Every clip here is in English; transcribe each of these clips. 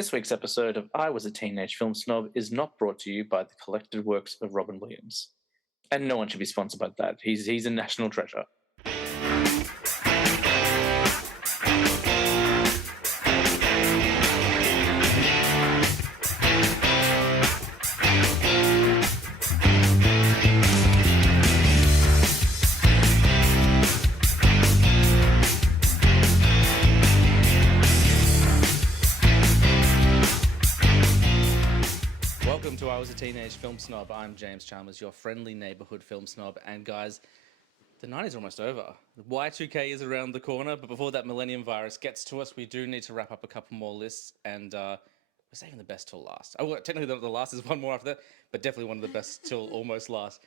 This week's episode of I Was a Teenage Film Snob is not brought to you by the collected works of Robin Williams. And no one should be sponsored by that. He's a national treasure. Welcome to I Was a Teenage Film Snob. I'm James Chalmers, your friendly neighborhood film snob. And guys, the 90s are almost over. Y2K is around the corner, but before that millennium virus gets to us, we do need to wrap up a couple more lists, and we're saving the best till last. Oh, well, technically the last is one more after that, but definitely one of the best till almost last.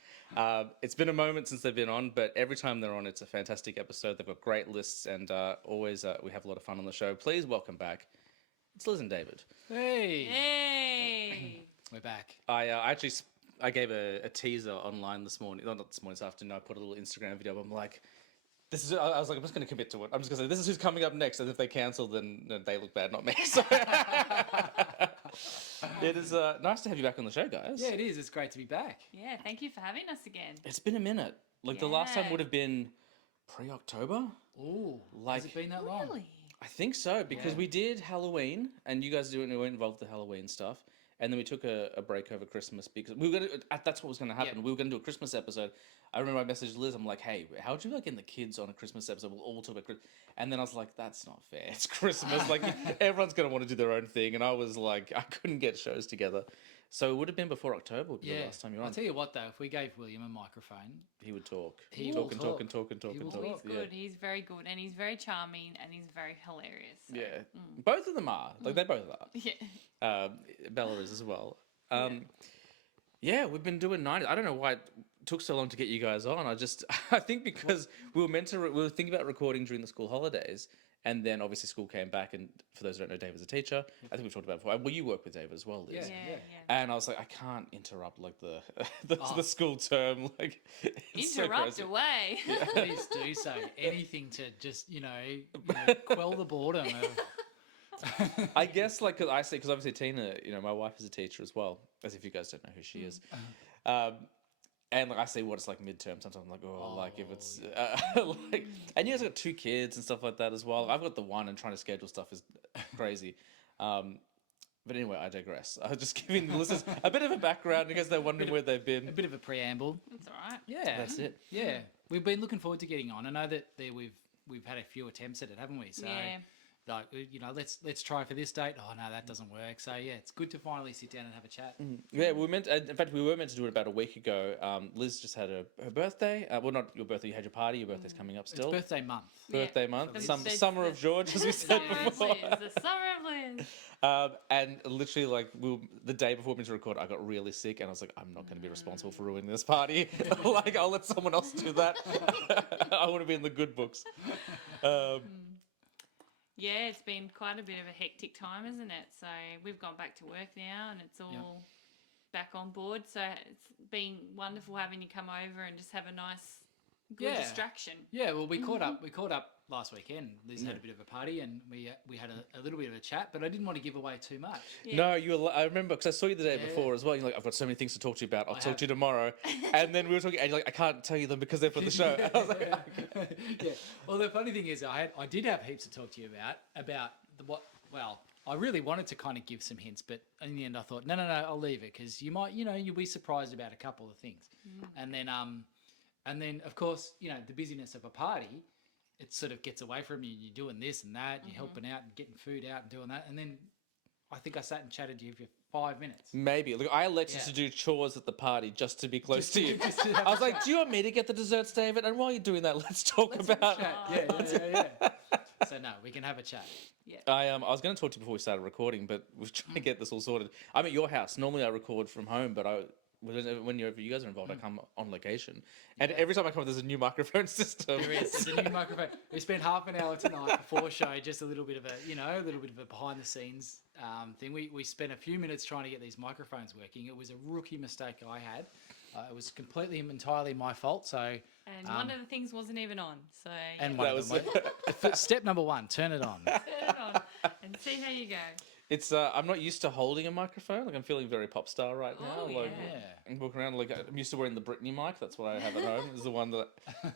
It's been a moment since they've been on, but every time they're on, it's a fantastic episode. They've got great lists, and always we have a lot of fun on the show. Please welcome back. It's Liz and David. Hey! Hey! We're back. I gave a teaser online this morning, not this morning, this afternoon. I put a little Instagram video. I'm like, I was like, I'm just going to commit to it. I'm just going to say, this is who's coming up next. And if they cancel, then they look bad, not me. So it is nice to have you back on the show, guys. Yeah, it is. It's great to be back. Yeah, thank you for having us again. It's been a minute. Like the last time Yeah. would have been pre-October. Ooh, Like- has it been that long? Really? I think so, because Yeah. we did Halloween, and you guys were involved with the Halloween stuff. And then we took a break over Christmas because we were gonna. That's what was going to happen. Yep. We were going to do a Christmas episode. I remember I messaged Liz. I'm like, "Hey, how would you like getting the kids on a Christmas episode? We'll all talk about Christmas." And then I was like, "That's not fair. It's Christmas. Like everyone's going to want to do their own thing." And I was like, I couldn't get shows together. So it would have been before October. Would be the Yeah. last time you were I'll on. tell you what, though, if we gave William a microphone, He would talk. He talk will and talk. talk and talk and talk He and will talk. talk. He's Yeah. good. He's very good. And he's very charming and he's very hilarious. So. Yeah. Both of them are. Like they both are. Yeah. Bella is as well. Yeah, we've been doing 90s. I don't know why it took so long to get you guys on. I think because we were thinking about recording during the school holidays, and then obviously school came back. And for those who don't know, David's a teacher. I think we've talked about it before. Well, you work with David as well, Liz. Yeah, Yeah. yeah. And I was like, I can't interrupt like the school term. Like it's so Interrupt crazy. away. please do so. Anything to just, quell the boredom of... I guess like because obviously Tina, my wife is a teacher as well. As if you guys don't know who she is. And like I see what it's like midterm. Sometimes I'm like, like if it's like, and you guys got 2 kids and stuff like that as well. I've got the one, and trying to schedule stuff is crazy. But anyway, I digress. I was just giving the listeners a bit of a background in case they're wondering where they've been. A bit of a preamble. That's all right. Yeah. That's it. Yeah. We've been looking forward to getting on. I know that we've had a few attempts at it, haven't we? So, Yeah. like, let's try for this date. Oh, no, that doesn't work. So, yeah, it's good to finally sit down and have a chat. Yeah, in fact, we were meant to do it about a week ago. Liz just had her birthday. Well, not your birthday. You had your party. Your birthday's coming up still. It's birthday month. Birthday Yeah. month. It's Summer of George, as we said Summer of before. Liz. The summer of Liz. And literally, like, the day before we went to record, I got really sick, and I was like, I'm not going to be responsible for ruining this party. Like, I'll let someone else do that. I want to be in the good books. Yeah, it's been quite a bit of a hectic time, isn't it? So we've gone back to work now and it's all back on board. So it's been wonderful having you come over and just have a nice, good Yeah. distraction. Yeah, well, we caught up. We caught up last weekend. Liz had a bit of a party, and we had a little bit of a chat. But I didn't want to give away too much. Yeah. No, I remember because I saw you the day Yeah. before as well. You're like, I've got so many things to talk to you about. I'll talk have. to you tomorrow. And then we were talking, and you're like, I can't tell you them because they're for the show. I was like, Yeah. Well, the funny thing is, I did have heaps to talk to you about Well, I really wanted to kind of give some hints, but in the end, I thought, no, I'll leave it because you might, you'll be surprised about a couple of things, and then of course, the busyness of a party, it sort of gets away from you. You're doing this and that, you're helping out and getting food out and doing that, and then I think I sat and chatted to you for 5 minutes. maybe. Look, I elected Yeah. to do chores at the party just to be close to you. Just to have I was a like, do you want me to get the desserts, David? And while you're doing that, let's talk about. chat. Yeah. So no, we can have a chat. Yeah. I was going to talk to you before we started recording, but we're trying to get this all sorted. I'm at your house. Normally I record from home, but when you guys are involved, I come on location. And every time I come, there's a new microphone system. There's a new microphone. We spent half an hour tonight before show, just a little bit of a behind the scenes thing. We spent a few minutes trying to get these microphones working. It was a rookie mistake I had. It was completely and entirely my fault. So And one of the things wasn't even on. So and yeah, one of them, step number 1, turn it on. turn it on and see how you go. It's I'm not used to holding a microphone. Like I'm feeling very pop star right now. Oh, Like Yeah. I'm walking around like I'm used to wearing the Britney mic. That's what I have at home. Is the one that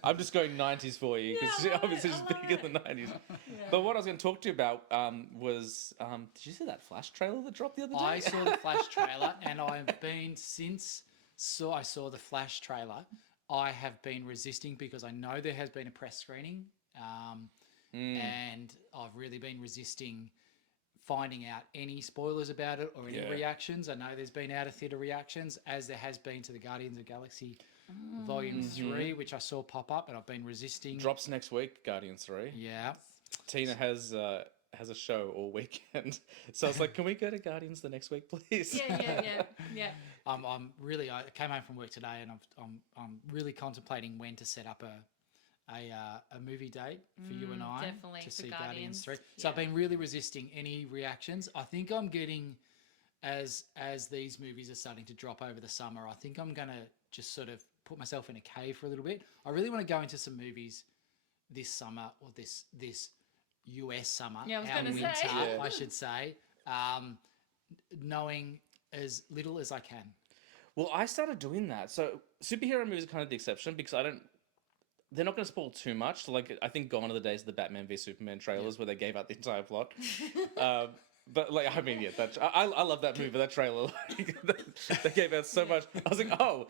I'm just going 90s for you because Yeah, I love obviously it, she's I love big in the it. 90s. Yeah. But what I was going to talk to you about was did you see that Flash trailer that dropped the other day? I saw the Flash trailer, and I've been since I saw the Flash trailer. I have been resisting because I know there has been a press screening, and I've really been resisting finding out any spoilers about it or any Yeah. reactions. I know there's been out of theatre reactions, as there has been to the Guardians of the Galaxy Volume 3, which I saw pop up, and I've been resisting. Drops next week, Guardians 3. Yeah. Tina has a show all weekend, so I was like, "Can we go to Guardians the next week, please?" Yeah. I'm really. I came home from work today, and I'm really contemplating when to set up a movie date for you and I definitely, to for see Guardians Guardians, 3. So I've yeah. been really resisting any reactions. I think I'm getting, as these movies are starting to drop over the summer, I think I'm gonna just sort of put myself in a cave for a little bit. I really want to go into some movies this summer, or this US summer, Yeah, I was our gonna winter, say. Yeah. I should say, knowing as little as I can. Well, I started doing that. So superhero movies are kind of the exception because I don't. They're not going to spoil too much. So, like, I think gone are the days of the Batman v Superman trailers where they gave out the entire plot. But like, I mean, yeah, I love that movie. That trailer, they gave out so much. I was like, oh,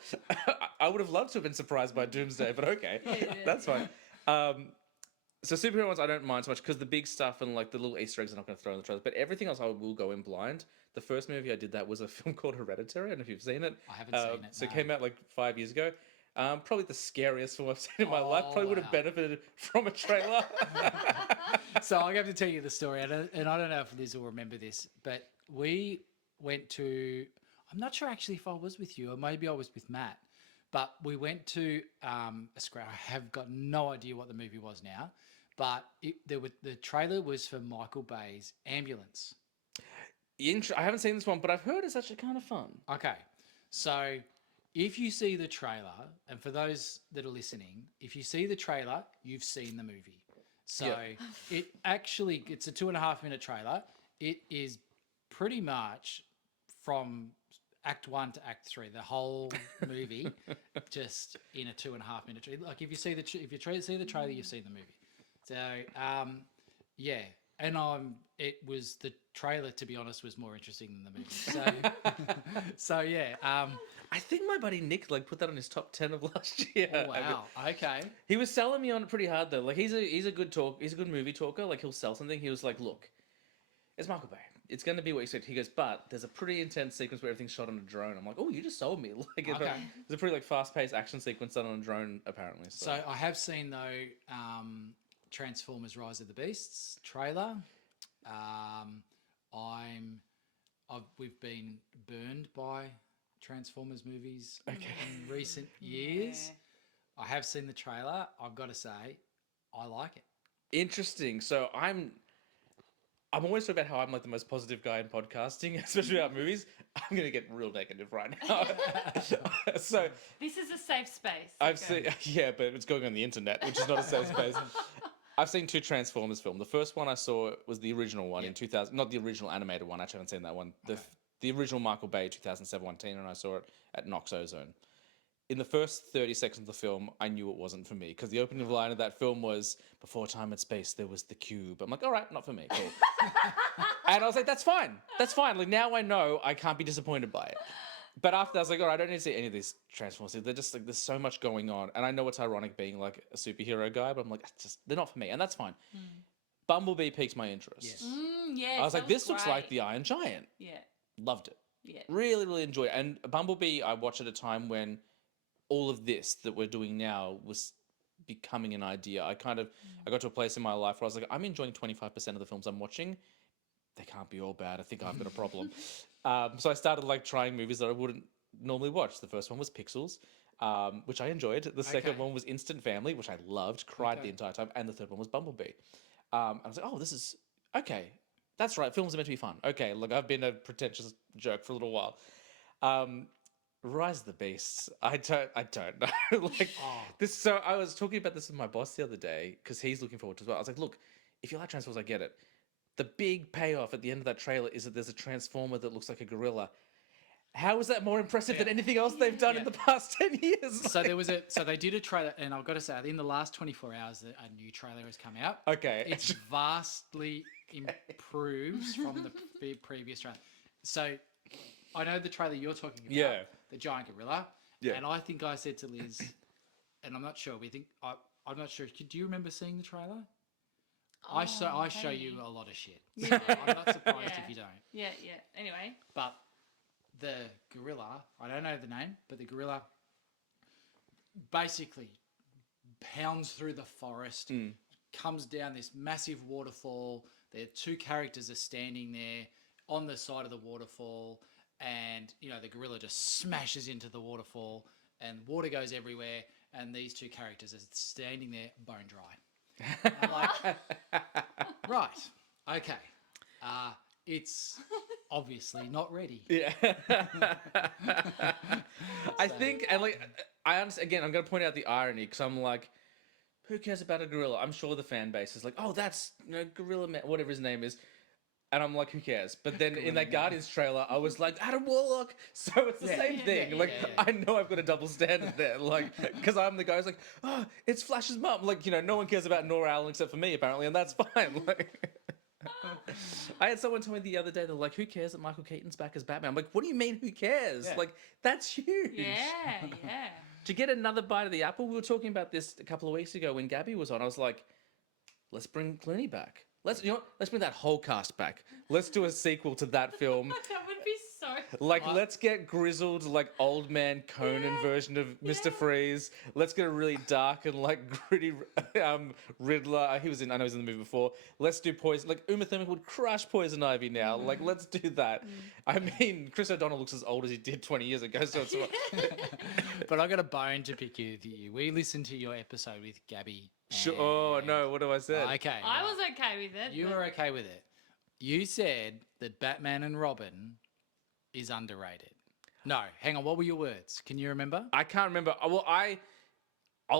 I would have loved to have been surprised by Doomsday, but okay, that's fine. So superhero ones I don't mind so much because the big stuff and like the little Easter eggs are not going to throw in the trailers. But everything else I will go in blind. The first movie I did that was a film called Hereditary. I don't know if you've seen it. I haven't seen it, So it no. came out like 5 years ago. Probably the scariest film I've seen in my life. Oh, Probably would have wow. benefited from a trailer. So I'm going to tell you the story, and I don't know if Liz will remember this, but we went to, I'm not sure actually if I was with you, or maybe I was with Matt, but we went to a screen. I have got no idea what the movie was now, but the trailer was for Michael Bay's Ambulance. I haven't seen this one, but I've heard it's actually kind of fun. Okay, so if you see the trailer, and for those that are listening, if you see the trailer, you've seen the movie. So Yeah. it's a 2.5 minute trailer. It is pretty much from Act 1 to Act 3, the whole movie, just in a 2.5 minute trailer. Like if you see see the trailer, you've seen the movie. So yeah, and it was the trailer, to be honest, was more interesting than the movie. So so yeah. I think my buddy Nick like put that on his top 10 of last year. Oh, wow. Okay. He was selling me on it pretty hard though. Like he's a good movie talker. Like he'll sell something. He was like, "Look, it's Michael Bay. It's going to be what you expect." He goes, "But there's a pretty intense sequence where everything's shot on a drone." I'm like, "Oh, you just sold me." Like Okay. there's a pretty like fast-paced action sequence done on a drone apparently. So I have seen though Transformers: Rise of the Beasts trailer. We've been burned by Transformers movies in recent years. I have seen the trailer. I've got to say, I like it. Interesting. So I'm always talking about how I'm like the most positive guy in podcasting, especially about movies. I'm gonna get real negative right now. So This is a safe space. I've seen, yeah, but it's going on the internet, which is not a safe space. I've seen 2 Transformers films. The first one I saw was the original one in 2000, not the original animated one. I actually haven't seen that one. The original Michael Bay 2007 one, and I saw it at Knox Ozone. In the first 30 seconds of the film, I knew it wasn't for me because the opening line of that film was, "Before time and space, there was the cube." I'm like, all right, not for me. Cool. And I was like, that's fine. That's fine. Like now I know I can't be disappointed by it. But after that, I was like, all right, I don't need to see any of these Transformers. They're just like, there's so much going on. And I know it's ironic being like a superhero guy, but I'm like, they're not for me. And that's fine. Bumblebee piqued my interest. Yes. Yeah. I was like, this looks like the Iron Giant. Yeah. Loved it. Yeah. Really, really enjoyed it. And Bumblebee, I watched at a time when all of this that we're doing now was becoming an idea. I got to a place in my life where I was like, I'm enjoying 25% of the films I'm watching. They can't be all bad. I think I've got a problem. So I started like trying movies that I wouldn't normally watch. The first one was Pixels, which I enjoyed. The second one was Instant Family, which I loved, cried the entire time. And the third one was Bumblebee. And I was like, oh, this is okay. That's right. Films are meant to be fun. Okay, look, I've been a pretentious jerk for a little while. Rise of the Beasts. I don't know. Like this. So I was talking about this with my boss the other day because he's looking forward to it as well. I was like, look, if you like Transformers, I get it. the big payoff at the end of that trailer is that there's a transformer that looks like a gorilla. How is that more impressive than anything else they've done in the past 10 years? So they did a trailer, and I've got to say, in the last 24 hours, a new trailer has come out. Okay. It's vastly improves from the previous trailer. So I know the trailer you're talking about, the giant gorilla. Yeah. And I think I said to Liz, and I'm not sure, I'm not sure. Do you remember seeing the trailer? I show you a lot of shit. So I'm not surprised if you don't. Yeah. Anyway. But the gorilla, I don't know the name, but the gorilla basically pounds through the forest, comes down this massive waterfall. The two characters are standing there on the side of the waterfall, and the gorilla just smashes into the waterfall, and water goes everywhere, and these two characters are standing there bone dry. I'm like, right, okay. It's obviously not ready. Yeah. I think, and I understand, again, I'm going to point out the irony, because I'm like, who cares about a gorilla? I'm sure the fan base is like, oh, that's Gorilla Man, whatever his name is. And I'm like, who cares? But then in that Guardians trailer, I was like, Adam Warlock. So it's the same thing. I know I've got a double standard there. Because I'm the guy who's like, oh, it's Flash's mum. No one cares about Nora Allen except for me, apparently, and that's fine. I had someone tell me the other day, they're like, who cares that Michael Keaton's back as Batman? I'm like, what do you mean, who cares? Yeah. That's huge. Yeah. To get another bite of the apple, we were talking about this a couple of weeks ago when Gabby was on. I was like, let's bring Clooney back. Let's bring that whole cast back. Let's do a sequel to that film. That would be so. Let's get grizzled, old man Conan version of Mr. Freeze. Let's get a really dark and gritty Riddler. I know he was in the movie before. Let's do Poison. Uma Thurman would crush Poison Ivy now. Let's do that. I mean, Chris O'Donnell looks as old as he did 20 years ago. So it's But I got a bone to pick with you. We listened to your episode with Gabby. Sure. Oh no! What do I say? Okay. I was okay with it. You were okay with it. You said that Batman and Robin is underrated. No, hang on. What were your words? Can you remember? I can't remember. Well, I'll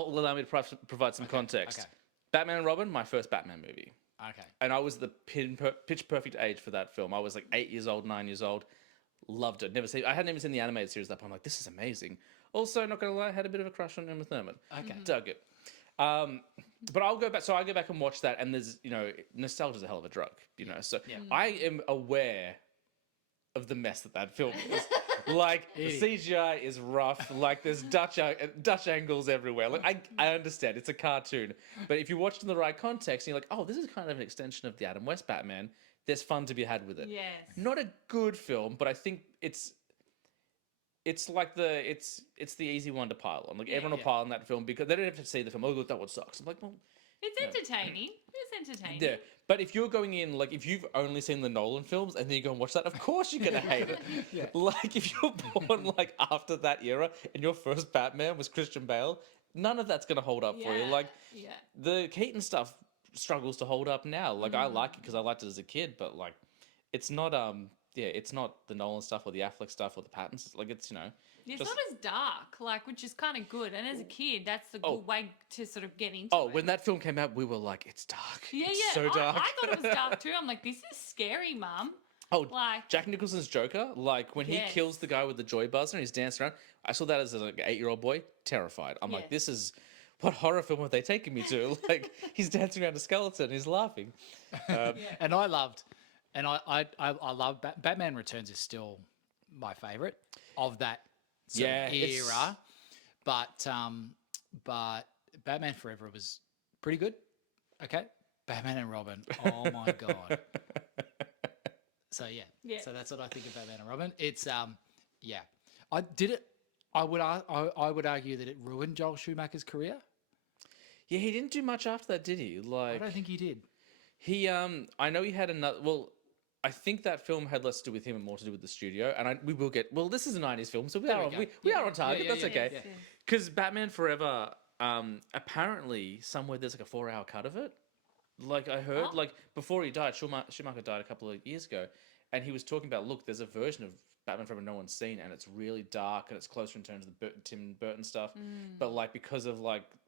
allow me to provide some context. Okay. Batman and Robin, my first Batman movie. Okay. And I was the pitch perfect age for that film. I was 8 years old, 9 years old. Loved it. I hadn't even seen the animated series at that point. I'm like, this is amazing. Also, not gonna lie, I had a bit of a crush on Uma Thurman. Okay. Dug it. But I'll go back. So I go back and watch that, and there's nostalgia's a hell of a drug. So I am aware of the mess that film is. The CGI is rough. There's Dutch angles everywhere. I understand it's a cartoon, but if you watch it in the right context, and you're like, oh, this is kind of an extension of the Adam West Batman. There's fun to be had with it. Yes. Not a good film, but I think it's the easy one to pile on. Everyone will pile on that film because they don't have to see the film. Oh, look, that one sucks. I'm like, well, it's entertaining. It's entertaining. yeah. But if you're going in, if you've only seen the Nolan films and then you go and watch that, of course you're gonna hate it. Yeah. If you're born after that era and your first Batman was Christian Bale, none of that's gonna hold up for you. The Keaton stuff struggles to hold up now. I like it because I liked it as a kid, but it's not it's not the Nolan stuff or the Affleck stuff or the Pattons. It's It's not as dark, which is kind of good. And as a kid, that's the good way to sort of get into it. Oh, when that film came out, we were like, it's dark. Yeah, it's so dark. I thought it was dark too. I'm like, this is scary, Mum. Oh, Jack Nicholson's Joker, when he kills the guy with the joy buzzer and he's dancing around, I saw that as an 8-year-old boy, terrified. I'm like, this is... What horror film have they taken me to? He's dancing around a skeleton, he's laughing. And I loved... And I love Batman Returns is still my favorite of that sort of era, but Batman Forever was pretty good. Okay, Batman and Robin. Oh my god. So so that's what I think of Batman and Robin. It's I would argue that it ruined Joel Schumacher's career. Yeah, he didn't do much after that, did he? I don't think he did. He I know he had another. Well, I think that film had less to do with him and more to do with the studio. And we will get... Well, this is a 90s film, so we are on target. That's okay. Because Batman Forever, apparently, somewhere there's a 4-hour cut of it. I heard, before he died, Schumacher died a couple of years ago, and he was talking about, look, there's a version of Batman Forever no one's seen, and it's really dark, and it's closer in terms of the Tim Burton stuff. But, because of,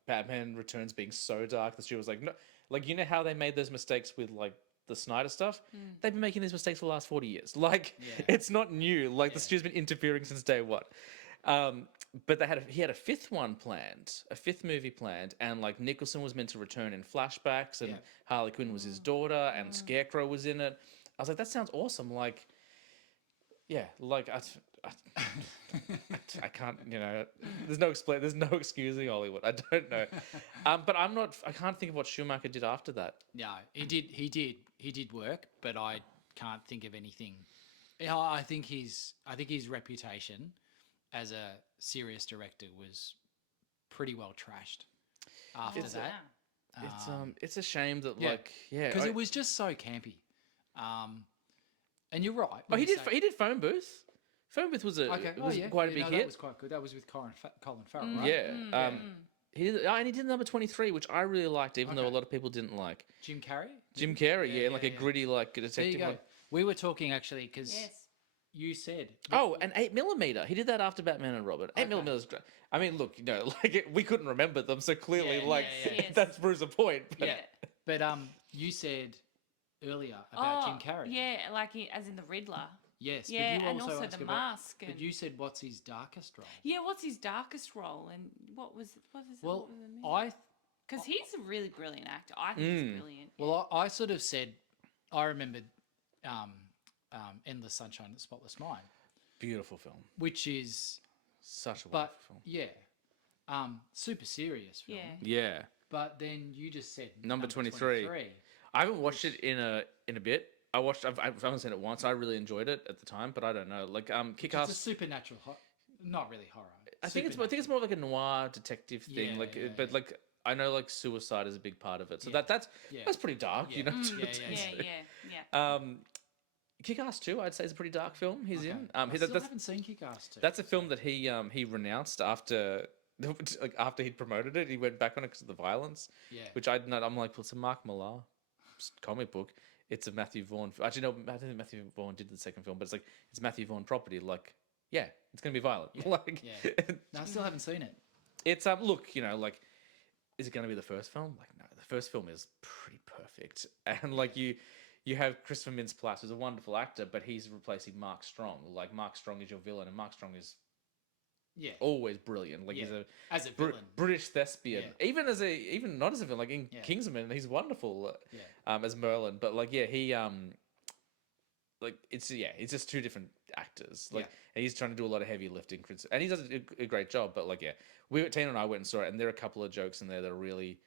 Batman Returns being so dark, the studio was like, no... you know how they made those mistakes with, the Snyder stuff, they've been making these mistakes for the last 40 years. Like, it's not new. Like, the studio's been interfering since day one. But he had a fifth movie planned, and like Nicholson was meant to return in flashbacks, and Harley Quinn was his daughter, and Scarecrow was in it. I was like, that sounds awesome. Like, yeah, like I can't, there's no excusing Hollywood. I don't know, but I can't think of what Schumacher did after that. No, he did work, but I can't think of anything. I think his reputation as a serious director was pretty well trashed after that. It's a shame that because it was just so campy. And you're right. Oh, he did Phone Booth. Phone Booth was quite a big hit. That was quite good. That was with Colin Farrell, right? Yeah. He did, and he did number 23, which I really liked, even though a lot of people didn't like. Jim Carrey. Jim Carrey, like a gritty, like detective. There you go. One. We were talking actually because you said. Oh, and 8mm. He did that after Batman and Robin. 8mm is great. I mean, look, we couldn't remember them, so clearly, that's proves a point. But. Yeah, but you said earlier about Jim Carrey. Yeah, like as in the Riddler. Yes. Yeah, but you and also the mask. But you said, what's his darkest role? Yeah, what's his darkest role, and what was it? Well, because he's a really brilliant actor. I think he's brilliant. Well, I sort of said, I remembered Endless Sunshine of the Spotless Mind. Beautiful film. Which is such a wonderful film. Yeah. Super serious film. Yeah. But then you just said number 23. I haven't watched it in a bit. I've only seen it once. I really enjoyed it at the time, but I don't know. Like Kick-Ass. It's a supernatural, not really horror. I think it's more like a noir detective thing. But I know like suicide is a big part of it. So that's pretty dark, Yeah. Yeah. Kick-Ass 2, I'd say, is a pretty dark film. He's in. I still haven't seen Kick-Ass 2. That's a film that he renounced after. Like after he'd promoted it, he went back on it because of the violence. Yeah. Which I'm like, well, it's a Mark Millar comic book. It's a Matthew Vaughn. Actually, no, I don't think Matthew Vaughn did the second film, but it's Matthew Vaughn property. Like, yeah, it's gonna be violent. Yeah. No, I still haven't seen it. It's look, is it gonna be the first film? Like, no, the first film is pretty perfect, and like you have Christopher Mintz-Plasse, who's a wonderful actor, but he's replacing Mark Strong. Like, Mark Strong is your villain, and Mark Strong is always brilliant. Like, he's as a villain. British thespian. Even not as a villain, like in Kingsman, he's wonderful. As Merlin, but he it's just two different actors. And he's trying to do a lot of heavy lifting, and he does a great job. But Tina and I went and saw it, and there are a couple of jokes in there that are really,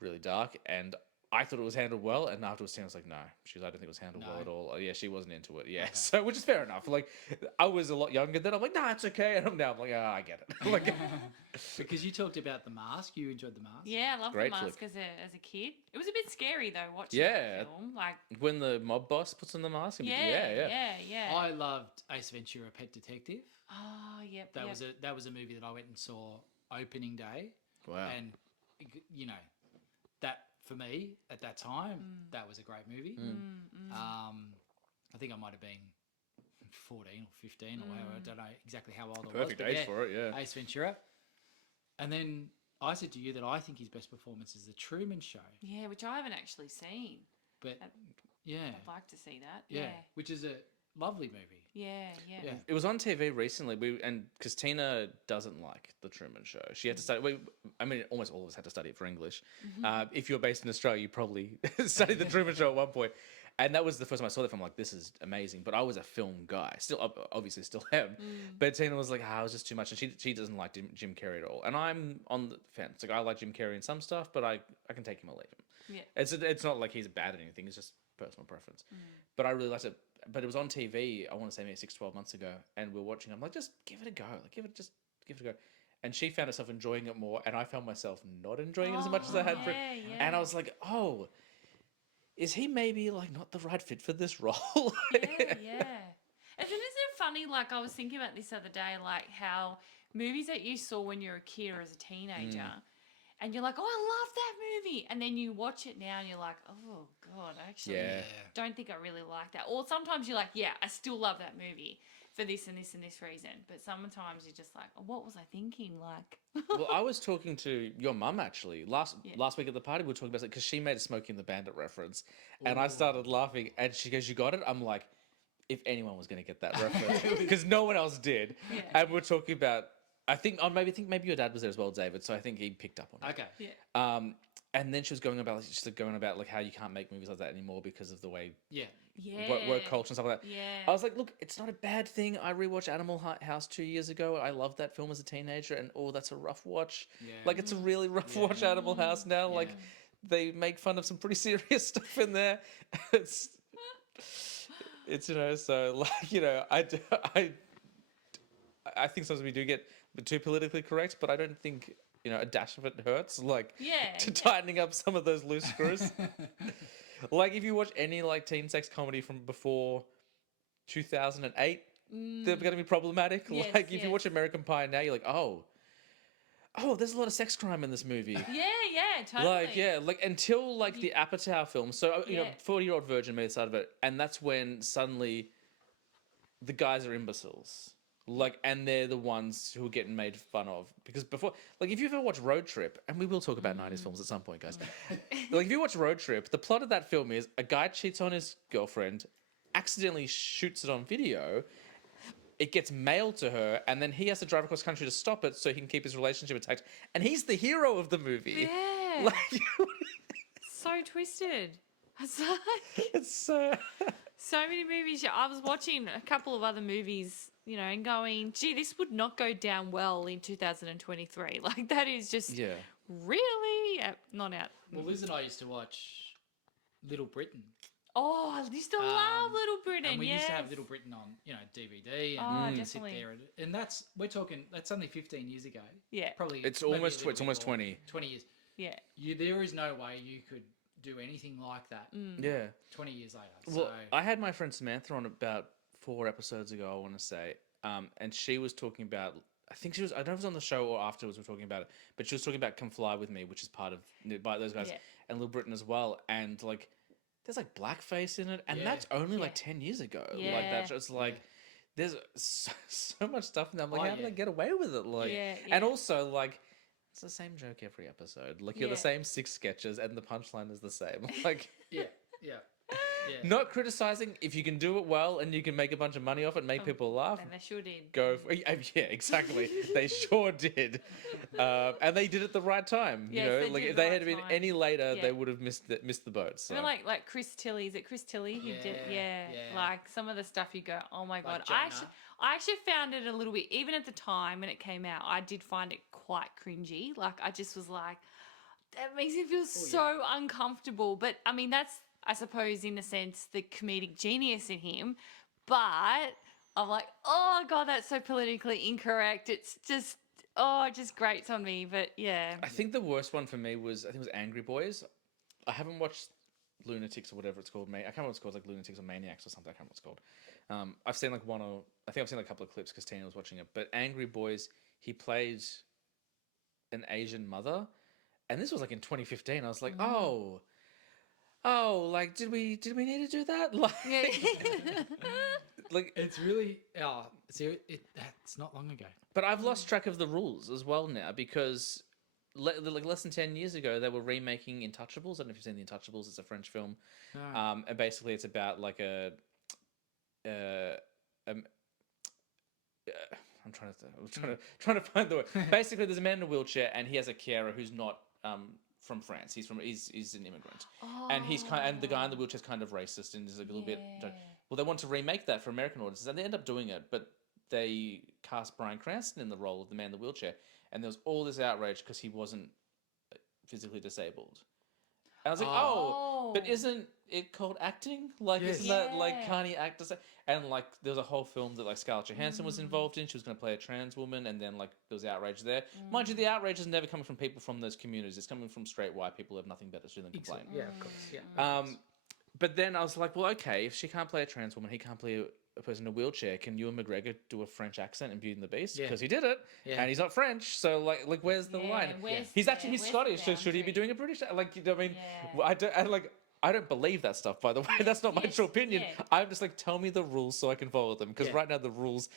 really dark, and I thought it was handled well, and afterwards Tina was like, no. I don't think it was handled well at all. Yeah, she wasn't into it. Yeah, so which is fair enough. Like, I was a lot younger then. I'm like, nah, it's okay. And I'm like, I get it. Because you talked about The Mask. You enjoyed The Mask? Yeah, I loved The Mask as a kid. It was a bit scary, though, watching the film. Like, when the mob boss puts on the mask. Yeah. I loved Ace Ventura, Pet Detective. Oh, yep. That was a movie that I went and saw opening day. Wow. And, that, for me, at that time, that was a great movie. I think I might have been 14 or 15 or whatever. I don't know exactly how old I was. Perfect age for it, yeah. Ace Ventura. And then I said to you that I think his best performance is The Truman Show. Yeah, which I haven't actually seen. But, I'd like to see that. Yeah, which is a lovely movie. Yeah. It was on TV recently, because Tina doesn't like The Truman Show. She had to study. Almost all of us had to study it for English. If you're based in Australia, you probably studied The Truman Show at one point. And that was the first time I saw that film. Like, this is amazing. But I was a film guy. Still, obviously, still am. But Tina was like, it was just too much. And she doesn't like Jim Carrey at all. And I'm on the fence. Like, I like Jim Carrey in some stuff, but I can take him or leave him. Yeah. It's not like he's bad at anything. It's just personal preference. But I really liked it. But it was on TV, I want to say maybe 6-12 months ago. And we were watching it. I'm like, just give it a go. Like, give it a go. And she found herself enjoying it more. And I found myself not enjoying it as much as I had. And I was like, is he maybe like not the right fit for this role? Yeah. Isn't it funny? Like, I was thinking about this the other day, like how movies that you saw when you were a kid or as a teenager, and you're like, oh, I love that movie. And then you watch it now and you're like, oh, God, I actually don't think I really like that. Or sometimes you're like, yeah, I still love that movie. for this and this and this reason. But sometimes you're just like, oh, what was I thinking? Like, Well, I was talking to your mum actually last week at the party. We were talking about it because she made a Smokey and the Bandit reference, and I started laughing. And she goes, "You got it?" I'm like, "If anyone was going to get that reference, because no one else did." Yeah. And we're talking about. I think maybe your dad was there as well, David. So I think he picked up on it. Okay. yeah, And then she was going about like how you can't make movies like that anymore because of the way Yeah. yeah, work culture and stuff like that. Yeah. I was like, look, it's not a bad thing. I rewatched Animal House 2 years ago. I loved that film as a teenager, and that's a rough watch. Yeah. Like, it's a really rough watch, Animal House now. Yeah. Like, they make fun of some pretty serious stuff in there. It's so like, I think sometimes we do get too politically correct, but I don't think a dash of it hurts. Like, Yeah, to yeah. tightening up some of those loose screws. Like, if you watch any like teen sex comedy from before 2008, they're going to be problematic. Yes, Like, if you yes. watch American Pie now, you're like, oh, there's a lot of sex crime in this movie. yeah, totally. Like, yeah, like until like the Apatow film. So, Yeah. 40-Year-Old Virgin made the side of it, and that's when suddenly the guys are imbeciles. Like, and they're the ones who are getting made fun of. Because before, like, if you ever watch Road Trip, and we will talk about 90s films at some point, guys. Like, if you watch Road Trip, the plot of that film is a guy cheats on his girlfriend, accidentally shoots it on video, it gets mailed to her, and then he has to drive across country to stop it so he can keep his relationship intact. And he's the hero of the movie. Yeah. Like, So twisted. It's like it's so many movies. I was watching a couple of other movies, and going, gee, this would not go down well in 2023. Like, that is just yeah. really not out. Well, Liz and I used to watch Little Britain. Oh, I used to love Little Britain. And we yes. used to have Little Britain on, DVD, and Oh, we'd sit definitely. there, and that's only 15 years ago. Yeah. Probably. It's maybe a almost little it's bit almost more. 20. 20 years. Yeah. There is no way you could do anything like that Yeah. 20 years later. Well, So I had my friend Samantha on about 4 episodes ago, I want to say, and she was talking about. I think she was. I don't know if it was on the show or afterwards. We were talking about it, but she was talking about "Come Fly with Me," which is part of by those guys, Yeah. and Little Britain as well. And like, there's like blackface in it, and Yeah. that's only Yeah. like 10 years ago. Like Yeah. that's just like. There's so much stuff in there. I'm like, Oh, how did yeah. they get away with it? Like, Yeah, and yeah. also like, it's the same joke every episode. Like, you're Yeah. the same 6 sketches, and the punchline is the same. Like. yeah. Not criticizing if you can do it well and you can make a bunch of money off it, make people laugh. And they sure did. Go for, yeah, exactly. They sure did, and they did it the right time. Yes, you know, they like did if the they right had been time. any later, Yeah. they would have missed the boat. So. I mean, like Chris Tilly. Is it Chris Tilly who did? Yeah, Yeah. yeah. Like some of the stuff you go, oh my god. Jonah. I actually found it a little bit. Even at the time when it came out, I did find it quite cringy. Like I just was like, that makes me feel so uncomfortable. But I mean, that's I suppose in a sense the comedic genius in him. But I'm like, oh god, that's so politically incorrect. It's just it just grates on me. But yeah. I think the worst one for me was Angry Boys. I haven't watched Lunatics or whatever it's called. I can't remember what it's called, like Lunatics or Maniacs or something. I can't remember what it's called. I've seen like I think I've seen like a couple of clips because Tina was watching it. But Angry Boys, he played an Asian mother, and this was like in 2015. I was like, like did we need to do that? Like, Yeah. like, It's really it's not long ago. but I've lost track of the rules as well now because. Like less than 10 years ago, they were remaking Intouchables. I don't know if you've seen the Intouchables. It's a French film, No. and basically it's about like I'm trying to find the word. Basically, there's a man in a wheelchair, and he has a carer who's not from France. He's an immigrant, and and the guy in the wheelchair is kind of racist and is a little bit. Well, they want to remake that for American audiences, and they end up doing it, but they cast Bryan Cranston in the role of the man in the wheelchair, and there was all this outrage because he wasn't physically disabled. And I was like, but isn't it called acting? Like, Yes. isn't that like Yeah. can't he act? And like, there was a whole film that like Scarlett Johansson was involved in. She was going to play a trans woman, and then like there was outrage there. Mind you, the outrage is never coming from people from those communities. It's coming from straight white people who have nothing better to do than complain. Yeah, of course. Yeah. But then I was like, well, okay, if she can't play a trans woman, he can't play a person in a wheelchair. Can Ewan McGregor do a French accent in Beauty and the Beast? Yeah. Because he did it, Yeah. and he's not French. So like where's the line? where's- He's actually where's the Scottish. So should he be boundary? doing a British? Like, you know what I mean, Yeah. I don't. I like. I don't believe that stuff, by the way. That's not my Yes, true opinion. yeah. I'm just like, tell me the rules so I can follow them. Because Yeah. right now the rules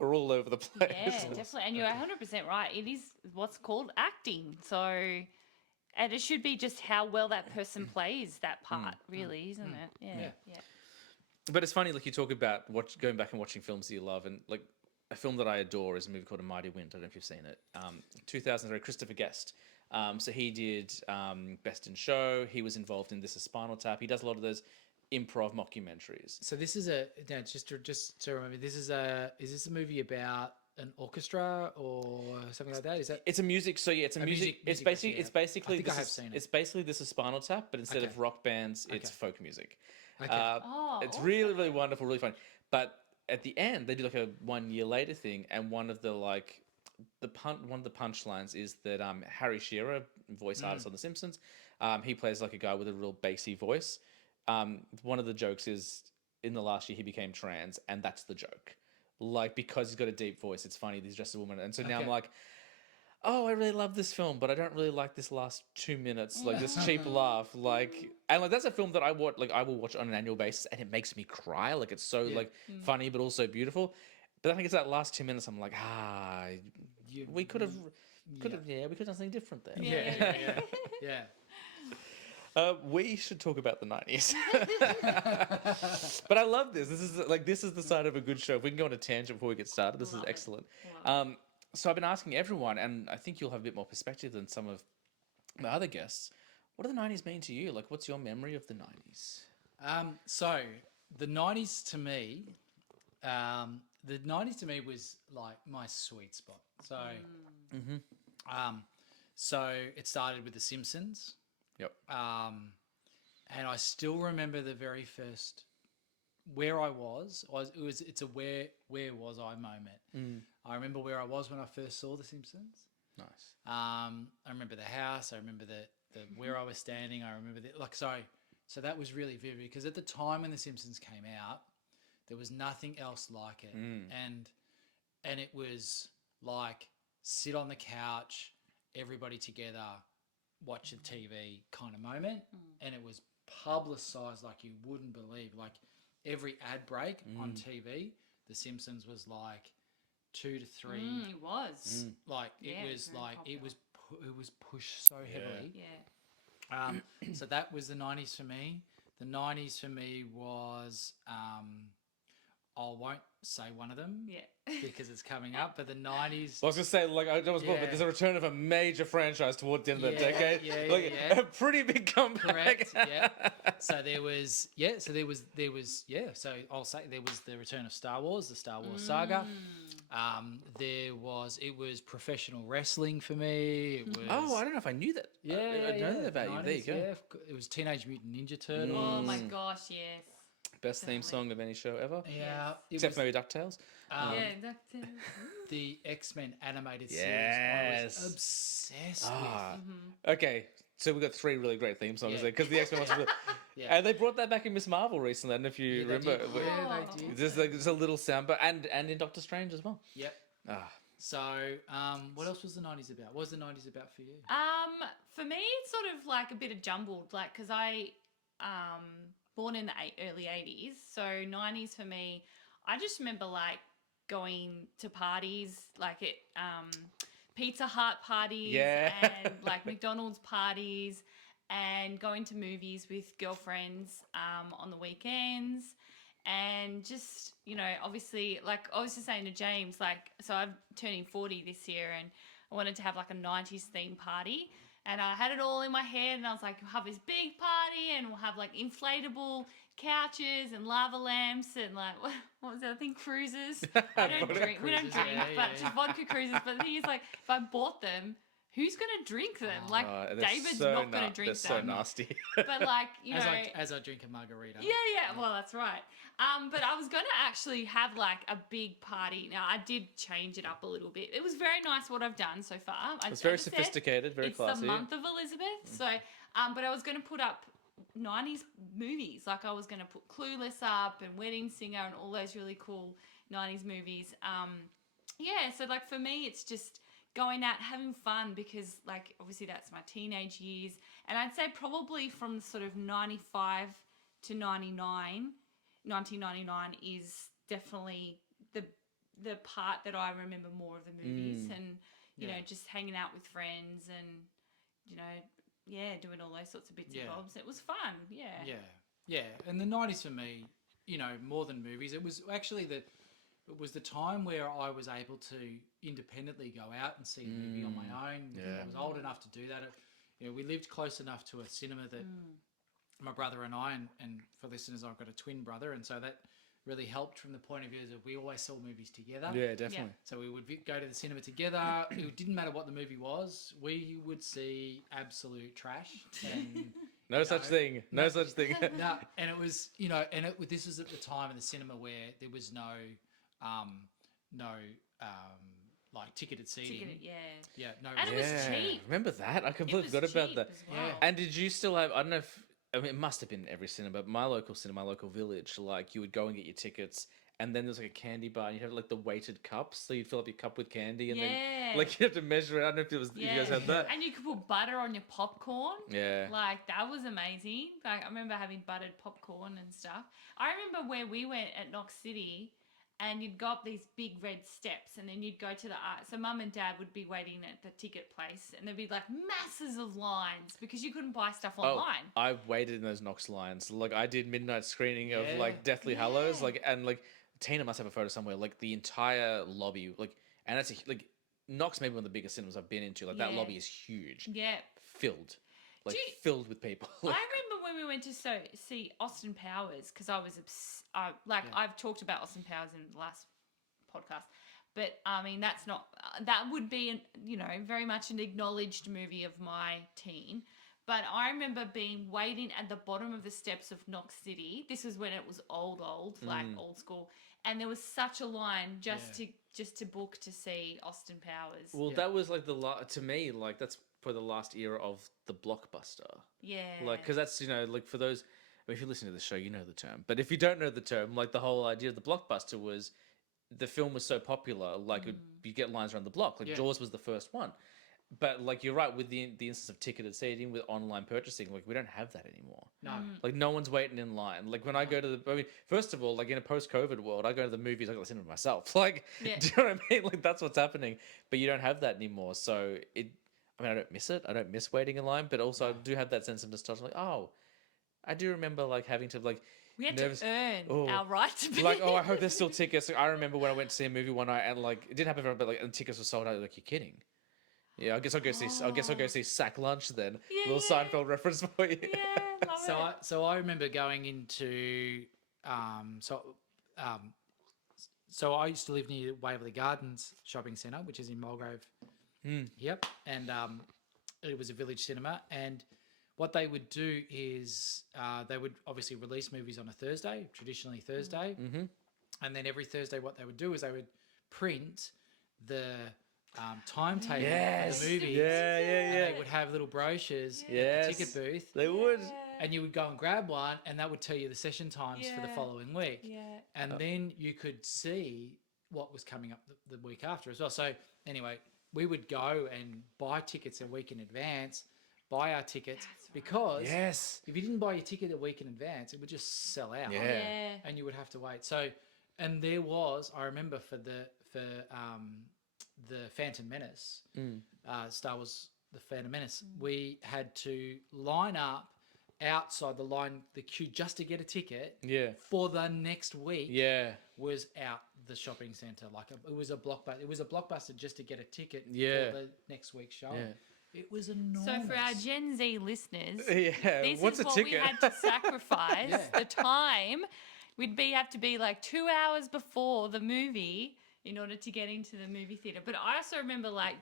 are all over the place. Yeah, definitely. And you're 100% right. It is what's called acting. So, and it should be just how well that person plays that part, really, isn't it? Yeah. Yeah. But it's funny, like you talk about going back and watching films that you love, and like a film that I adore is a movie called A Mighty Wind. I don't know if you've seen it. 2003, Christopher Guest. So he did Best in Show. He was involved in This Is Spinal Tap. He does a lot of those improv mockumentaries. So this is just to remember, is this a movie about an orchestra or something like that? Is that It's a music. So yeah, it's a music. It's basically. yeah. It's basically. I think I have seen it. It's basically This Is Spinal Tap, but instead Okay. of rock bands, it's folk music. Okay. Oh, It's awesome. really, really wonderful, really fun. But at the end, they do like a 1 year later thing, and one of the punchlines is that Harry Shearer, voice artist on The Simpsons, he plays like a guy with a real bassy voice. One of the jokes is in the last year he became trans, and that's the joke. Like, because he's got a deep voice, it's funny that he's just a woman. And so now I'm Okay. like, oh, I really love this film, but I don't really like this last 2 minutes, like this cheap laugh, like, and like that's a film that I watch, like I will watch on an annual basis, and it makes me cry, like it's so like funny but also beautiful. But I think it's that last 2 minutes, I'm like, we could have, we could have done something different there. Yeah. We should talk about the 90s. But I love this. This is the side of a good show. If we can go on a tangent before we get started, this is Love it. excellent. Love it. So I've been asking everyone, and I think you'll have a bit more perspective than some of my other guests. What do the 90s mean to you? Like, what's your memory of the 90s? So the 90s to me, was like my sweet spot. So, so it started with The Simpsons. Yep. And I still remember the very first where I was. It's a where was I moment. I remember where I was when I first saw The Simpsons. Nice. I remember the house. I remember the where I was standing. I remember so that was really vivid because at the time when The Simpsons came out, there was nothing else like it, and it was like sit on the couch, everybody together, watch the TV kind of moment, and it was publicized like you wouldn't believe. Like every ad break on TV, The Simpsons was like 2 to 3. It was. Like Yeah, it was very like popular. it was pushed so heavily. Yeah. So that was the 90s for me. The 90s for me was I won't say one of them Yeah. because it's coming up, but the 90s. Well, I was gonna say, like, I was but there's a return of a major franchise towards the end of the decade. A pretty big comeback. Correct. Yeah. So there was. So I'll say there was the return of Star Wars, the Star Wars saga. It was professional wrestling for me. It was. Oh, I don't know if I knew that. I know that about you. There you 90s, go. yeah. It was Teenage Mutant Ninja Turtles. Oh my gosh, yes. Best theme song of any show ever. Yeah. It Except was, maybe DuckTales. Yeah, Doctor. the X-Men animated series. I Yes. was obsessed Okay, so we've got 3 really great theme songs Yeah. there because the X-Men was really... Yeah. And they brought that back in Miss Marvel recently. I don't know if you They remember. did. Yeah, they did. There's a little sound, but and in Doctor Strange as well. Yep. Ah, So, what else was the 90s about? What was the 90s about for you? For me, it's sort of like a bit of jumbled, like because I, born in the early 80s, so 90s for me, I just remember like going to parties, like at Pizza Hut parties, Yeah. and like McDonald's parties, and going to movies with girlfriends on the weekends. And just, obviously, like I was just saying to James, like, so I'm turning 40 this year and I wanted to have like a 90s theme party. And I had it all in my head and I was like, we'll have this big party and we'll have like inflatable couches and lava lamps and like, what was the other thing? Cruises. I don't drink. We don't Cruises, drink, yeah, but yeah. just vodka cruises. But the thing is, like, if I bought them, who's going to drink them? Like, they're David's so not going to drink they're them. so nasty. But like, As I drink a margarita. yeah. Well, that's right. But I was going to actually have like a big party. Now, I did change it up a little bit. It was very nice what I've done so far. It's very as I said, sophisticated, very it's classy. the month of Elizabeth. So, but I was going to put up 90s movies. Like I was going to put Clueless up and Wedding Singer and all those really cool 90s movies. So like for me, it's just going out, having fun, because like obviously that's my teenage years. And I'd say probably from sort of 95 to 99, 1999 is definitely the part that I remember more of the movies and, you know, just hanging out with friends and, you know, doing all those sorts of bits and bobs. It was fun, Yeah. And the 90s for me, you know, more than movies, it was actually it was the time where I was able to independently go out and see a movie on my own. Yeah. I was old enough to do that. You know, we lived close enough to a cinema that my brother and I, and for listeners, I've got a twin brother, and so that really helped from the point of view that we always saw movies together. Yeah, definitely. So we would go to the cinema together. It didn't matter what the movie was. We would see absolute trash. And, No such thing. No such thing. no, and it was, you know, this was at the time in the cinema where there was no like ticketed seating. Yeah, no. And it was cheap. Remember that? I completely forgot about that. Well. Yeah. And did you still have? I don't know if. I mean, it must have been every cinema, but my local cinema, my local village, like you would go and get your tickets, and then there's like a candy bar, and you'd have like the weighted cups, so you'd fill up your cup with candy, and then like you have to measure it. I don't know if it was you guys had that. And you could put butter on your popcorn. Yeah. Like that was amazing. Like I remember having buttered popcorn and stuff. I remember where we went at Knox City, and you'd go up these big red steps, and then you'd go to the art. So mum and dad would be waiting at the ticket place, and there'd be like masses of lines because you couldn't buy stuff online. Oh, I waited in those Knox lines. Like I did midnight screening of like Deathly Hallows, like and like Tina must have a photo somewhere. Like the entire lobby, like and that's like Knox may be one of the biggest cinemas I've been into. Like that lobby is huge. Yeah. Filled. Like filled with people. I remember when we went to see Austin Powers because I was I've talked about Austin Powers in the last podcast, but I mean that would be very much an acknowledged movie of my teen. But I remember waiting at the bottom of the steps of Knox City. This was when it was old, like old school, and there was such a line just to book to see Austin Powers. Well, that was like to me, like that's probably the last era of the blockbuster. Yeah. Like, because that's, like for those, I mean, if you listen to the show, you know the term. But if you don't know the term, like the whole idea of the blockbuster was the film was so popular, like you get lines around the block. Like Jaws was the first one. But like you're right with the instance of ticketed seating with online purchasing, like we don't have that anymore. No. Like no one's waiting in line. Like when I go to first of all, like in a post-COVID world, I go to the movies, I go to the cinema myself. Like, do you know what I mean? Like that's what's happening. But you don't have that anymore. So I don't miss it. I don't miss waiting in line. But also I do have that sense of nostalgia. Like, oh, I do remember like having to like. We had to earn our right to be. Like, I hope there's still tickets. Like, I remember when I went to see a movie one night and like it didn't happen for but like and tickets were sold out. Like, you're kidding. Yeah, I guess I'll go see Sack Lunch then. Little Seinfeld reference for you. Yeah, love it. So I remember going into so I used to live near Waverley Gardens Shopping Centre, which is in Mulgrave. Yep, and it was a village cinema, and what they would do is they would obviously release movies on a Thursday, traditionally Thursday, and then every Thursday what they would do is they would print the timetable of the movies. And they would have little brochures at the ticket booth. They would. And you would go and grab one, and that would tell you the session times for the following week. Yeah. And then you could see what was coming up the week after as well. So anyway, we would go and buy tickets a week in advance, buy our tickets, because if you didn't buy your ticket a week in advance, it would just sell out. Yeah. And you would have to wait. So, and there was, I remember for the Phantom Menace, Star Wars, the Phantom Menace, we had to line up outside the queue just to get a ticket for the next week was out the shopping centre. Like it was a blockbuster just to get a ticket for the next week's show. It was enormous. So for our Gen Z listeners, this is a what ticket? we had to sacrifice. The time we'd have to be like 2 hours before the movie in order to get into the movie theatre. But I also remember like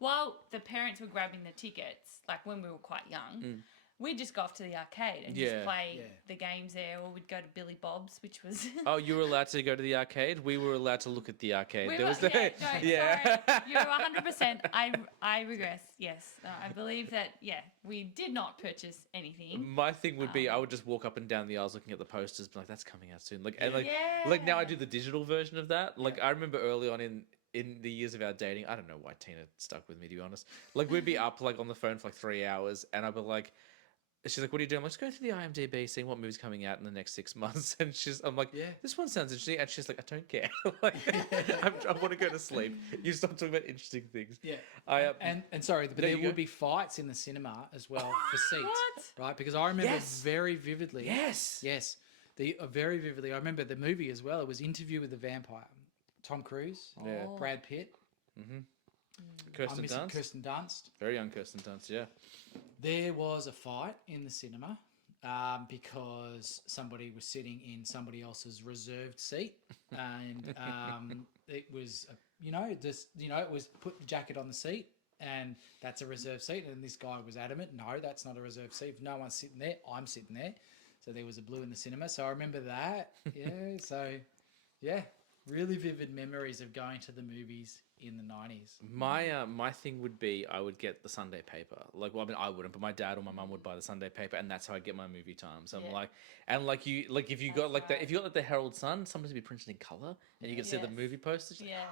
while the parents were grabbing the tickets, like when we were quite young, we'd just go off to the arcade and just play the games there, or we'd go to Billy Bob's, which was... Oh, you were allowed to go to the arcade? We were allowed to look at the arcade. Sorry, you're 100%. I regress, yes. I believe that, we did not purchase anything. My thing would be I would just walk up and down the aisles looking at the posters, be like, that's coming out soon. Like now I do the digital version of that. Like I remember early on in in the years of our dating, I don't know why Tina stuck with me, to be honest. Like, we'd be up like on the phone for like 3 hours, and I'd be like, she's like, "What are you doing?" I'm like, "Just go through the IMDb, seeing what movie's coming out in the next 6 months." And I'm like, Yeah. "This one sounds interesting." And she's like, "I don't care. Like, I want to go to sleep. You stop talking about interesting things." Yeah. I And sorry, but There there you go. would be fights in the cinema as well for seats. What? Right? Because I remember Yes. very vividly. Yes. Yes. Very vividly. I remember the movie as well. It was Interview with the Vampire. Tom Cruise, Yeah. Oh. Brad Pitt, Kirsten I'm missing Dunst. Kirsten Dunst. Very young Kirsten Dunst. Yeah. There was a fight in the cinema because somebody was sitting in somebody else's reserved seat, and it was, it was put the jacket on the seat, and that's a reserved seat. And this guy was adamant, no, that's not a reserved seat. If no one's sitting there, I'm sitting there. So there was a blue in the cinema. So I remember that. Yeah. So, yeah, really vivid memories of going to the movies in the 90s. My thing would be I would get the Sunday paper. Like, well, I mean, I wouldn't, but my dad or my mum would buy the Sunday paper, and that's how I get my movie times. I'm Yeah. like, and like if you got That's like right. if you got like the Herald Sun, sometimes it'd be printed in color, and you could see the Yes. movie posters. Like, Yeah.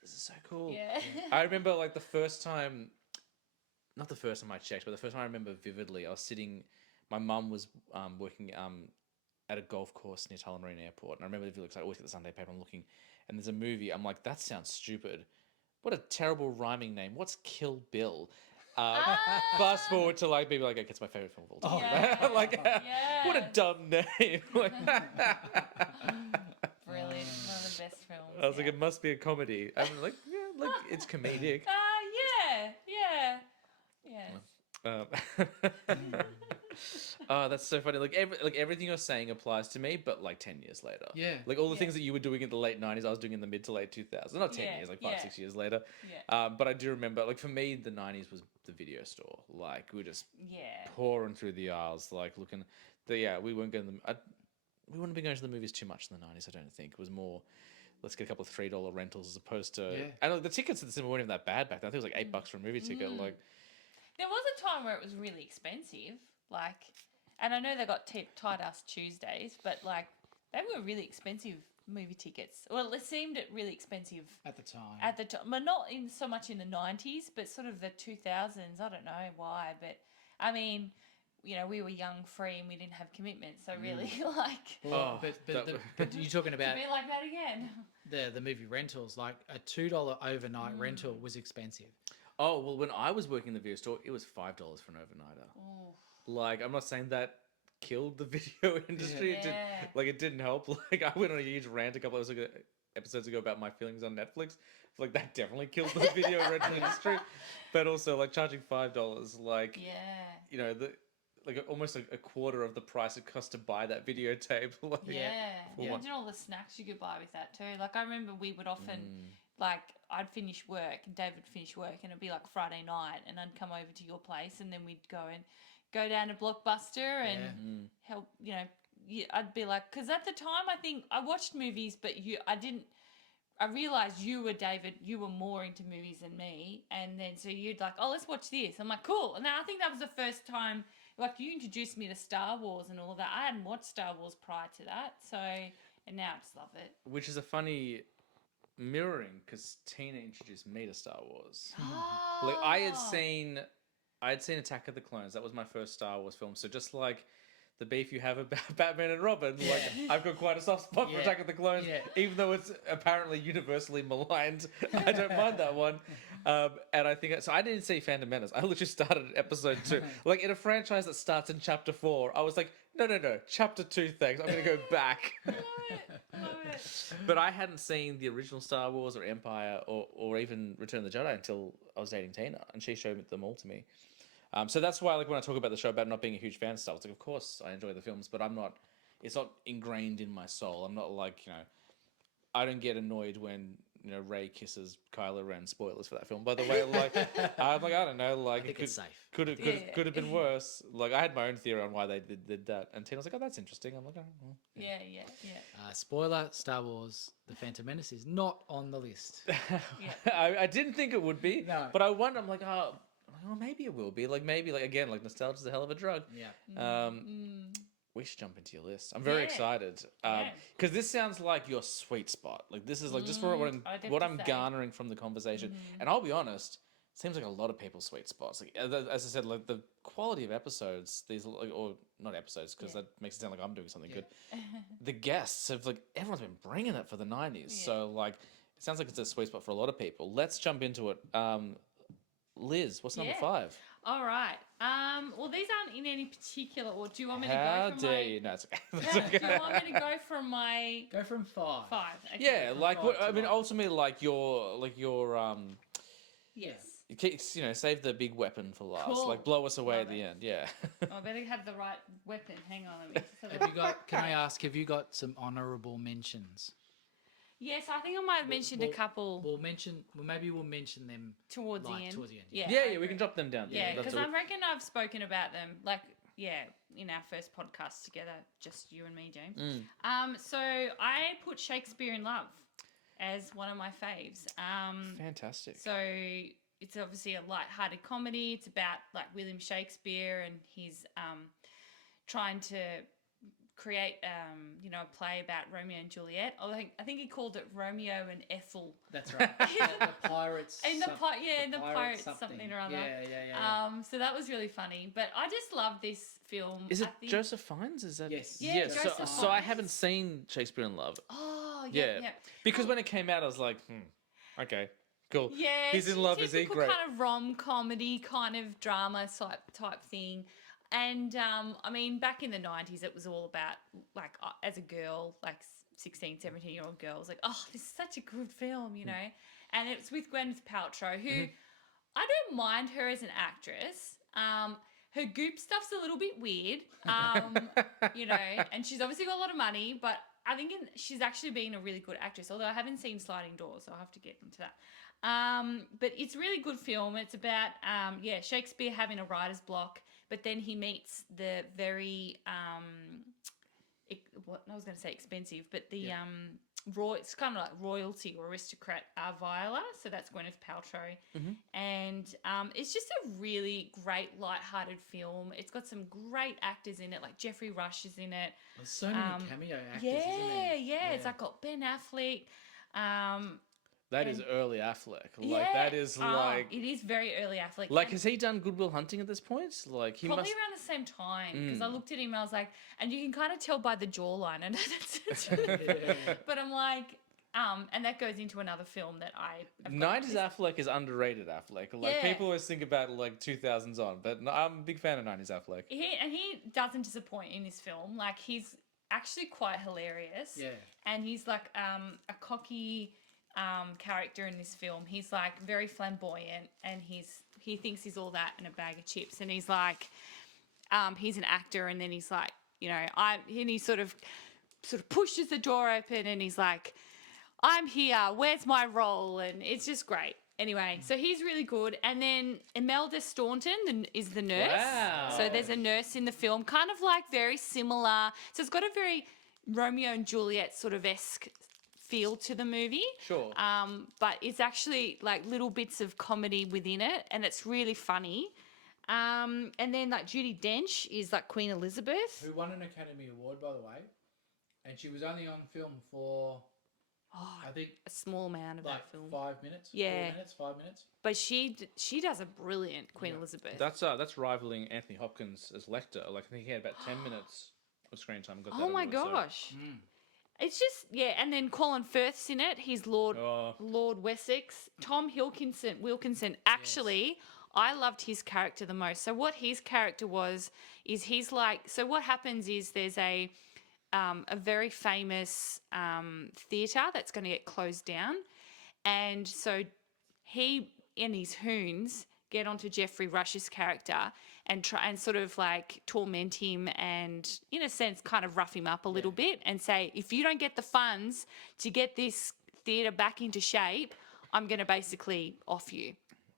this is so cool. Yeah. I remember like the first time, not the first time I checked, but the first time I remember vividly, I was sitting. My mum was working at a golf course near Tullamarine Airport, and I remember the because I always get the Sunday paper. I'm looking, and there's a movie. I'm like, that sounds stupid. What a terrible rhyming name. What's Kill Bill? Fast forward to like maybe like it's my favorite film of all time. Yeah. Like, what a Yeah. dumb name. Like, Brilliant. One of the best films. I was like, it must be a comedy. I'm like, yeah, like it's comedic. Yeah. Oh, that's so funny. Like everything you're saying applies to me, but like 10 years later. Yeah. Like all the Yeah. things that you were doing in the late 90s, I was doing in the mid to late 2000s. Not 10 Yeah, years, like yeah. 6 years later. Yeah. But I do remember, like for me, the 90s was the video store. Like we were just Yeah. pouring through the aisles, like looking. We weren't going to we wouldn't be going to the movies too much in the 90s. I don't think it was more. Let's get a couple of $3 rentals as opposed to. Yeah. And like, the tickets at the cinema weren't even that bad back then. I think it was like $8 for a movie ticket. Like. There was a time where it was really expensive, like, and I know they got tight ass Tuesdays, but like they were really expensive movie tickets. Well, it seemed really expensive At the time. at the time, but not in so much in the 90s, but sort of the 2000s. I don't know why, but I mean, we were young, free, and we didn't have commitments, so really, like, Oh, but you're talking to about be like that again. the movie rentals. Like a $2 overnight rental was expensive. Oh, well, when I was working in the video store, it was $5 for an overnighter. Oh, Like, I'm not saying that killed the video industry. Yeah. It didn't help. Like, I went on a huge rant a couple of episodes ago about my feelings on Netflix. Like, that definitely killed the video rental industry. But also, like, charging $5, like, yeah. almost like a quarter of the price it cost to buy that videotape. Like, Yeah. For Yeah. what? Imagine all the snacks you could buy with that too. Like I remember we would often like I'd finish work and David would finish work and it'd be like Friday night and I'd come over to your place and then we'd go down to Blockbuster and help, I'd be like, because at the time I think I watched movies, but I realized you were David, you were more into movies than me. And then so you'd like, oh, let's watch this. I'm like, cool. And then I think that was the first time, like you introduced me to Star Wars and all of that. I hadn't watched Star Wars prior to that. So, and now I just love it. Which is a funny mirroring because Tina introduced me to Star Wars. Like I had seen Attack of the Clones. That was my first Star Wars film. So just like the beef you have about Batman and Robin, like I've got quite a soft spot for Attack of the Clones, even though it's apparently universally maligned. I don't mind that one. And I think so. I didn't see Phantom Menace. I literally started at episode 2. Like in a franchise that starts in chapter 4, I was like, no, chapter 2, thanks. I'm gonna go back. Love it. But I hadn't seen the original Star Wars or Empire or even Return of the Jedi until I was dating Tina, and she showed them all to me. So that's why, like, when I talk about the show about not being a huge fan of stuff, it's like, of course, I enjoy the films, but it's not ingrained in my soul. I'm not like, I don't get annoyed when, Rey kisses Kylo Ren. Spoilers for that film, by the way. Like, I'm like, I don't know, like, I think it's safe. Could have been worse. Like, I had my own theory on why they did that, and Tina was like, oh, that's interesting. I'm like, oh, well. Yeah. Spoiler: Star Wars: The Phantom Menace is not on the list. I didn't think it would be, No. but I wonder. I'm like, maybe it will be. Like maybe, like again, like nostalgia's a hell of a drug. Yeah. we should jump into your list. I'm very Yeah. excited Yeah. because this sounds like your sweet spot. Like this is like just for I'd have what to I'm say. garnering from the conversation. And I'll be honest, it seems like a lot of people's sweet spots. Like as I said, like the quality of episodes, these like, or not episodes because that makes it sound like I'm doing something good. The guests have like everyone's been bringing it for the 90s. So like it sounds like it's a sweet spot for a lot of people. Let's jump into it. Liz, what's number 5? All right. Well, these aren't in any particular order. Do you want me to How go from dare my... you? No, it's okay. Do It's okay. you want me to go from my Go from 5. 5? Okay. Yeah, From like five to I mean, one. ultimately, like your Yes. you know, save the big weapon for last. Cool. Like blow us away Love at the it. end. Yeah. I better have the right weapon. Hang on. Let me just have a Have you got? Can I ask? Have you got some honourable mentions? Yes, I think I might have mentioned a couple We'll mention. Well, maybe we'll mention them towards the like end. towards the end. Yeah, Yeah, I we agree. can drop them down. Yeah, that's because all. I reckon I've spoken about them, like, in our first podcast together, just you and me, James. So I put Shakespeare in Love as one of my faves. Fantastic. So it's obviously a light-hearted comedy. It's about like William Shakespeare and he's trying to create a play about Romeo and Juliet. I think he called it Romeo and Ethel. That's right. the pirates. In the pirates something or other. Yeah. So that was really funny. But I just love this film. Is it I think- Joseph Fiennes? Is that? Yes. Yeah, So, Joseph so I Fiennes. haven't seen Shakespeare in Love. Oh, Yeah. yeah. Because when it came out, I was like, okay, cool. Yeah, He's in love. Is he typical great? kind of rom-comedy, kind of drama type thing. And I mean, back in the 90s, it was all about, like, as a girl, like 16, 17-year-old girls, like, oh, this is such a good film, you know? And it's with Gwyneth Paltrow, who I don't mind her as an actress. Her goop stuff's a little bit weird, you know, and she's obviously got a lot of money, but I think she's actually been a really good actress, although I haven't seen Sliding Doors, so I'll have to get into that. But it's a really good film. It's about, Shakespeare having a writer's block, but then he meets the very, I was going to say expensive, but the it's kind of like royalty or aristocrat Viola, so that's Gwyneth Paltrow. And it's just a really great, light-hearted film. It's got some great actors in it, like Jeffrey Rush is in it. There's so many cameo actors, isn't there? Yeah. It's like got Ben Affleck. That is early Affleck. Like that is like. It is very early Affleck. Like, And has he done Good Will Hunting at this point? Like he probably must. around the same time because I looked at him and I was like, and you can kind of tell by the jawline, and but I'm like, and that goes into another film that I. have got 90s Affleck is underrated Affleck. Like Yeah. people always think about like 2000s on, but no, I'm a big fan of 90s Affleck. He doesn't disappoint in this film. Like he's actually quite hilarious. Yeah. And he's like a cocky character in this film. He's like very flamboyant, and he thinks he's all that in a bag of chips. And he's like, he's an actor, and then he's like, you know, and he sort of pushes the door open, and he's like, I'm here. Where's my role? And it's just great. Anyway, so he's really good. And then Imelda Staunton is the nurse. Wow. So there's a nurse in the film, kind of like very similar. So it's got a very Romeo and Juliet sort of esque feel to the movie. Sure. But it's actually like little bits of comedy within it, and it's really funny. And then like Judi Dench is like Queen Elizabeth. Who won an Academy Award, by the way, and she was only on film for I think A small amount of like that film. 5 minutes. Yeah. 4 minutes, 5 minutes. But she does a brilliant Queen Elizabeth. That's rivaling Anthony Hopkins as Lecter. Like I think he had about 10 minutes of screen time. Got that Oh my award, so- gosh. It's just, and then Colin Firth's in it. He's Lord Wessex. Tom Wilkinson. Actually, I loved his character the most. So what his character is he's like, so what happens is there's a very famous theatre that's going to get closed down. And so he and his hoons get onto Jeffrey Rush's character and try and sort of like torment him and, in a sense, kind of rough him up a little bit and say, if you don't get the funds to get this theatre back into shape, I'm going to basically off you.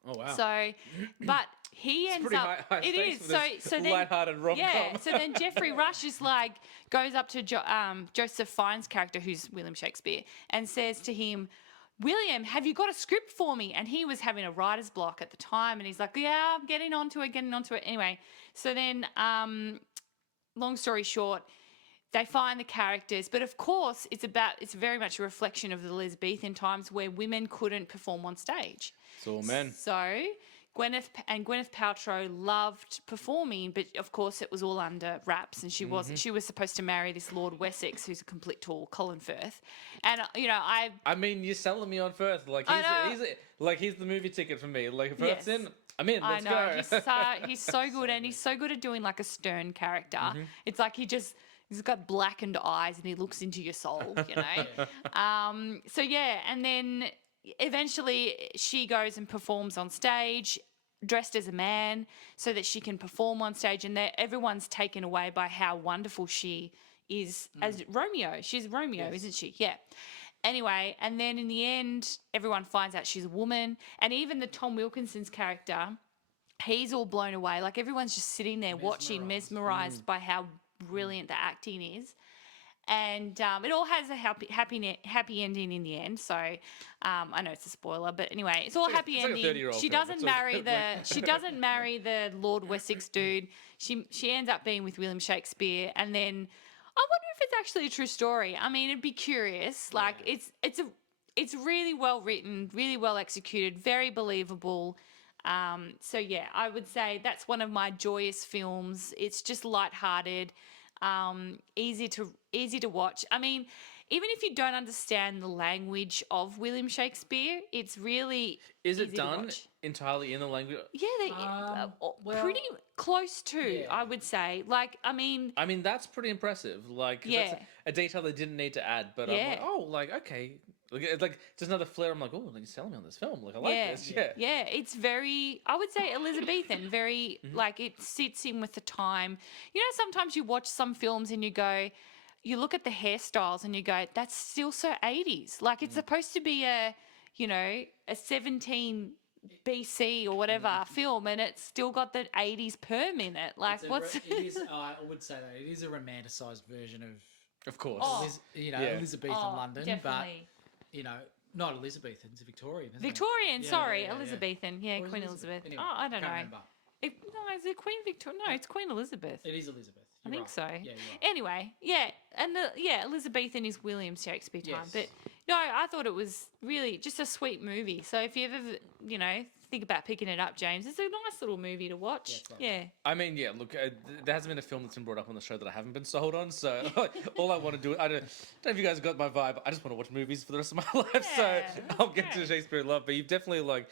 Oh wow. So, but he ends pretty up. high It stakes is. for So, this so then. lighthearted rom-com. Yeah. So then Jeffrey Rush is like goes up to Joseph Fiennes' character, who's William Shakespeare, and says to him, William, have you got a script for me? And he was having a writer's block at the time, and he's like, yeah, I'm getting onto it. Anyway, so then long story short, they find the characters, but of course it's very much a reflection of the Elizabethan times where women couldn't perform on stage. It's all men. So Gwyneth Paltrow loved performing, but of course it was all under wraps, and she was supposed to marry this Lord Wessex, who's a complete tool, Colin Firth, and I mean, you're selling me on Firth. Like he's the movie ticket for me. Like if Firth's in, I'm in. Let's go. He's so good, and he's so good at doing like a stern character. It's like he's got blackened eyes and he looks into your soul, you know. So yeah, and then eventually she goes and performs on stage dressed as a man so that she can perform on stage, and everyone's taken away by how wonderful she is as Romeo. She's Romeo, isn't she? Yeah. Anyway, and then in the end, everyone finds out she's a woman, and even the Tom Wilkinson's character, he's all blown away. Like everyone's just sitting there watching, mesmerized by how brilliant the acting is. And it all has a happy ending in the end. So I know it's a spoiler, but anyway, it's all happy ending. Like a 30-year-old she film. doesn't marry the Lord Wessex dude. She ends up being with William Shakespeare, and then I wonder if it's actually a true story. I mean, it'd be curious. Like it's really well written, really well executed, very believable. So yeah, I would say that's one of my joyous films. It's just lighthearted. Easy to watch. I mean, even if you don't understand the language of William Shakespeare, it's really easy it done to watch. entirely in the language? Yeah, pretty close to, I would say. Like, I mean, that's pretty impressive. Like, that's a detail they didn't need to add. But I'm like, okay. Like just another flair. I'm like, oh, you're selling me on this film. Like, I like this. Yeah, it's very, I would say Elizabethan, very, like it sits in with the time. You know, sometimes you watch some films and you look at the hairstyles and you go, that's still so 80s. Like it's supposed to be a 17 BC or whatever film, and it's still got the 80s perm in it. Like I would say that it is a romanticised version of course, Elizabethan London, definitely. But not Elizabethan, it's Victorian. Isn't Victorian, it? sorry, Elizabethan. Yeah, Or is Queen it Elizabeth. Anyway, I don't know. Remember. Is it Queen Victoria? No, it's Queen Elizabeth. It is Elizabeth. I think so. Yeah, you're right. Anyway, and Elizabethan is William Shakespeare time. Yes. But no, I thought it was really just a sweet movie. So if you ever, think about picking it up, James, it's a nice little movie to watch. Yeah. I mean, look, there hasn't been a film that's been brought up on the show that I haven't been sold on. So all I want to do, I don't know if you guys got my vibe. I just want to watch movies for the rest of my life. So I'll get to Shakespeare in Love. But you've definitely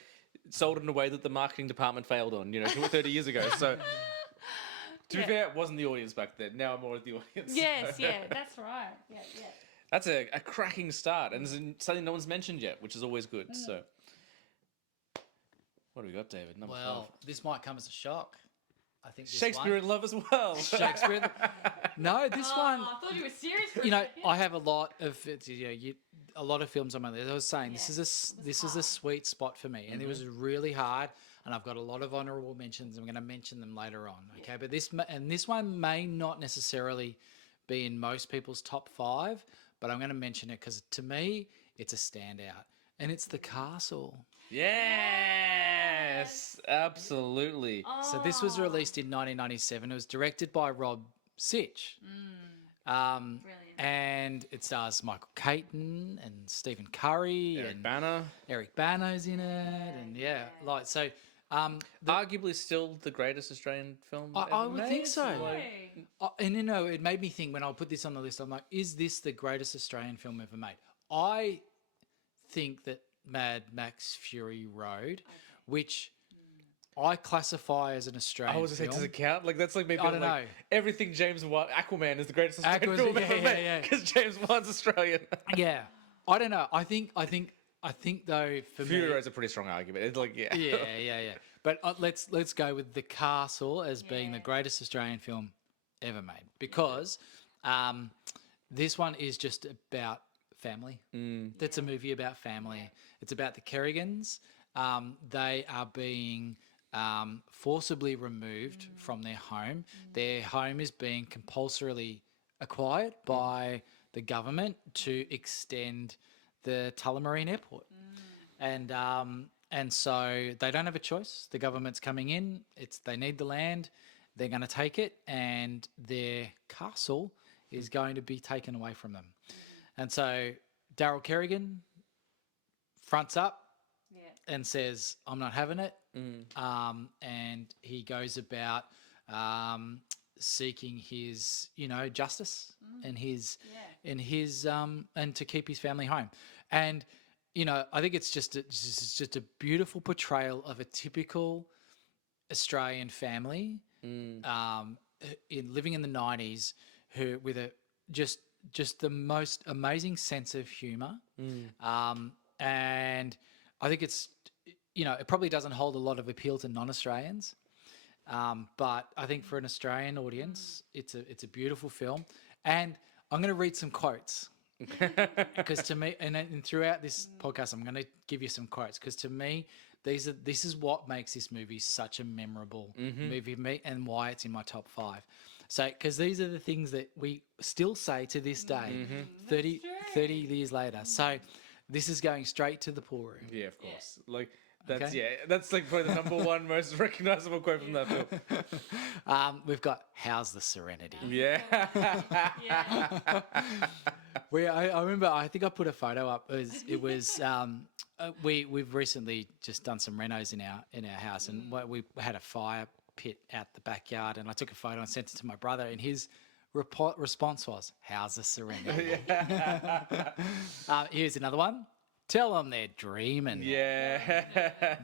sold it in a way that the marketing department failed on, 30 years ago. So to be fair, it wasn't the audience back then. Now I'm more with the audience. Yes, that's right. Yeah. That's a cracking start, and it's something no one's mentioned yet, which is always good. So, what do we got, David? Number 5. This might come as a shock. I think this Shakespeare in Love as well. Shakespeare. No, this one. I thought you were serious. For a second. I have a lot of a lot of films on my list. I was saying this is a sweet spot for me, and it was really hard. And I've got a lot of honourable mentions. I'm going to mention them later on. Okay, but this one may not necessarily be in most people's top 5, but I'm going to mention it because to me it's a standout, and it's The Castle. Yes, absolutely. So this was released in 1997. It was directed by Rob Sitch. Brilliant. And it stars Michael Keaton and Stephen Curry and Banner. Eric Bana's in it, and arguably still the greatest Australian film. I would think so. Hey. And it made me think when I put this on the list. I'm like, is this the greatest Australian film ever made? I think that Mad Max Fury Road, which I classify as an Australian film. I was going to say, does it count? Like, that's like maybe I don't know. Everything James Wan, Aquaman is the greatest Australian film ever made because James Wan's Australian. Yeah, I don't know. I think though for Fury me, Road's a pretty strong argument. It's like yeah. But let's go with The Castle as being the greatest Australian film ever made because this one is just about family. That's a movie about family. It's about the Kerrigans. They are being forcibly removed from their home. Their home is being compulsorily acquired by the government to extend the Tullamarine Airport. And so they don't have a choice. The government's coming in. They need the land. they're going to take it, and their castle is going to be taken away from them. And so Daryl Kerrigan fronts up Yeah. and says, I'm not having it. And he goes about seeking his, justice and his and to keep his family home. And I think it's just a beautiful portrayal of a typical Australian family in living in the 90s, who with a just the most amazing sense of humor. And I think it's it probably doesn't hold a lot of appeal to non-Australians, but I think for an Australian audience, it's a beautiful film. And I'm going to read some quotes because to me, and throughout this podcast, I'm going to give you some quotes because to me, this is what makes this movie such a memorable movie for me, and why it's in my top 5. So, because these are the things that we still say to this day, 30 years later. So, this is going straight to the pool room. Yeah, of course. Like that's that's like probably the number one most recognizable quote from that film. We've got "How's the Serenity?" Yeah. I remember. I think I put a photo up. It was we've recently just done some renos in our house, and we had a fire pit out the backyard, and I took a photo and sent it to my brother, and his response was, "How's the Serenity?" Here's another one. Tell them they're dreaming. Yeah.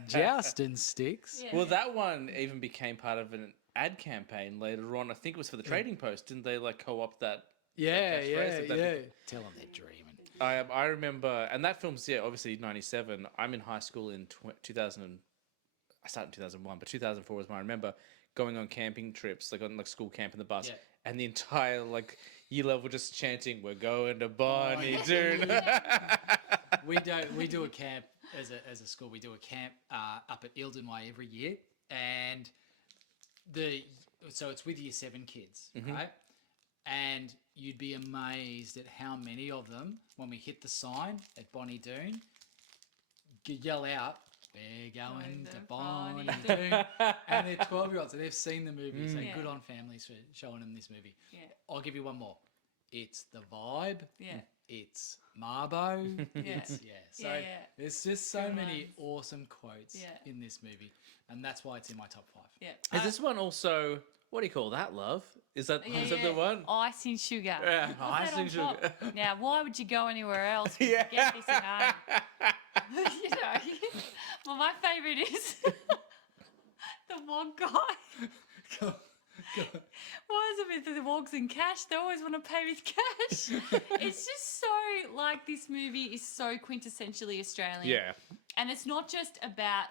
Jousting sticks. Yeah. Well, that one even became part of an ad campaign later on. I think it was for the Trading Post. Didn't they like co-opt that? Yeah. catchphrase? Tell them they're dreaming. I remember, and that film's obviously 97. I'm in high school in 2000. I started in 2001, but 2004 was when I remember going on camping trips, like on school camp in the bus, and the entire year level just chanting, "We're going to Bonnie Doon." We do a camp as a school. We do a camp up at Eildon Way every year, and so it's with year 7 kids, right? And you'd be amazed at how many of them, when we hit the sign at Bonnie Doon, yell out, "We're going to Bonnie Doon," and they're 12-year-olds, and they've seen the movie. So good on families for showing them this movie. Yeah. I'll give you one more. It's the vibe. Yeah. It's Marbo. Yeah. So Yeah. there's just so Good many ones. awesome quotes Yeah. in this movie, and that's why it's in my top 5. Yeah. Is this one also? What do you call that? Love? Is that the one? Icing sugar. Yeah, Put that icing on top. sugar. Now, why would you go anywhere else when you get this at home? Well, my favourite is the wog guy. Why is it with the wogs in cash? They always want to pay with cash. It's just so, this movie is so quintessentially Australian. Yeah. And it's not just about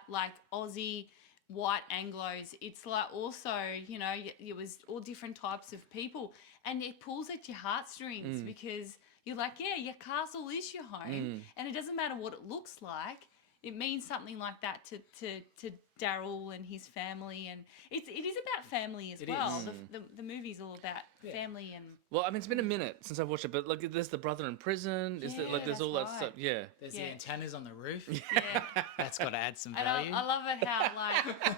Aussie white Anglos. It's also, it was all different types of people, and it pulls at your heartstrings because you're like, yeah, your castle is your home, and it doesn't matter what it looks like. It means something like that to Daryl and his family, and it is about family as well. The movie's all about family and. Well, I mean, it's been a minute since I've watched it, but there's the brother in prison. Is there there's that's all that right. stuff? Yeah. There's the antennas on the roof. Yeah. That's got to add some And value. I love it how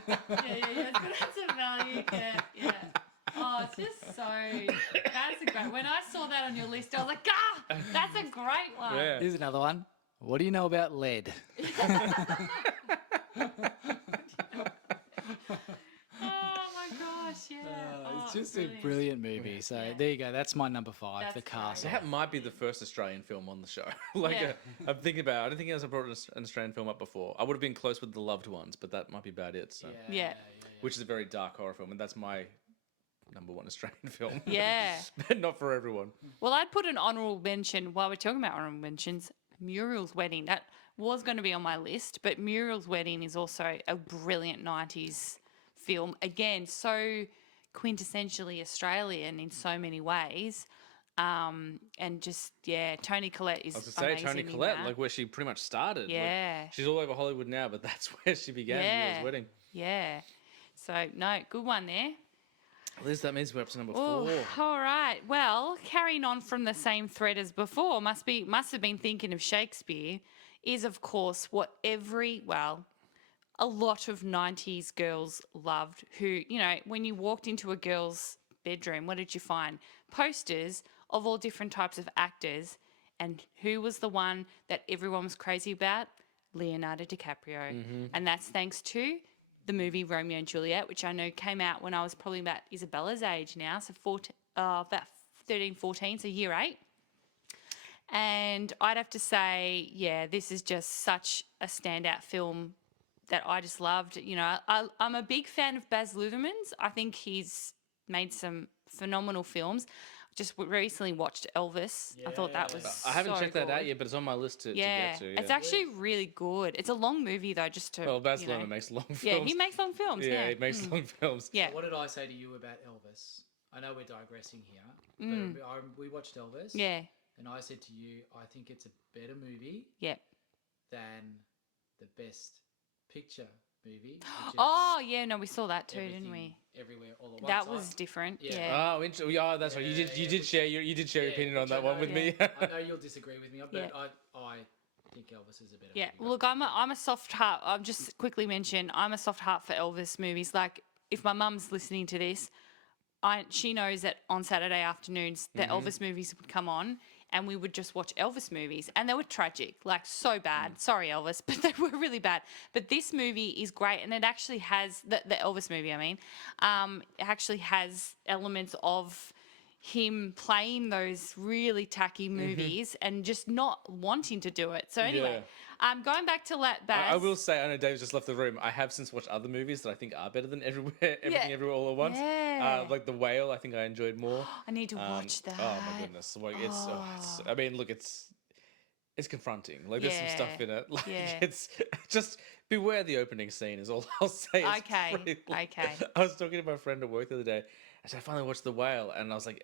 it's got some value. Yeah. Oh, it's just so. That's a great. When I saw that on your list, I was like, that's a great one. Yeah. Here's another one. What do you know about lead? Oh my gosh, yeah. It's just brilliant. a brilliant movie. So there you go. That's my number 5, That's The great. Castle. That might be the first Australian film on the show. Yeah. I'm thinking about it. I don't think I brought an Australian film up before. I would have been close with The Loved Ones, but that might be about it. So. Yeah. Which is a very dark horror film, and that's my number 1 Australian film. Yeah. But not for everyone. Well, I'd put an honourable mention, while we're talking about honourable mentions, Muriel's Wedding. That was going to be on my list, but Muriel's Wedding is also a brilliant 90s film. Again, so quintessentially Australian in so many ways. And just, Toni Collette is I was going to say, amazing Toni in Collette, that. where she pretty much started. Yeah. She's all over Hollywood now, but that's where she began, Muriel's Wedding. Yeah. So, no, good one there. Liz, that means we're up to number Oh, 4. all right. Well, carrying on from the same thread as before, must have been thinking of Shakespeare, is of course what a lot of 90s girls loved, who, you know, when you walked into a girl's bedroom, what did you find? Posters of all different types of actors. And who was the one that everyone was crazy about? Leonardo DiCaprio. And that's thanks to the movie Romeo and Juliet, which I know came out when I was probably about Isabella's age now, so about 13, 14, so year 8. And I'd have to say, yeah, this is just such a standout film that I just loved. You know, I'm a big fan of Baz Luhrmann's. I think he's made some phenomenal films. Just recently watched Elvis. I thought that was I haven't so checked that out good. yet, but it's on my list to Yeah. get to. Yeah. It's actually really good. It's a long movie though, just to Well, Baz you know. Luhrmann makes long films. Yeah, he makes long films. Yeah, Yeah, he makes long films. Yeah. What did I say to you about Elvis? I know we're digressing here, but we watched Elvis. Yeah. And I said to you, I think it's a better movie Yeah. than the Best Picture movie. Oh, yeah, no, we saw that too, didn't we? Everywhere, all at once. That was different. Yeah. Yeah. Oh, that's right. You did share your opinion on that one with me. I know you'll disagree with me, but Yeah. I think Elvis is a better Yeah. movie. Look, I'm a soft heart. I'll just quickly mention I'm a soft heart for Elvis movies. Like, if my mum's listening to this, she knows that on Saturday afternoons the Elvis movies would come on, and we would just watch Elvis movies, and they were tragic, like so bad. Sorry, Elvis, but they were really bad. But this movie is great, and it actually has the Elvis movie. I mean, it actually has elements of him playing those really tacky movies and just not wanting to do it. So anyway, going back to Baz. I will say, I know Dave's just left the room. I have since watched other movies that I think are better than Everything Everywhere All at Once. Yeah. Like The Whale, I think I enjoyed more. I need to watch that. Oh my goodness! Like it's I mean, look, it's confronting. Like there's some stuff in it. Like it's just beware the opening scene is all I'll say. It's Okay. Okay. I was talking to my friend at work the other day. I said I finally watched The Whale, and I was like,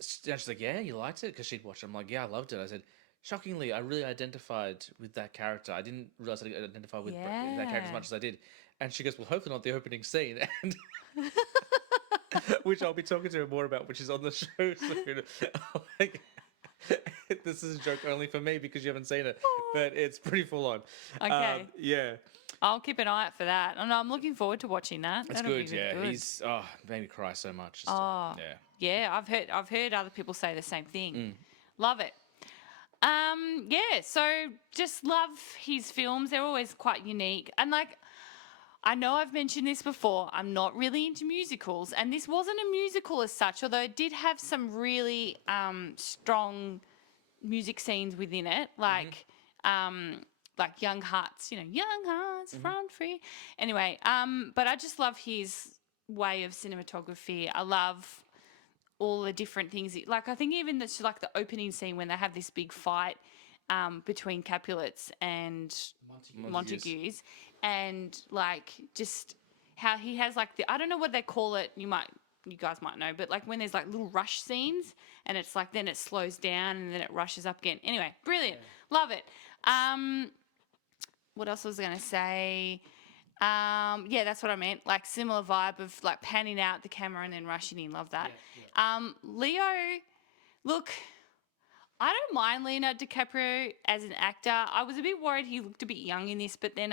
she's like, yeah, you liked it because she'd watched it. I'm like, yeah, I loved it. I said, shockingly, I really identified with that character. I didn't realize I identified with that character as much as I did. And she goes, well, hopefully not the opening scene. And which I'll be talking to her more about, which is on the show soon. Like, this is a joke only for me because you haven't seen it, but it's pretty full on. Okay. Yeah. I'll keep an eye out for that. And I'm looking forward to watching that. It's That'll good, be really good. He's made me cry so much. Yeah, I've heard other people say the same thing. Love it. So just love his films. They're always quite unique. And like, I know I've mentioned this before, I'm not really into musicals, and this wasn't a musical as such, although it did have some really strong music scenes within it, like Young Hearts, Young Hearts, Front Free. Anyway, but I just love his way of cinematography. I love all the different things. Like, I think even the opening scene when they have this big fight between Capulets and Montagues, and like just how he has like I don't know what they call it. You guys might know, but like when there's like little rush scenes, and it's like then it slows down and then it rushes up again. Anyway, brilliant, love it. What else was I gonna say? That's what I meant. Like similar vibe of like panning out the camera and then rushing in. Love that. Leo, look, I don't mind Leonardo DiCaprio as an actor. I was a bit worried he looked a bit young in this, but then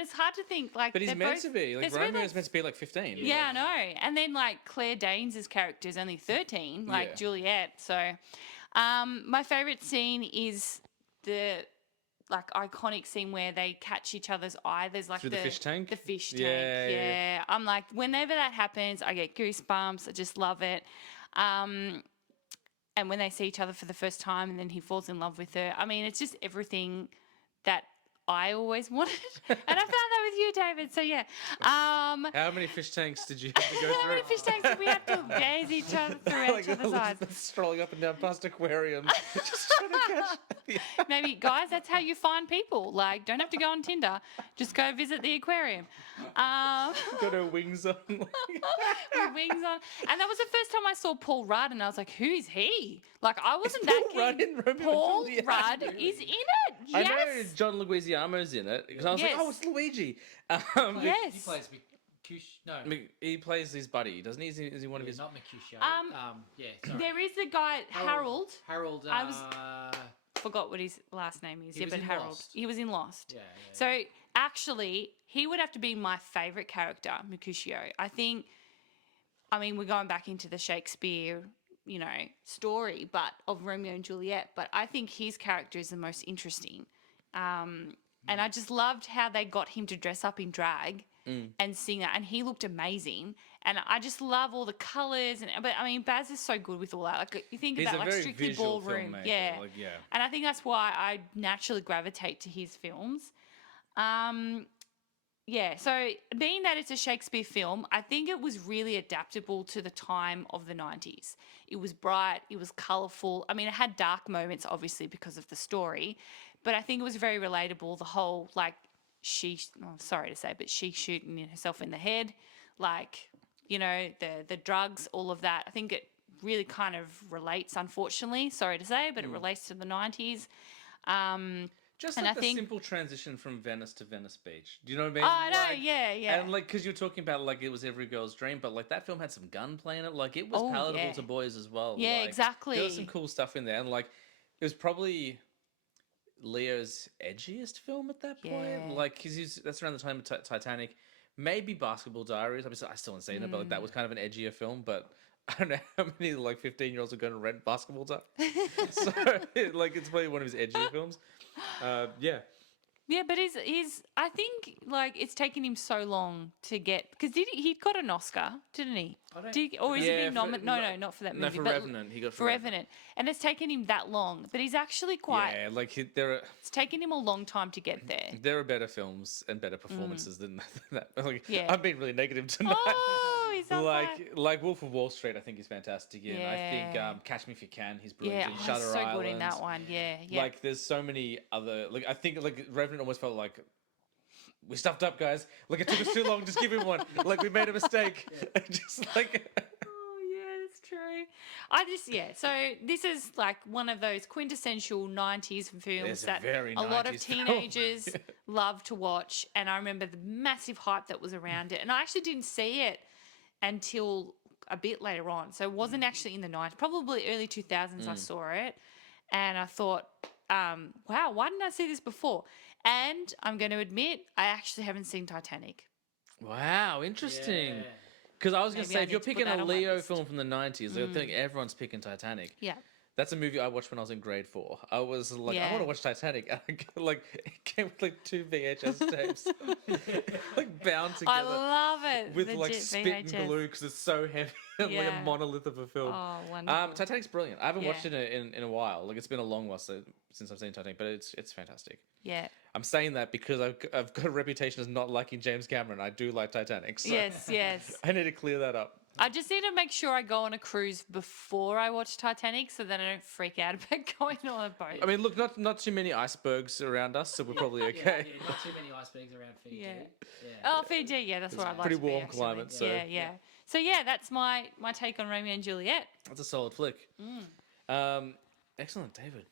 it's hard to think like. But he's meant to be. Like Romeo is meant to be like 15. Yeah, I know. And then like Claire Danes' character is only 13, like Juliet. So, my favorite scene is the like iconic scene where they catch each other's eye. There's like the fish tank. The fish tank. Yeah. I'm like, whenever that happens, I get goosebumps. I just love it. And when they see each other for the first time, and then he falls in love with her. I mean, it's just everything that I always wanted, and I found that with you, David. So yeah. How many fish tanks did you have to go through? How many fish tanks did we have to gaze each other through each other's eyes? Strolling up and down past aquariums, just trying to catch. Maybe, guys, that's how you find people. Like, don't have to go on Tinder. Just go visit the aquarium. Got her wings on. With wings on. And that was the first time I saw Paul Rudd, and I was like, who is he? Like, I wasn't that keen. Rudd in Romeo Paul and Juliet? Rudd is in it. Yes. I know John Leguizamo's in it because I was like, oh, it's Luigi. Yes. He plays Mercutio. No. He plays his buddy, doesn't he? Is he one of his? Not Mercutio. There is the guy Harold. Harold. forgot what his last name is. He was but in Harold. Lost. He was in Lost. Yeah. So actually, he would have to be my favourite character, Mercutio. I mean, we're going back into the Shakespeare, story, but of Romeo and Juliet. But I think his character is the most interesting. And I just loved how they got him to dress up in drag and sing that, and he looked amazing. And I just love all the colours. But I mean, Baz is so good with all that. Like you think He's about a like very Strictly visual Ballroom, filmmaker, yeah. yeah. And I think that's why I naturally gravitate to his films. Yeah, so being that it's a Shakespeare film, I think it was really adaptable to the time of the 90s. It was bright, it was colourful. I mean, it had dark moments, obviously, because of the story, but I think it was very relatable. The whole, sorry to say, but she shooting herself in the head, the drugs, all of that. I think it really kind of relates, unfortunately, sorry to say, but it relates to the 90s. Just and like I the think, simple transition from Venice to Venice Beach. Do you know what I mean? Oh, I know, yeah. And because you're talking about it was every girl's dream, but that film had some gunplay in it. It was Oh, palatable yeah. to boys as well. Yeah, exactly. There was some cool stuff in there, and it was probably Leo's edgiest film at that point. Yeah. Because that's around the time of Titanic, maybe Basketball Diaries. I still haven't seen it, but that was kind of an edgier film. But I don't know how many 15-year-olds are going to rent Basketball Time. So it's probably one of his edgier films. Yeah. Yeah, but I think it's taken him so long to get, because he got an Oscar, didn't he? Or is he being nominated? No, not for that movie. No, for but Revenant. He got for Revenant, and it's taken him that long. But he's actually quite. Yeah, It's taken him a long time to get there. there are better films and better performances than that. Yeah. I'm being really negative tonight. Oh, he's on fire. like Wolf of Wall Street, I think he's fantastic in. I think Yeah. Catch Me If You Can, he's brilliant Yeah, in. he's Shutter so Island. good in that one. Yeah. There's so many other. I think Revenant almost felt like we stuffed up, guys. It took us too long. Just give him one. We made a mistake. Just Oh yeah, that's true. So this is one of those quintessential 90s films It's a that very a lot of 90s film. teenagers love to watch, and I remember the massive hype that was around it. And I actually didn't see it until a bit later on. So it wasn't actually in the 90s, probably early 2000s I saw it, and I thought, wow, why didn't I see this before? And I'm going to admit, I actually haven't seen Titanic. Wow, interesting. Because I was going to Maybe say, I if you're need to put picking that a on my Leo list. film from the 90s, I think everyone's picking Titanic. Yeah. That's a movie I watched when I was in grade 4. I was I Yeah. want to watch Titanic. And it came with 2 VHS tapes, bound together. I love it. With Legit spit VHS. and glue because it's so heavy and Yeah. a monolith of a film. Oh, wonderful. Titanic's brilliant. I haven't watched Yeah. it in a while. It's been a long while since I've seen Titanic, but it's fantastic. Yeah. I'm saying that because I've got a reputation as not liking James Cameron. I do like Titanic. So Yes. I need to clear that up. I just need to make sure I go on a cruise before I watch Titanic so that I don't freak out about going on a boat. I mean, look, not too many icebergs around us, so we're probably okay. Yeah, not too many icebergs around Fiji. Yeah. Yeah. Oh, Fiji, yeah, that's where I'd like pretty to be, warm actually. climate, so- Yeah. So, yeah, that's my take on Romeo and Juliet. That's a solid flick. Excellent, David.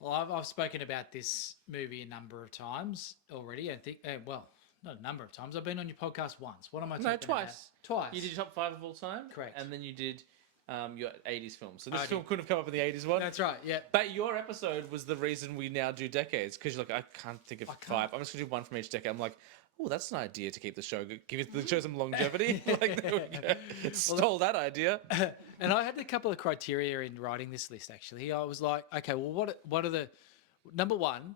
Well, I've spoken about this movie a number of times already. I think, not a number of times. I've been on your podcast once. What am I talking about? Twice. Twice. You did your top 5 of all time? Correct. And then you did your 80s film. So this I film did. couldn't have come up in the 80s one. That's right, yeah. But your episode was the reason we now do decades, because you're I can't think of 5. I'm just going to do one from each decade. I'm like, oh, that's an idea to keep the show, give the show some longevity. There we go. Stole that idea. And I had a couple of criteria in writing this list, actually. I was like, okay, well, what are the... Number one,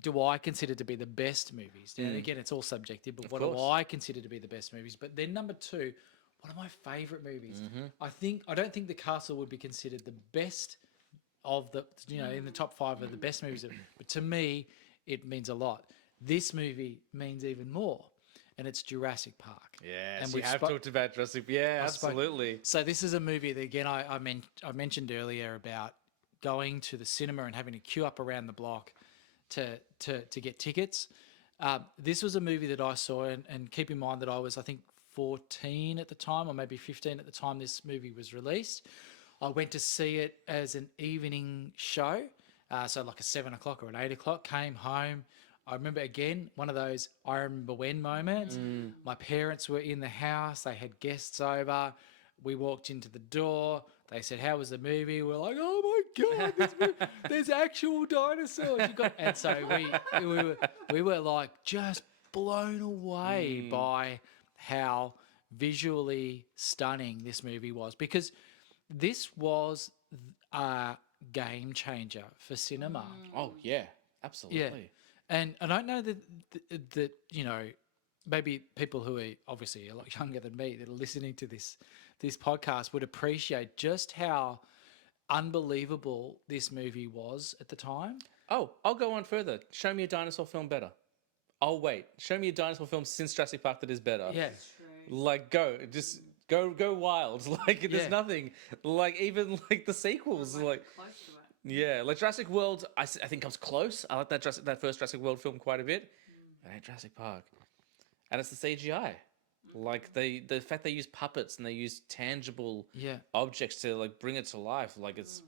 do I consider to be the best movies? And again, it's all subjective, but what do course. I consider to be the best movies? But then number two, what are my favourite movies? I don't think The Castle would be considered the best of the, in the top 5 of the best movies. But to me, it means a lot. This movie means even more, and it's Jurassic Park. Yes, And we we've have talked about Jurassic. Yeah, absolutely. So this is a movie that, again, I mentioned earlier about going to the cinema and having to queue up around the block to get tickets. This was a movie that I saw, and keep in mind that I was, I think, 14 at the time, or maybe 15 at the time this movie was released. I went to see it as an evening show, so like a 7 o'clock or an 8 o'clock, came home. I remember, again, one of those I remember when moments. My parents were in the house. They had guests over. We walked into the door. They said, "How was the movie?" We're like, "Oh my god, there's actual dinosaurs!" And so we were like just blown away by how visually stunning this movie was, because this was a game changer for cinema. Oh yeah, absolutely. And I don't know that maybe people who are obviously a lot younger than me that are listening to this podcast would appreciate just how unbelievable this movie was at the time. Oh, I'll go on further. Show me a dinosaur film better. I'll wait. Show me a dinosaur film since Jurassic Park that is better. Yeah. Like just go wild. Like there's Yeah. nothing. Like even like the sequels. Like Close to it. yeah, like Jurassic World. I think comes close. I like that first Jurassic World film quite a bit. I hate Jurassic Park, and it's the CGI. Like the fact they use puppets and they use tangible objects to like bring it to life. Like it's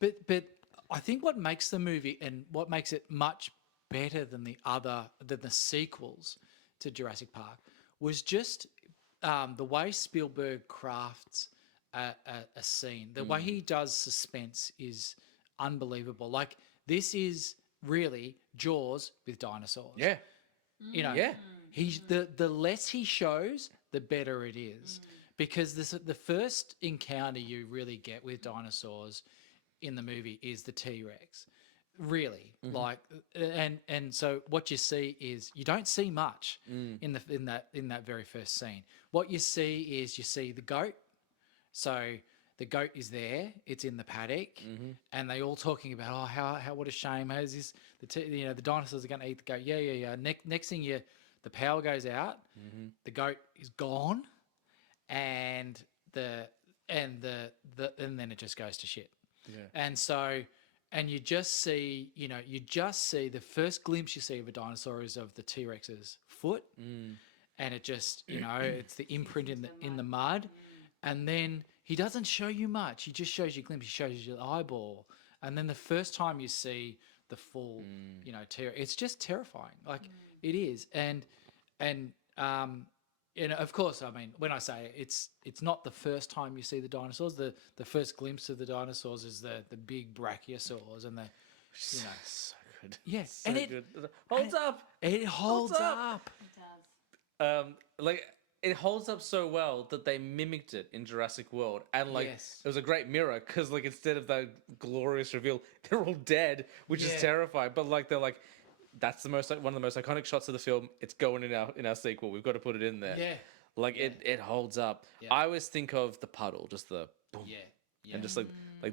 But I think what makes the movie and what makes it much better than the sequels to Jurassic Park was just the way Spielberg crafts a scene. The way he does suspense is unbelievable. Like this is really Jaws with dinosaurs. yeah. Yeah. He's the less he shows, the better it is, because the first encounter you really get with dinosaurs in the movie is the T-Rex. Really, like, and so what you see is you don't see much in that very first scene. What you see is the goat. So the goat is there; it's in the paddock, and they all talking about, oh, how what a shame. How's this? The dinosaurs are going to eat the goat. Yeah. Next thing the power goes out, the goat is gone, and then it just goes to shit. Yeah. And so, and you just see the first glimpse you see of a dinosaur is of the T-Rex's foot, and it just it's the imprint in the mud, and then he doesn't show you much. He just shows you a glimpse. He shows you the eyeball, and then the first time you see the full, T-Rex, it's just terrifying. Like it is, and of course, I mean, when I say it's not the first time you see the dinosaurs. The first glimpse of the dinosaurs is the big brachiosaurs and the, So good. yeah, So and it good. Holds up. It holds up. It does. Like it holds up so well that they mimicked it in Jurassic World, and like Yes. it was a great mirror because like instead of that glorious reveal, they're all dead, which is Yeah. terrifying. But like they're like, that's one of the most iconic shots of the film. It's going in our sequel. We've got to put it in there. Yeah, Like it holds up. Yeah. I always think of the puddle, just the boom, yeah, and just like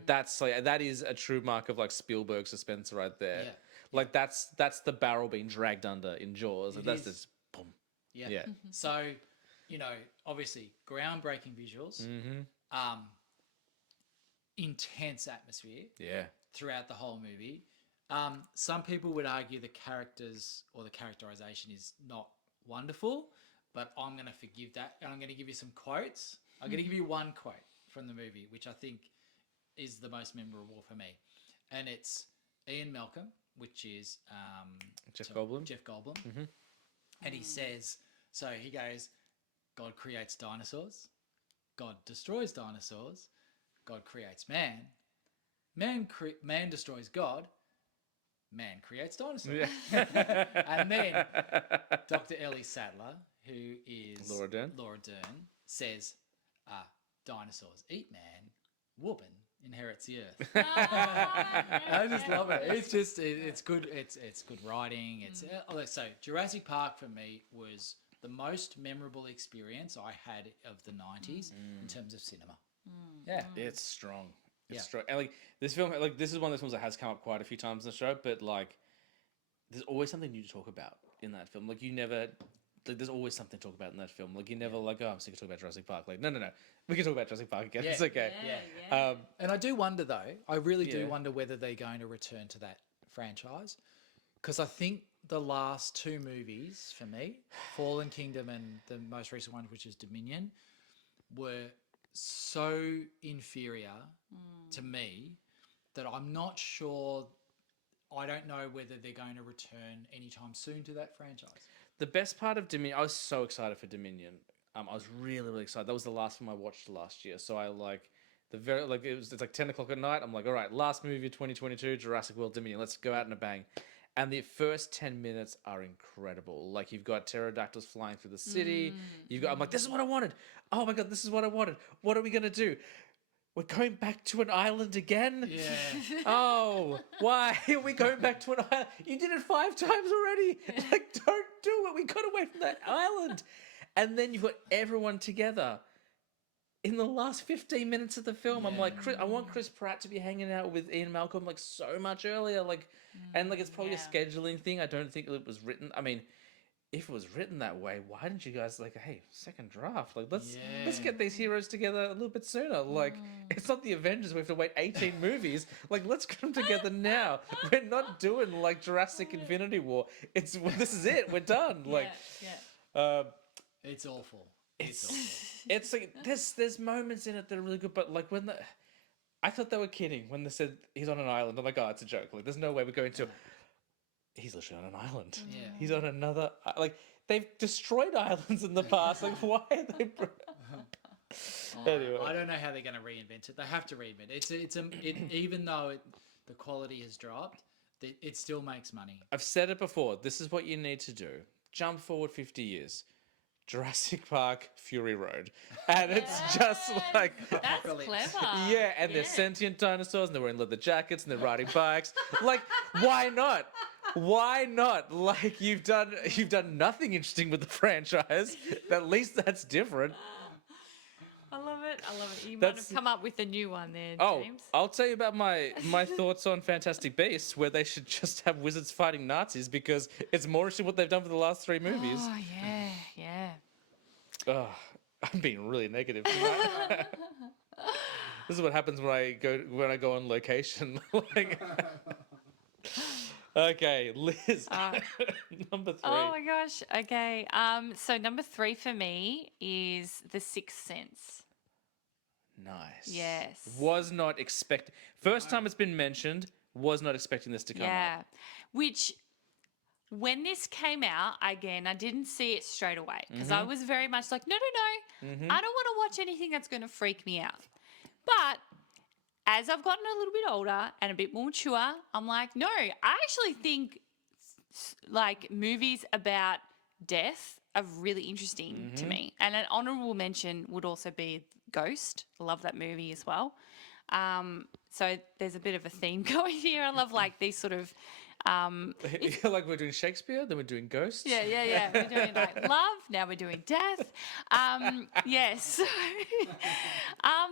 that's like that is a true mark of like Spielberg suspense right there. Yeah. Like that's the barrel being dragged under in Jaws. Like, that's is. just boom. yeah. Yeah. So, obviously, groundbreaking visuals, intense atmosphere Yeah. throughout the whole movie. Some people would argue the characters or the characterization is not wonderful, but I'm going to forgive that, and I'm going to give you some quotes. I'm going to give you one quote from the movie, which I think is the most memorable for me, and it's Ian Malcolm, which is Jeff Goldblum. Jeff Goldblum, and he says, so he goes, God creates dinosaurs, God destroys dinosaurs, God creates man, man destroys God, man creates dinosaurs. Yeah. And then Dr. Ellie Sattler, who is Laura Dern, says, dinosaurs eat man, woman inherits the earth. I I just love it. It's just it's good. It's good writing. It's so Jurassic Park for me was the most memorable experience I had of the 90s in terms of cinema. Yeah. It's strong. It's Yeah. strong. And like this film, like this is one of those films that has come up quite a few times in the show, but like there's always something new to talk about in that film. Like you never like there's always something to talk about in that film. Like you never like, oh, I'm sick of talking about Jurassic Park. Like, no. We can talk about Jurassic Park again. Yeah. It's okay. Yeah. And I do wonder though, I really do Yeah. wonder whether they're going to return to that franchise. Because I think the last two movies for me, Fallen Kingdom and the most recent one, which is Dominion, were so inferior to me that I'm not sure. I don't know whether they're going to return anytime soon to that franchise. The best part of Dominion, I was so excited for Dominion. I was really, really excited. That was the last film I watched last year. So I like It's like 10 o'clock at night. I'm like, all right, last movie of 2022, Jurassic World Dominion. Let's go out in a bang. And the first 10 minutes are incredible. Like, you've got pterodactyls flying through the city. I'm like, this is what I wanted. Oh my God, this is what I wanted. What are we going to do? We're going back to an island again? Yeah. Oh, why are we going back to an island? You did it 5 times already. Like, don't do it. We got away from that island. And then you've got everyone together in the last 15 minutes of the film. I'm like, I want Chris Pratt to be hanging out with Ian Malcolm like so much earlier. Like, and like, it's probably a scheduling thing. I don't think it was written. I mean, if it was written that way, why didn't you guys like, hey, second draft? Like, let's get these heroes together a little bit sooner. Like, it's not the Avengers. We have to wait 18 movies. Like, let's get them together now. We're not doing like Jurassic Infinity War. This is it. We're done. Like, It's awful. it's like there's moments in it that are really good, but like I thought they were kidding when they said he's on an island. I'm like, oh, it's a joke. Like, there's no way we're going to. He's literally on an island. Yeah. He's on another. Like, they've destroyed islands in the past. Like, why are they? Anyway, I don't know how they're going to reinvent it. They have to reinvent it. Even though the quality has dropped, it still makes money. I've said it before. This is what you need to do. Jump forward 50 years. Jurassic Park, Fury Road. And it's just like... That's Brilliant. clever. Yeah, and they're sentient dinosaurs, and they're wearing leather jackets, and they're riding bikes. Like, why not? Why not? Like, you've done nothing interesting with the franchise. At least that's different. I love it. You might have come up with a new one there, James. I'll tell you about my thoughts on Fantastic Beasts, where they should just have wizards fighting Nazis, because it's more interesting what they've done for the last 3 movies. Oh, yeah. Oh, I'm being really negative tonight. This is what happens when I go on location. Like, okay, Liz, number 3. Oh my gosh. Okay. So number 3 for me is The Sixth Sense. Nice. Yes. Was not expect. First time it's been mentioned. Was not expecting this to come up. Which, when this came out, again, I didn't see it straight away because I was very much like, no. I don't want to watch anything that's going to freak me out. But as I've gotten a little bit older and a bit more mature, I'm like, no, I actually think like movies about death are really interesting to me. And an honourable mention would also be Ghost. I love that movie as well. So there's a bit of a theme going here. I love like these sort of... like we're doing Shakespeare, then we're doing Ghosts. Yeah. We're doing like love, now we're doing death. Yes.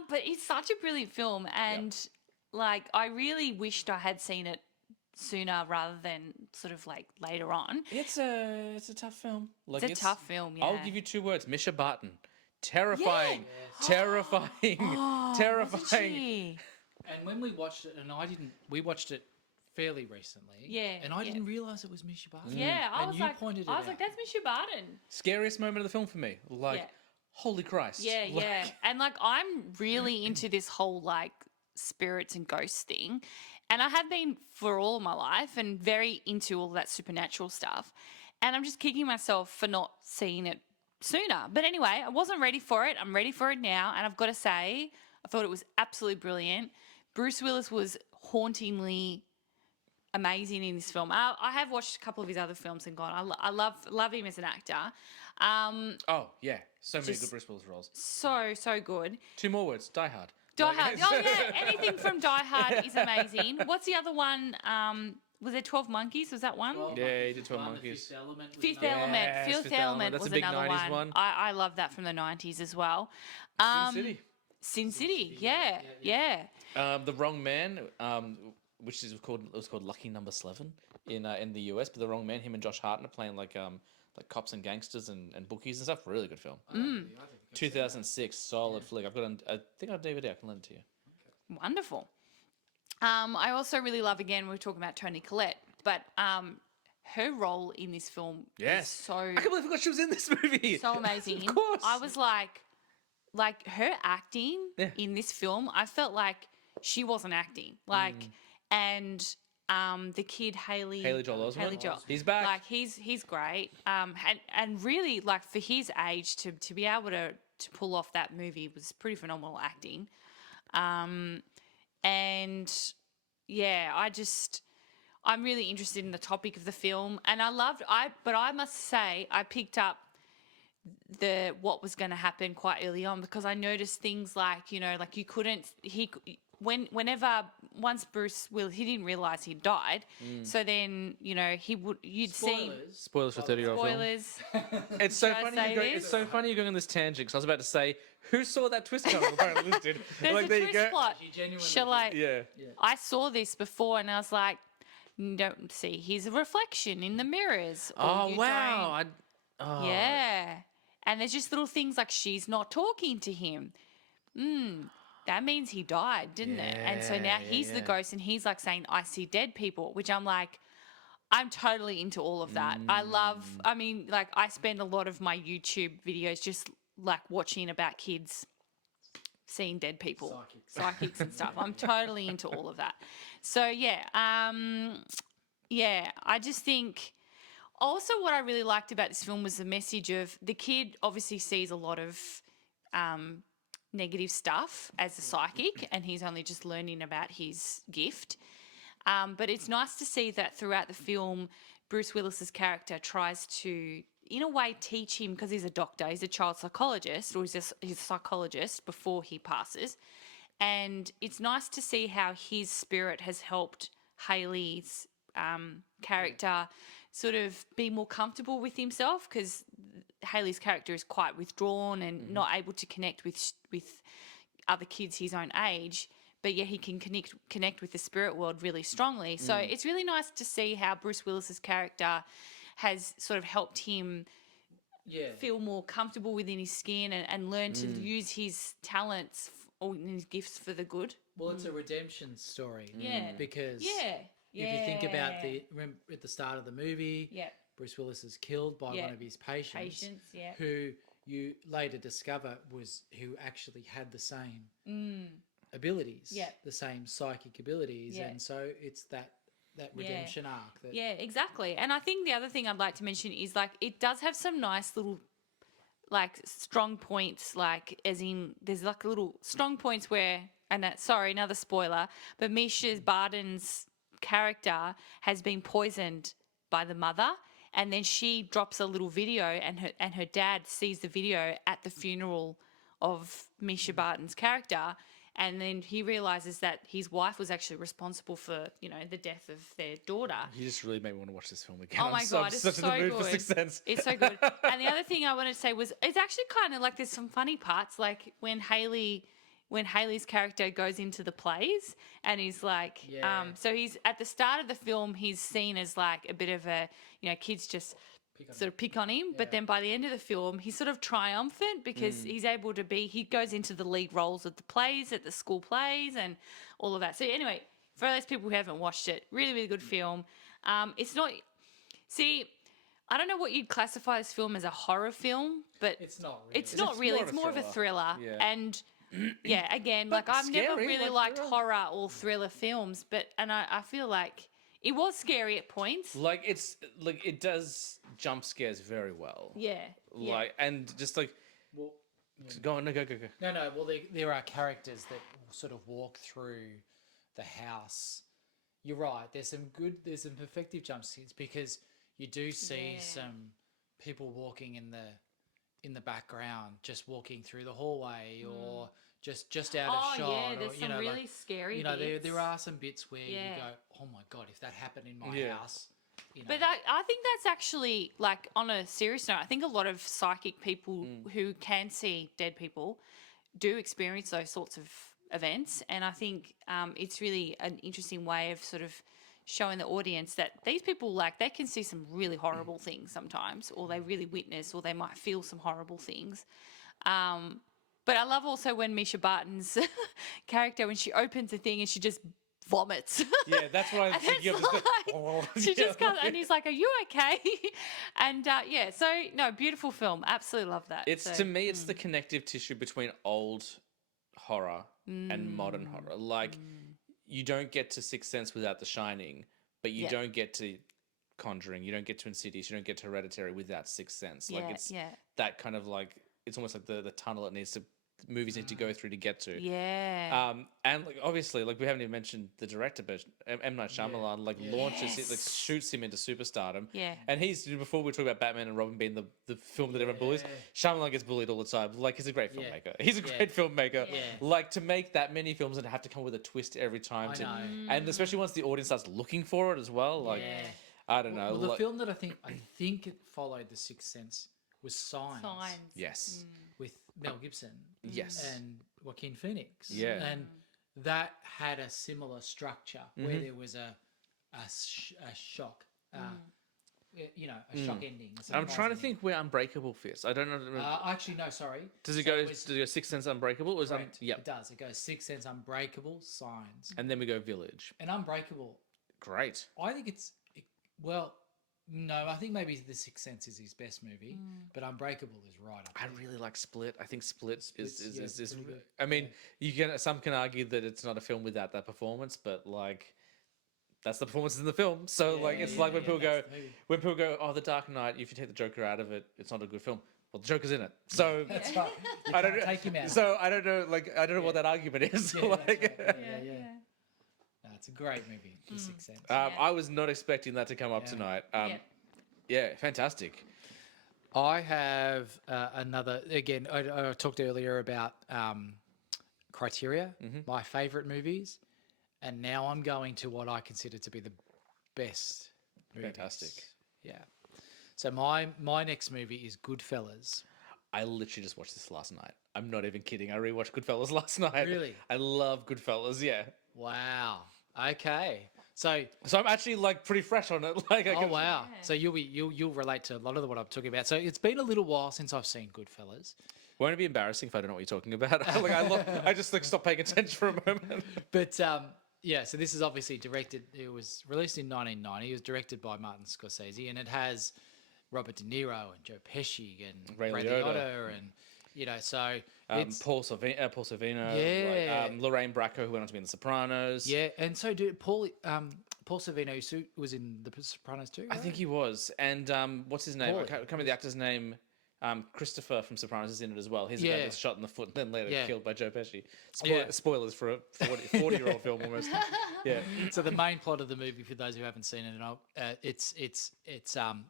But it's such a brilliant film, and like I really wished I had seen it sooner rather than sort of like later on. It's a tough film. Like, It's a tough film, yeah. I'll give you 2 words: Misha Barton. Terrifying. Yes. Terrifying. Terrifying. Wasn't she? And when we watched it, we watched it fairly recently. Yeah, And I yeah. didn't realise it was Misha Barton. Yeah, I And was you like, pointed it I was like, out. that's Misha Barton. Scariest moment of the film for me. Like, Yeah. holy Christ. Yeah, Like, yeah. And like I'm really into this whole like spirits and ghosts thing. And I have been for all of my life and very into all that supernatural stuff. And I'm just kicking myself for not seeing it sooner. But anyway, I wasn't ready for it. I'm ready for it now. And I've got to say, I thought it was absolutely brilliant. Bruce Willis was hauntingly amazing in this film. I have watched a couple of his other films and gone, I love him as an actor. Oh, yeah. So many Just- good Bruce Willis roles. So good. 2 more words. Die Hard. Die Hard. Oh yeah, anything from Die Hard is amazing. What's the other one? Was there 12 Monkeys? Was that one? Yeah, he did 12 One, The Monkeys. Fifth Element. was Fifth another one. Element. Yes, Fifth Fifth Element. Element That's a was big another 90s one. I love that from the 90s as well. Sin City. Sin City. Yeah. The Wrong Man, which was called Lucky Number 11 in the US, but The Wrong Man, him and Josh Hartnett playing like cops and gangsters and bookies and stuff. Really good film. I think I've seen that. 2006, solid flick. I think I have DVD. I can lend it to you. Wonderful. I also really love, again, we're talking about Toni Collette, but her role in this film is so I can't believe I forgot she was in this movie. so amazing. Of course. I was like her acting in this film, I felt like she wasn't acting. And the kid Haley Joel Osment. Haley Joel. He's back. Like he's great. And really like for his age to be able to pull off that movie was pretty phenomenal acting. And yeah, I'm really interested in the topic of the film, and but I must say I picked up what was going to happen quite early on, because I noticed things like, like you couldn't once Bruce Willis, he didn't realize he'd died, so then you'd see Spoilers for 30-year-old film. spoilers. It's so Should I funny. say this? It's so funny you're going on this tangent, because I was about to say, who saw that twist coming? Apparently, this did. There's Like, a there you twist go. plot. She genuinely Shall I? Yeah. I saw this before, and I was like, don't see his reflection in the mirrors. Or Oh you wow. don't- Yeah. And there's just little things like she's not talking to him. That means he died, didn't it? And so now he's the ghost, and he's like saying, I see dead people, which I'm like, I'm totally into all of that. I spend a lot of my YouTube videos just like watching about kids seeing dead people, psychics and stuff. I'm totally into all of that. So I just think also what I really liked about this film was the message of the kid obviously sees a lot of negative stuff as a psychic, and he's only just learning about his gift. But it's nice to see that throughout the film, Bruce Willis's character tries to, in a way, teach him, because he's a doctor, he's a child psychologist, or he's a psychologist before he passes. And it's nice to see how his spirit has helped Haley's character sort of be more comfortable with himself, because Haley's character is quite withdrawn and not able to connect with other kids his own age. But yeah, he can connect with the spirit world really strongly. So it's really nice to see how Bruce Willis's character has sort of helped him feel more comfortable within his skin and learn to use his talents or his gifts for the good. Well, it's a redemption story. Yeah. Because Yeah. if you think about remember at the start of the movie, Yeah. Bruce Willis is killed by one of his patients, who you later discover who actually had the same abilities, the same psychic abilities, and so it's that redemption arc. Yeah, exactly. And I think the other thing I'd like to mention is like it does have some nice little like strong points, like as in there's like little strong points where, and that, sorry, another spoiler, but Misha Barton's character has been poisoned by the mother, and then she drops a little video, and her dad sees the video at the funeral of Misha Barton's character, and then he realizes that his wife was actually responsible for the death of their daughter. You just really made me want to watch this film again. Oh my God, it's such so in the mood good. for Sixth Sense. It's so good. And the other thing I wanted to say was it's actually kind of like there's some funny parts, like when Haley's character goes into the plays, and he's like, so he's at the start of the film, he's seen as like a bit of a, kids just sort of pick on him. But then by the end of the film, he's sort of triumphant because he's able to he goes into the lead roles of the plays, at the school plays and all of that. So anyway, for those people who haven't watched it, really, really good film. It's not, I don't know what you'd classify this film as, a horror film, but It's not really. It's more of a thriller. Yeah. And yeah, again, like I've never really liked horror or thriller films, and I feel like it was scary at points. Like it does jump scares very well. Yeah. And just like, Well, go on, go. no. Well, there are characters that sort of walk through the house. You're right. There's some effective jump scares, because you do see some people walking in the background, just walking through the hallway, or just out of shot. Yeah, there's some really scary bits. There are some bits where you go, oh my God, if that happened in my house. But I think that's actually, like, on a serious note, I think a lot of psychic people who can see dead people do experience those sorts of events. And I think it's really an interesting way of sort of showing the audience that these people, like, they can see some really horrible things sometimes, or they really witness, or they might feel some horrible things. But I love also when Misha Barton's character, when she opens the thing and she just vomits. Yeah, that's what I'm thinking of. She just comes, and he's like, "Are you okay?" And so no, beautiful film. Absolutely love that. To me, it's the connective tissue between old horror and modern horror. Like, you don't get to Sixth Sense without The Shining, but you don't get to Conjuring, you don't get to Insidious, you don't get to Hereditary without Sixth Sense. Like, it's that kind of like, it's almost like the tunnel it needs to movies need to go through to get to. Yeah. And like obviously, like we haven't even mentioned the director, but M Night Shyamalan launches it, like shoots him into superstardom. Yeah. And before we talk about Batman and Robin being the film that everyone bullies, Shyamalan gets bullied all the time. Like he's a great filmmaker. He's a great filmmaker. Yeah. Like to make that many films and have to come with a twist every time. And especially once the audience starts looking for it as well. Like I don't know. Well, the film that I think it followed The Sixth Sense was Signs. Yes. With Mel Gibson. Yes. And Joaquin Phoenix. Yeah. And that had a similar structure where there was a shock, a shock ending. I'm trying to think where Unbreakable fits. I don't know. Actually, no, sorry. Does it go Sixth Sense, Unbreakable? Or It does. It goes Sixth Sense, Unbreakable, Signs. And then we go Village. And Unbreakable, Great. I think no, I think maybe The Sixth Sense is his best movie, but Unbreakable is right up there. I really like Split. I think Split is pretty good. I mean, some can argue that it's not a film without that performance, but like that's the performances in the film. So when people go, oh, The Dark Knight, if you take the Joker out of it, it's not a good film. Well, the Joker's in it. So That's right. I don't take him out. So I don't know what that argument is. Yeah, that's right. Yeah. No, it's a great movie, The Sixth Sense. I was not expecting that to come up tonight. Yeah, fantastic. I have another. Again, I talked earlier about criteria, my favourite movies, and now I'm going to what I consider to be the best movies. Fantastic. Yeah. So my next movie is Goodfellas. I literally just watched this last night. I'm not even kidding. I rewatched Goodfellas last night. Really? I love Goodfellas. Yeah. Wow. Okay. So I'm actually like pretty fresh on it. Like, wow. So you'll relate to a lot of what I'm talking about. So it's been a little while since I've seen Goodfellas. Won't it be embarrassing if I don't know what you're talking about? I just stopped paying attention for a moment. But so this is obviously directed. It was released in 1990. It was directed by Martin Scorsese, and it has Robert De Niro and Joe Pesci and Ray Liotta and so it's Paul Sorvino, Lorraine Bracco, who went on to be in The Sopranos. Yeah, and so Paul Sorvino was in The Sopranos too. Right? I think he was. And what's his name? Paulie. I can't remember the actor's name. Christopher from Sopranos is in it as well. He's the guy that's shot in the foot and then later killed by Joe Pesci. Spoilers for a 40-year-old film almost. Yeah. So the main plot of the movie, for those who haven't seen it, it's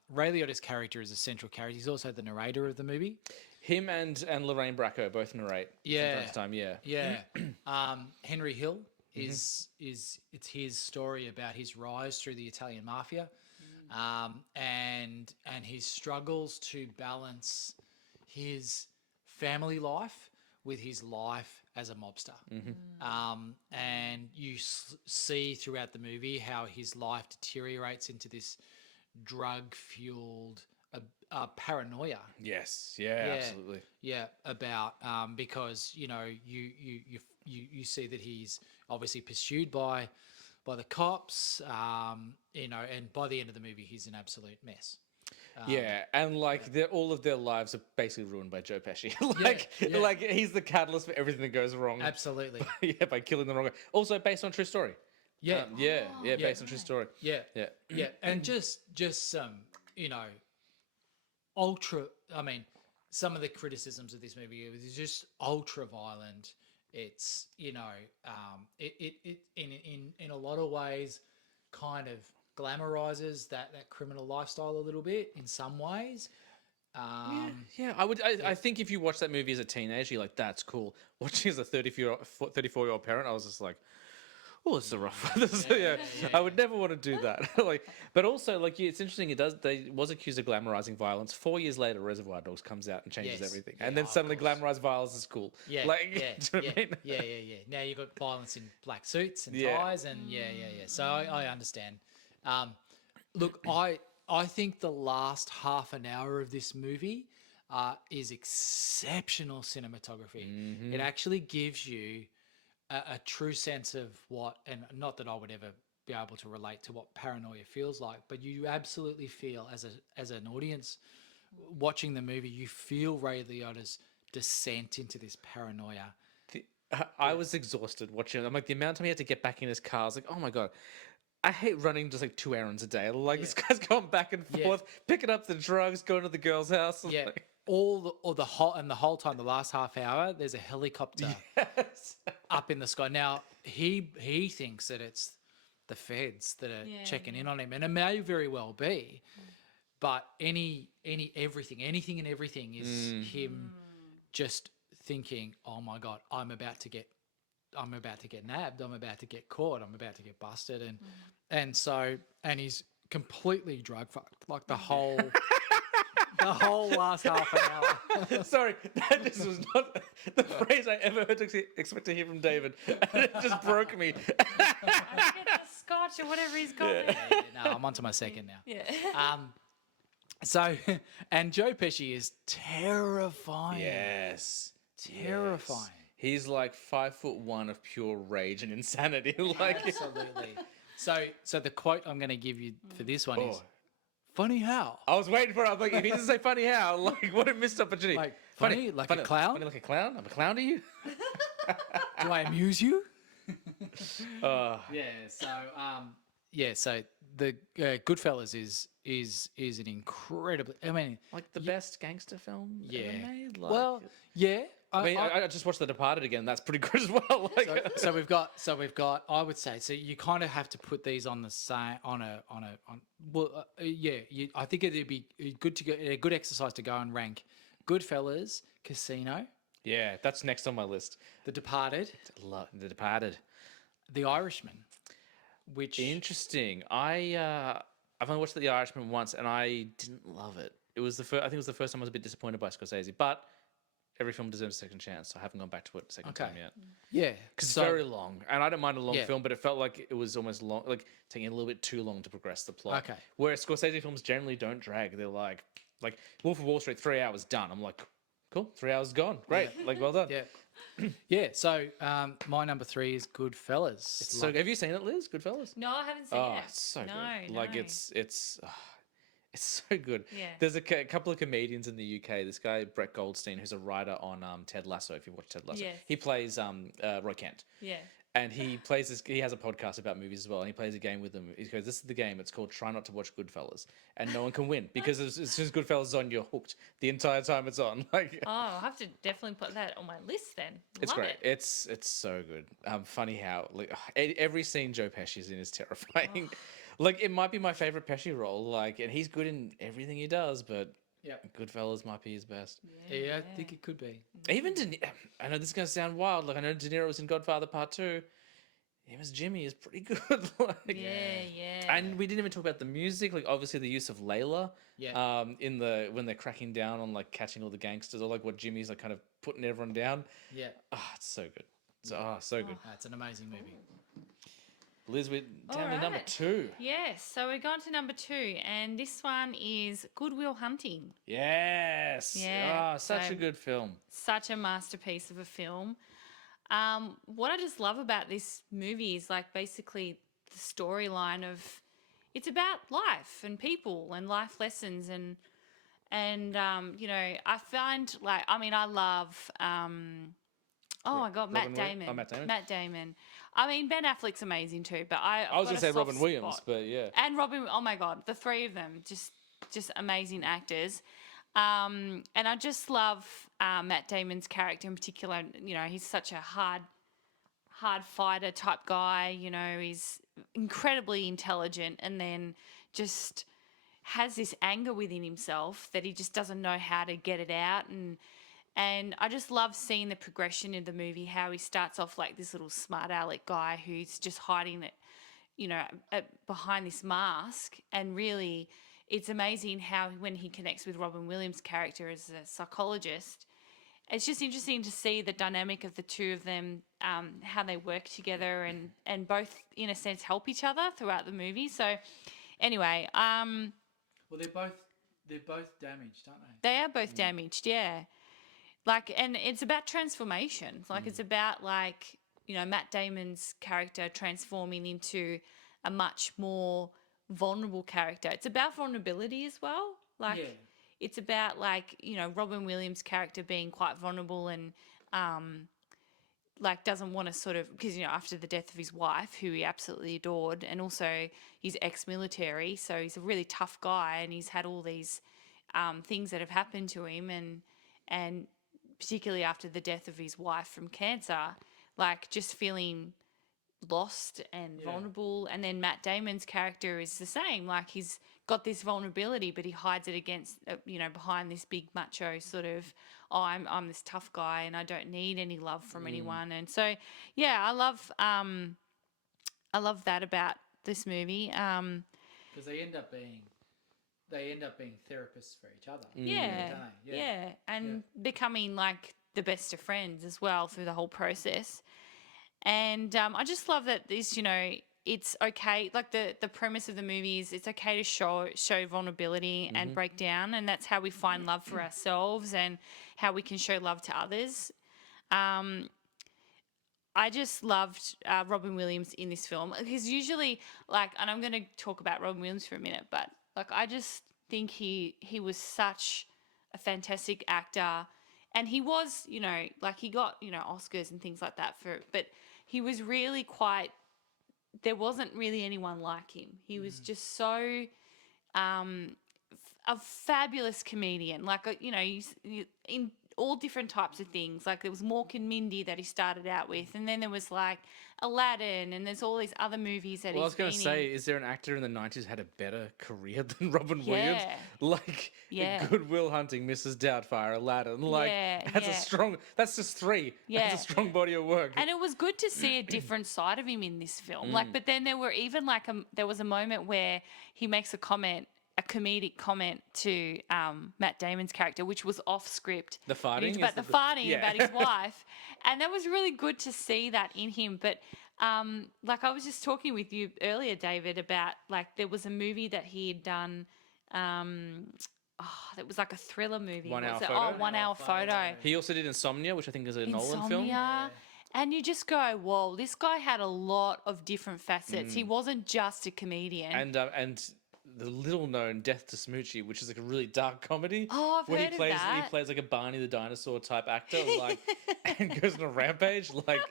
Ray Liotta's character is a central character. He's also the narrator of the movie. Him and Lorraine Bracco both narrate from time to time. Yeah. Henry Hill is it's his story about his rise through the Italian mafia. And his struggles to balance his family life with his life as a mobster. And you see throughout the movie how his life deteriorates into this drug-fueled paranoia. Yes. Yeah. Absolutely. Yeah. About because you see that he's obviously pursued by the cops, and by the end of the movie, he's an absolute mess. And all of their lives are basically ruined by Joe Pesci. Like he's the catalyst for everything that goes wrong. Absolutely. By killing the wrong guy. Also based on true story. Based on true story. Yeah, and just some, ultra. I mean, some of the criticisms of this movie is just ultra violent. It's it in a lot of ways kind of glamorizes that criminal lifestyle a little bit in some ways. I think if you watch that movie as a teenager, you're like, that's cool. Watching as a 34-year-old parent, I was just like, oh, it's a rough one. I would never want to do that. But also, it's interesting. They was accused of glamorizing violence. 4 years later, Reservoir Dogs comes out and changes everything, and then suddenly glamorized violence is cool. Do you know what I mean? Now you got violence in black suits and ties, and So I understand. Look, I think the last half an hour of this movie is exceptional cinematography. It actually gives you a true sense of what, and not that I would ever be able to relate to what paranoia feels like, but you absolutely feel as an audience watching the movie, you feel Ray Liotta's descent into this paranoia. I was exhausted watching it. I'm like, the amount of time he had to get back in his car, I was like, oh my God. I hate running just 2 errands a day. This guy's going back and forth, picking up the drugs, going to the girl's house. the whole time, the last half hour, there's a helicopter Yes. up in the sky. Now he thinks that it's the feds that are checking in on him, and it may very well be, but anything and everything is him just thinking, oh my God, I'm about to get nabbed, I'm about to get caught, I'm about to get busted, and he's completely drug fucked, like the whole last half an hour. Sorry, that just was not the phrase I ever heard to expect to hear from David. And it just broke me. I get the scotch or whatever he's got there. No, I'm onto my second now. Yeah. So, and Joe Pesci is terrifying. Yes. Terrifying. Yes. He's like 5'1" of pure rage and insanity. Like, Absolutely. So the quote I'm going to give you for this one is, "Funny how?" I was waiting for it. I was like, if he doesn't say funny how, like, what a missed opportunity. Like, funny like a clown? Funny like a clown? I'm a clown to you? Do I amuse you? Uh, So the Goodfellas is an incredibly. I mean, like the best gangster film ever made? Like, well, yeah. I just watched The Departed again. That's pretty good as well. Like, So we've got. I would say so. You kind of have to put these on the same I think it'd be good to a good exercise to go and rank Goodfellas, Casino, yeah, that's next on my list. The Departed, The Departed. The Irishman, which Interesting. I've only watched The Irishman once, and I didn't love it. It was I think it was the first time I was a bit disappointed by Scorsese, but every film deserves a second chance. So I haven't gone back to it a second time yet. yeah, Because it's very long, and I don't mind a long Yeah. film, but it felt like it was almost long, like taking a little bit too long to progress the plot. Okay. Whereas Scorsese films generally don't drag. They're like Wolf of Wall Street, 3 hours done. I'm like, cool, 3 hours gone, great, like well done. yeah, yeah. So my number 3 is Goodfellas. So have you seen it, Liz? Goodfellas? No, I haven't seen Oh, it. it's so no, good. Like no. it's so good. Yeah. There's a couple of comedians in the UK. This guy Brett Goldstein, who's a writer on Ted Lasso. If you watch Ted Lasso, Yes. he plays Roy Kent. Yeah. And he plays this. He has a podcast about movies as well, and he plays a game with them. He goes, "This is the game. It's called Try Not to Watch Goodfellas," and no one can win because as soon as Goodfellas is on, you're hooked the entire time it's on. Like, Oh, I'll have to definitely put that on my list then. it's Love great. It. It's so good. Funny how like every scene Joe Pesci's in is terrifying. Like, it might be my favorite Pesci role. Like, and he's good in everything he does, but Goodfellas might be his best. Yeah, I think it could be. Even I know this is gonna sound wild. Like, I know De Niro was in Godfather Part 2. Him as Jimmy is pretty good. Like, Yeah. and we didn't even talk about the music. Like, obviously the use of Layla. Yeah. When they're cracking down on like catching all the gangsters, or like what Jimmy's like kind of putting everyone down. Yeah. It's so good. So good. It's an amazing movie. Liz, we're down to number Alright. 2. Yes, so we're going to number 2, and this one is Good Will Hunting. Yes. Yeah, Such so- a good film. Such a masterpiece of a film. What I just love about this movie is like basically the storyline of it's about life and people and life lessons and you know, I find like I love oh my God, Matt Robin Wi- Damon. oh, Matt Damon? Matt Damon. I mean, Ben Affleck's amazing too, but I was gonna say Robin Williams, but yeah. and Robin. Oh my God, the three of them just amazing actors. And I just love Matt Damon's character in particular. You know, he's such a hard fighter type guy. You know, he's incredibly intelligent, and then just has this anger within himself that he just doesn't know how to get it out. And I just love seeing the progression in the movie, how he starts off like this little smart aleck guy who's just hiding it, you know, behind this mask. And really, it's amazing how when he connects with Robin Williams' character as a psychologist, it's just interesting to see the dynamic of the two of them, how they work together and both, in a sense, help each other throughout the movie. So anyway, Well, they're both damaged, aren't they? they are both damaged, yeah. Like, and it's about transformation. Like, it's about, like, you know, Matt Damon's character transforming into a much more vulnerable character. It's about vulnerability as well. Like, it's about, like, you know, Robin Williams' character being quite vulnerable and, like, doesn't want to sort of, because, you know, after the death of his wife, who he absolutely adored, and also he's ex-military, so he's a really tough guy, and he's had all these things that have happened to him, and particularly after the death of his wife from cancer, like just feeling lost and vulnerable. And then Matt Damon's character is the same. Like he's got this vulnerability, but he hides it against, behind this big macho sort of, oh, I'm this tough guy and I don't need any love from anyone. And so, yeah, I love that about this movie. Because they end up being therapists for each other. Yeah, don't they? yeah, and becoming like the best of friends as well through the whole process. And I just love that this, it's okay. Like the premise of the movie is it's okay to show vulnerability and break down, and that's how we find love for ourselves and how we can show love to others. I just loved Robin Williams in this film because usually, like, and I'm going to talk about Robin Williams for a minute, but like I just think he was such a fantastic actor, and he was, like he got Oscars and things like that but he was really quite. There wasn't really anyone like him. He was just so a fabulous comedian. Like, in all different types of things. Like there was Mork and Mindy that he started out with, and then there was like Aladdin, and there's all these other movies that Well, I was going to say, is there an actor in the 90s who had a better career than Robin Williams? Like, Good Will Hunting, Mrs. Doubtfire, Aladdin. Like, that's just three. Yeah. That's a strong body of work. And it was good to see a different side of him in this film. Like, but then there were even like there was a moment where he makes a comedic comment to Matt Damon's character, which was off script. The farting? But the farting about his wife. And that was really good to see that in him. But like I was just talking with you earlier, David, about like there was a movie that he had done. It was like a thriller movie. 1 Hour Photo? Oh, 1 Hour Photo. He also did Insomnia, which I think is a Nolan film. And you just go, whoa, this guy had a lot of different facets. He wasn't just a comedian. And the little-known Death to Smoochie, which is like a really dark comedy. Oh, I've heard of that. He plays like a Barney the Dinosaur type actor, like, and goes on a rampage. Like,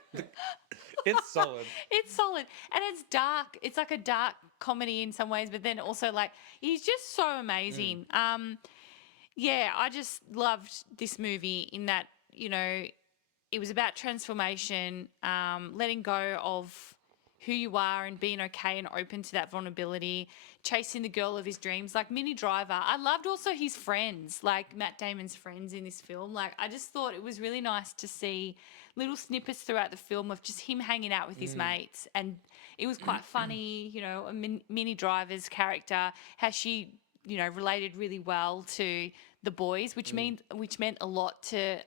it's solid. It's solid. And it's dark. It's like a dark comedy in some ways, but then also like, he's just so amazing. I just loved this movie in that, it was about transformation, letting go of who you are and being okay and open to that vulnerability, chasing the girl of his dreams, like Minnie Driver. I loved also his friends, like Matt Damon's friends in this film. Like, I just thought it was really nice to see little snippets throughout the film of just him hanging out with his mates. And it was quite funny, Minnie Driver's character, how she, related really well to the boys, which meant a lot to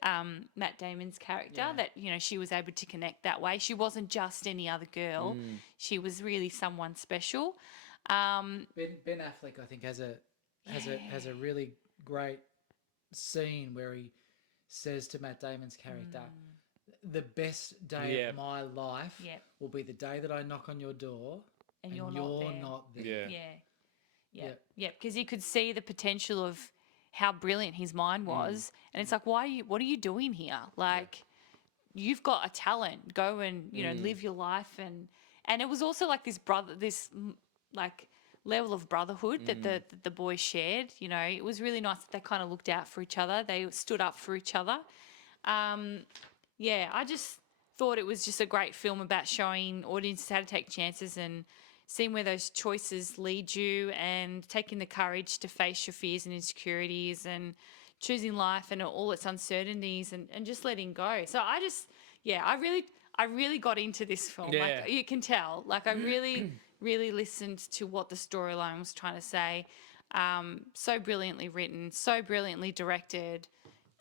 Matt Damon's character, that she was able to connect that way. She wasn't just any other girl; she was really someone special. Ben Affleck, I think, has a really great scene where he says to Matt Damon's character, "The best day of my life will be the day that I knock on your door and you're not there." Yeah, because he could see the potential of how brilliant his mind was, and it's like, what are you doing here? Like, you've got a talent. Go and live your life, and it was also like this like level of brotherhood that the boys shared. It was really nice that they kind of looked out for each other. They stood up for each other. I just thought it was just a great film about showing audiences how to take chances and seeing where those choices lead you, and taking the courage to face your fears and insecurities, and choosing life and all its uncertainties, and just letting go. So I really got into this film. Yeah. Like you can tell, like I really, really listened to what the storyline was trying to say. So brilliantly written, so brilliantly directed.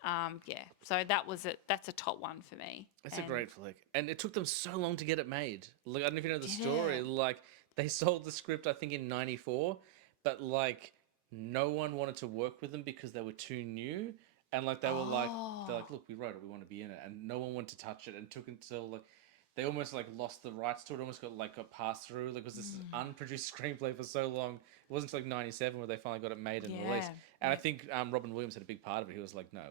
So that's a top one for me. It's a great flick. And it took them so long to get it made. Like, I don't know if you know the story. Like, they sold the script, I think, in 94, but like no one wanted to work with them because they were too new. And like they're like, look, we wrote it, we want to be in it. And no one wanted to touch it, and took until like they almost like lost the rights to it, almost got passed through. Like, it was this unproduced screenplay for so long. It wasn't until like 97 where they finally got it made and released. And I think Robin Williams had a big part of it. He was like, no,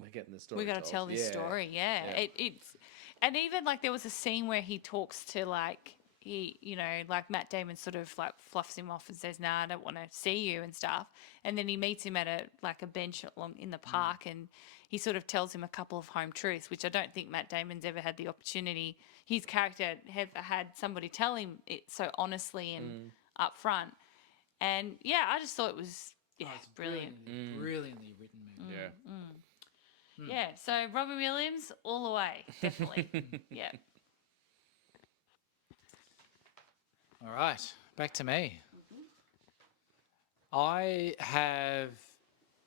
we're getting this story. We got to tell this story. Yeah. It's, and even like there was a scene where he talks to like he, like Matt Damon sort of like fluffs him off and says, "Nah, I don't want to see you" and stuff. And then he meets him at a bench along in the park, and he sort of tells him a couple of home truths, which I don't think Matt Damon's ever had the opportunity. His character have had somebody tell him it so honestly and up front. And yeah, I just thought it was It's brilliant. brilliantly written movie. Yeah. Yeah, so Robin Williams all the way, definitely. Yeah. All right, back to me. I have.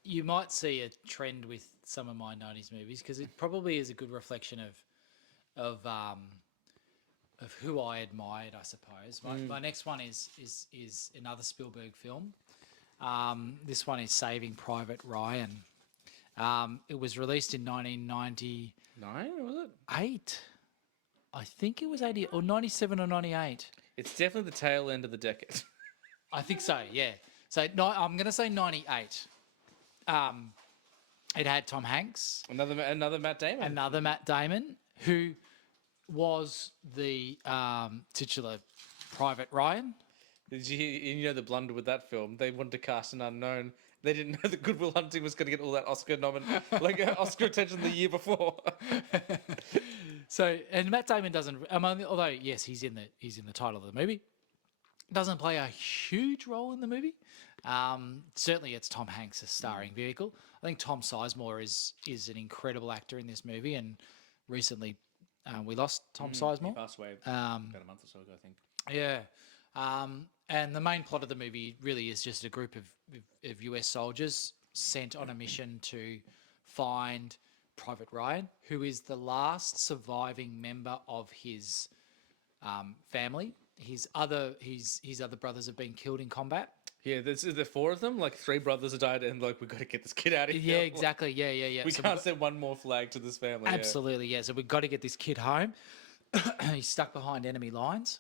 You might see a trend with some of my '90s movies because it probably is a good reflection of who I admired, I suppose. My next one is another Spielberg film. This one is Saving Private Ryan. It was released in 1998. 9, was it? I think it was 80 or 97 or 98. It's definitely the tail end of the decade. I think so, yeah. So I'm going to say 98. It had Tom Hanks, Another Matt Damon. another Matt Damon, who was the titular Private Ryan. Did you know the blunder with that film? They wanted to cast an unknown. They didn't know that Good Will Hunting was going to get all that Oscar attention the year before. So, and Matt Damon doesn't. Although yes, he's in the title of the movie. Doesn't play a huge role in the movie. Certainly, it's Tom Hanks' starring vehicle. I think Tom Sizemore is an incredible actor in this movie, and recently we lost Tom Sizemore. He passed away about a month or so ago, I think. Yeah. And the main plot of the movie really is just a group of US soldiers sent on a mission to find Private Ryan, who is the last surviving member of his family. His other brothers have been killed in combat. Yeah, there's the 4 of them. Like 3 brothers have died, and like we've got to get this kid out of Yeah, here. exactly. Yeah. We can't send one more flag to this family. Absolutely, yeah. So we've got to get this kid home. He's stuck behind enemy lines.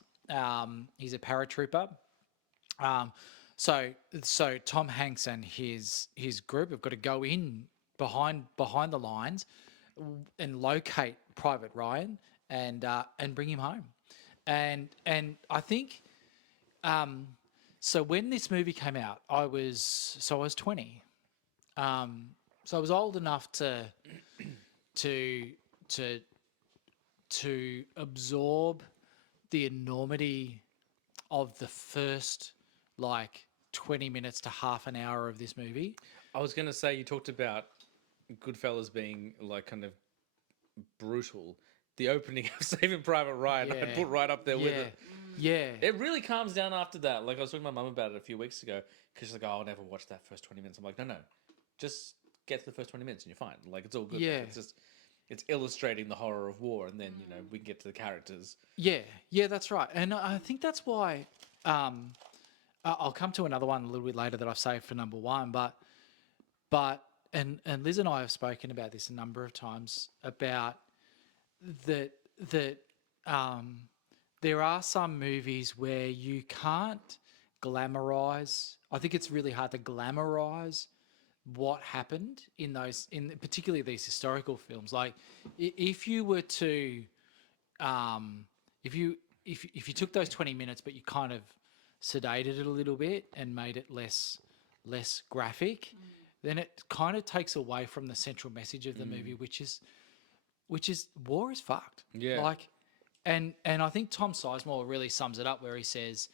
He's a paratrooper. So Tom Hanks and his group have got to go in behind the lines and locate Private Ryan and bring him home. And I think so when this movie came out, I was 20. So I was old enough to absorb the enormity of the first 20 minutes to half an hour of this movie. I was going to say, you talked about Goodfellas being kind of brutal. The opening of Saving Private Ryan, I put right up there with it. Yeah. It really calms down after that. Like I was talking to my mum about it a few weeks ago because she's like, "Oh, I'll never watch that first 20 minutes." I'm like, "No, just get to the first 20 minutes and you're fine. Like it's all good." Yeah. Like, it's illustrating the horror of war, and then we can get to the characters. Yeah, that's right. And I think that's why I'll come to another one a little bit later that I've saved for number one. But Liz and I have spoken about this a number of times about that there are some movies where you can't glamorize. I think it's really hard to glamorize what happened in particularly these historical films. Like if you were to if you took those 20 minutes but you kind of sedated it a little bit and made it less graphic, then it kind of takes away from the central message of the movie, which is war is fucked. Yeah. And I think Tom Sizemore really sums it up where he says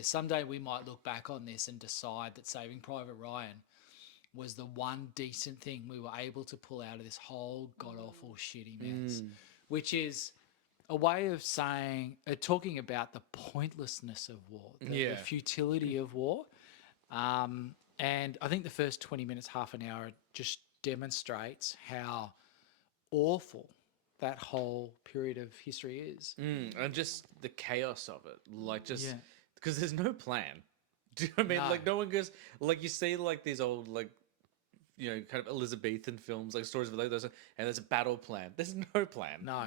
someday we might look back on this and decide that Saving Private Ryan was the one decent thing we were able to pull out of this whole god-awful shitty mess, which is a way of saying, talking about the pointlessness of war, the futility of war. And I think the first 20 minutes, half an hour just demonstrates how awful that whole period of history is. And just the chaos of it. Because there's no plan. Do you know what I mean? No. No one goes, you see these old, kind of Elizabethan films, stories of those, and there's a battle plan. There's no plan. No.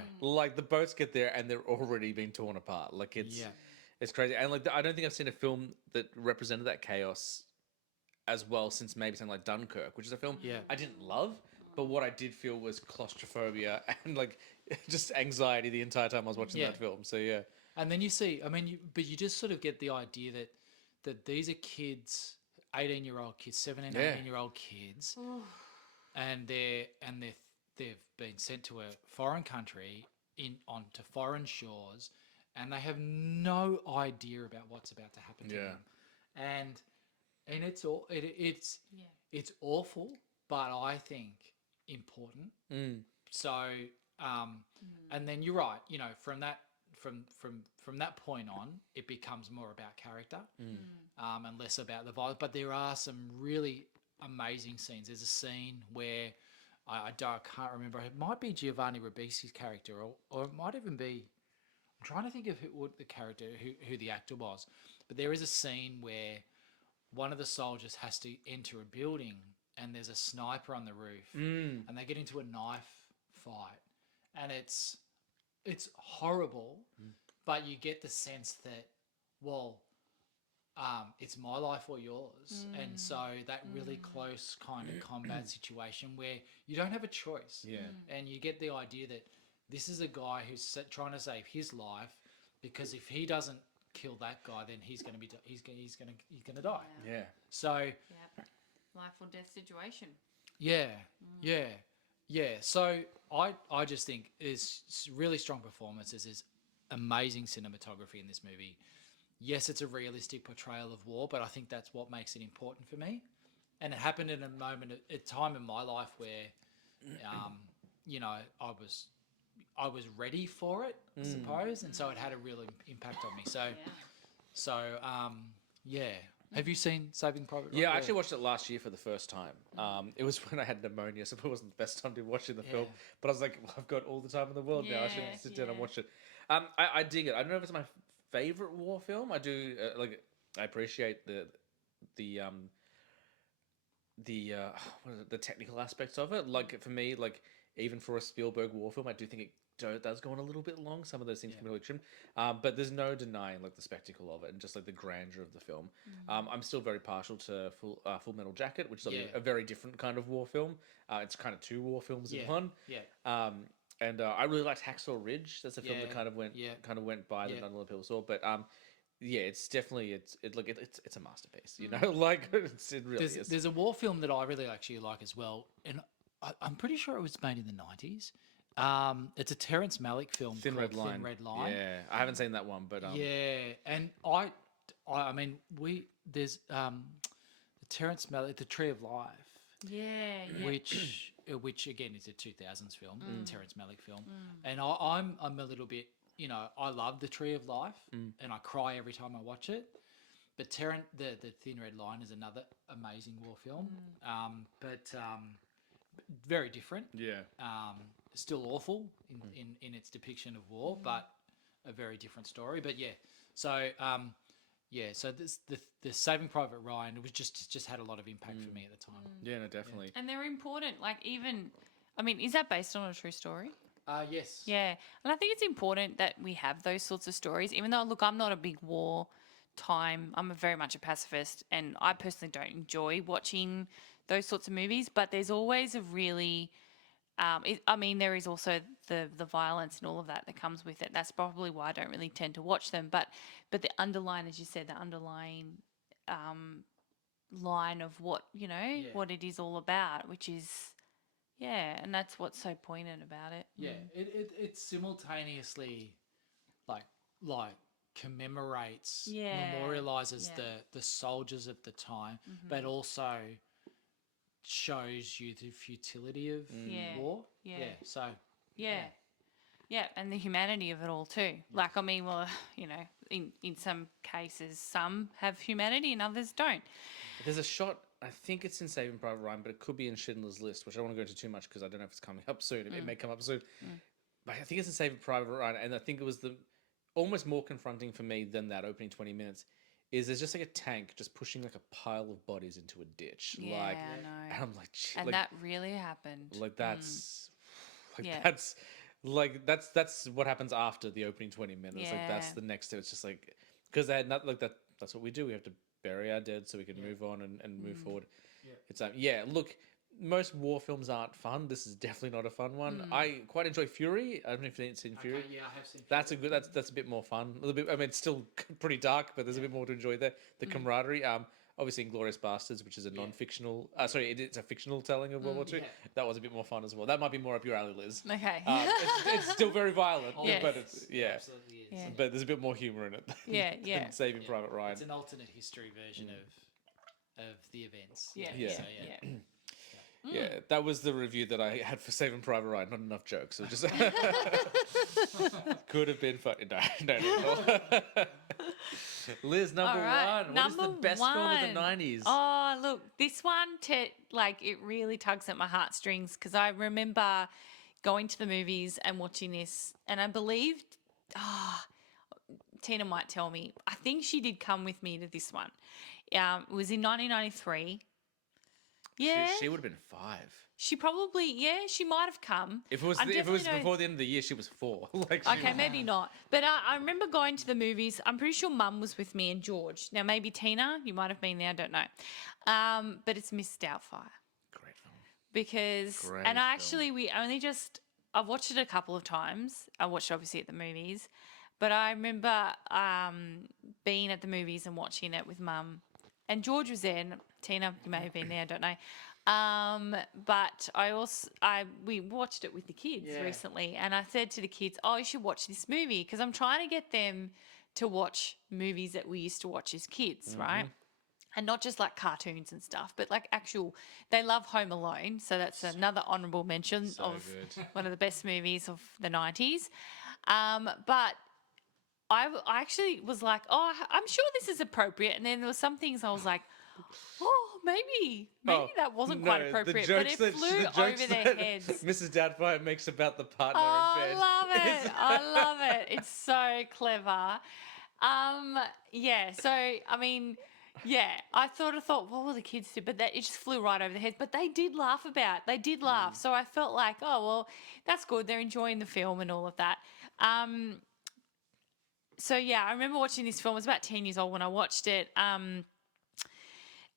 The boats get there and they're already being torn apart. It's crazy. And I don't think I've seen a film that represented that chaos as well since maybe something like Dunkirk, which is a film I didn't love, but what I did feel was claustrophobia and just anxiety the entire time I was watching that film. So yeah. And then you see, I mean, but you just sort of get the idea that these are kids, 18-year-old kids, 17, Yeah. 18-year-old kids, and they've been sent to a foreign country onto foreign shores, and they have no idea about what's about to happen to Yeah. them, and it's awful, but I think important. So, and then you're right. You know, from that point on, it becomes more about character, and less about the violence. But there are some really amazing scenes. There's a scene where I can't remember. It might be Giovanni Ribisi's character, or it might even be. I'm trying to think of who the actor was. But there is a scene where one of the soldiers has to enter a building, and there's a sniper on the roof, and they get into a knife fight, and it's horrible, but you get the sense that, well, it's my life or yours, and so that really close kind of combat situation where you don't have a choice, and you get the idea that this is a guy who's trying to save his life, because if he doesn't kill that guy, then he's going to die. Yeah. So Life or death situation. Yeah. So I just think there's really strong performances. There's amazing cinematography in this movie. Yes, it's a realistic portrayal of war, but I think that's what makes it important for me. And it happened in a time in my life where, you know, I was ready for it, I suppose, and so it had a real impact on me. So, yeah. Have you seen Saving Private Ryan? Yeah, I actually watched it last year for the first time. It was when I had pneumonia, so it wasn't the best time to be watching the film. But I was like, well, I've got all the time in the world now. I should sit down and watch it. I dig it. I don't know if it's my favorite war film. I do I appreciate the technical aspects of it. Like for me, like even for a Spielberg war film, I do think it does go on a little bit long. Some of those things can be really trim, but there's no denying like the spectacle of it and just like the grandeur of the film. I'm still very partial to Full Metal Jacket, which is a very different kind of war film. It's kind of two war films in one. And I really liked Hacksaw Ridge. That's a film that kind of went by that not a lot of people saw, but it's definitely it's a masterpiece. You know, like it really is. There's a war film that I really actually like as well, and I'm pretty sure it was made in the 90s. It's a Terrence Malick film Thin called Red Line. Thin Red Line. Yeah, I haven't seen that one, but and I mean there's the Terrence Malick, The Tree of Life. Which again is a 2000s film, Terrence Malick film, and I'm a little bit, you know, I love The Tree of Life, and I cry every time I watch it. But the Thin Red Line is another amazing war film, but very different. Still awful in its depiction of war, but a very different story. But so this the Saving Private Ryan, it was just had a lot of impact for me at the time. Yeah, no, definitely. And they're important. Like even, I mean, is that based on a true story? Yes. Yeah, and I think it's important that we have those sorts of stories. Even though, look, I'm not a big war time. I'm very much a pacifist, and I personally don't enjoy watching those sorts of movies. But there's always a really, I mean, there is also the violence and all of that comes with it. That's probably why I don't really tend to watch them. But the underlying, as you said, the underlying line of what what it is all about, which is. Yeah, and that's what's so poignant about it. Yeah, it simultaneously like commemorates, memorializes the soldiers of the time, but also shows you the futility of war. Yeah, and the humanity of it all too. Like, I mean, well, you know, in some cases, some have humanity and others don't. There's a shot, I think it's in Saving Private Ryan, but it could be in Schindler's List, which I don't want to go into too much because I don't know if it's coming up soon. It may come up soon. But I think it's in Saving Private Ryan, and I think it was the almost more confronting for me than that opening 20 minutes is there's just like a tank just pushing like a pile of bodies into a ditch. Yeah, like, I know. And I'm like, and that really happened. Like that's that's what happens after the opening 20 minutes. Yeah. Like that's the next step. It's just like because they had not like that. That's what we do. We have to bury our dead so we can move on and move forward. It's look, most war films aren't fun. This is definitely not a fun one. I quite enjoy Fury. I don't know if you've seen Fury. Okay, yeah, I have seen. That's a good. That's a bit more fun. A little bit. I mean, it's still pretty dark, but there's a bit more to enjoy there. The camaraderie. Obviously, Inglourious Bastards, which is a non-fictional. It's a fictional telling of World War II. yeah. That was a bit more fun as well. That might be more up your alley, Liz. Okay. It's still very violent, Yes. but it's Absolutely is. Yeah. but there's a bit more humor in it. Yeah, yeah. Than Saving Private Ryan. It's an alternate history version of the events. Yeah, Yeah. yeah, So, yeah. Yeah, that was the review that I had for Saving Private Ryan. Not enough jokes. So just could have been funny. No. Liz, number All right, one. What is the number best film of the one. '90s? Oh, look, this one, it really tugs at my heartstrings because I remember going to the movies and watching this, and I believed, Tina might tell me, I think she did come with me to this one. It was in 1993. Yeah, She would have been 5. she probably, she might have come. If it was I if it was definitely know- before the end of the year, she was 4. Like she Okay, maybe not. But I remember going to the movies. I'm pretty sure Mum was with me and George. Now, maybe Tina, you might have been there, I don't know. But it's Miss Doubtfire. Great film. Because, Great and film. actually, I've watched it a couple of times. I watched it obviously at the movies. But I remember being at the movies and watching it with Mum. And George was there, and Tina, you may have been there, I don't know. But we watched it with the kids recently, and I said to the kids, "Oh, you should watch this movie," because I'm trying to get them to watch movies that we used to watch as kids, right? And not just like cartoons and stuff, but like actual. They love Home Alone, so that's another honourable mention of good. one of the best movies of the 90s. But I actually was like, oh, I'm sure this is appropriate. And then there were some things I was like, oh, maybe that wasn't quite appropriate. But it flew over their heads. Mrs. Doubtfire makes about the partner Oh, in bed. I love it. I love it. It's so clever. So, I mean, I thought, what will the kids do? But it just flew right over their heads. But they did laugh They did laugh. So I felt like, oh, well, that's good. They're enjoying the film and all of that. I remember watching this film. I was about 10 years old when I watched it.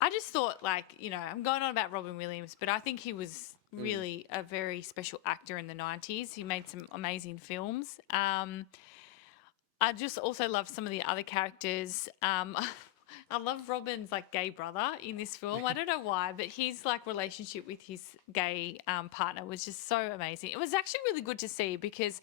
I just thought, I'm going on about Robin Williams, but I think he was really a very special actor in the 90s. He made some amazing films. I just also love some of the other characters. I love Robin's gay brother in this film. I don't know why, but his relationship with his gay partner was just so amazing. It was actually really good to see because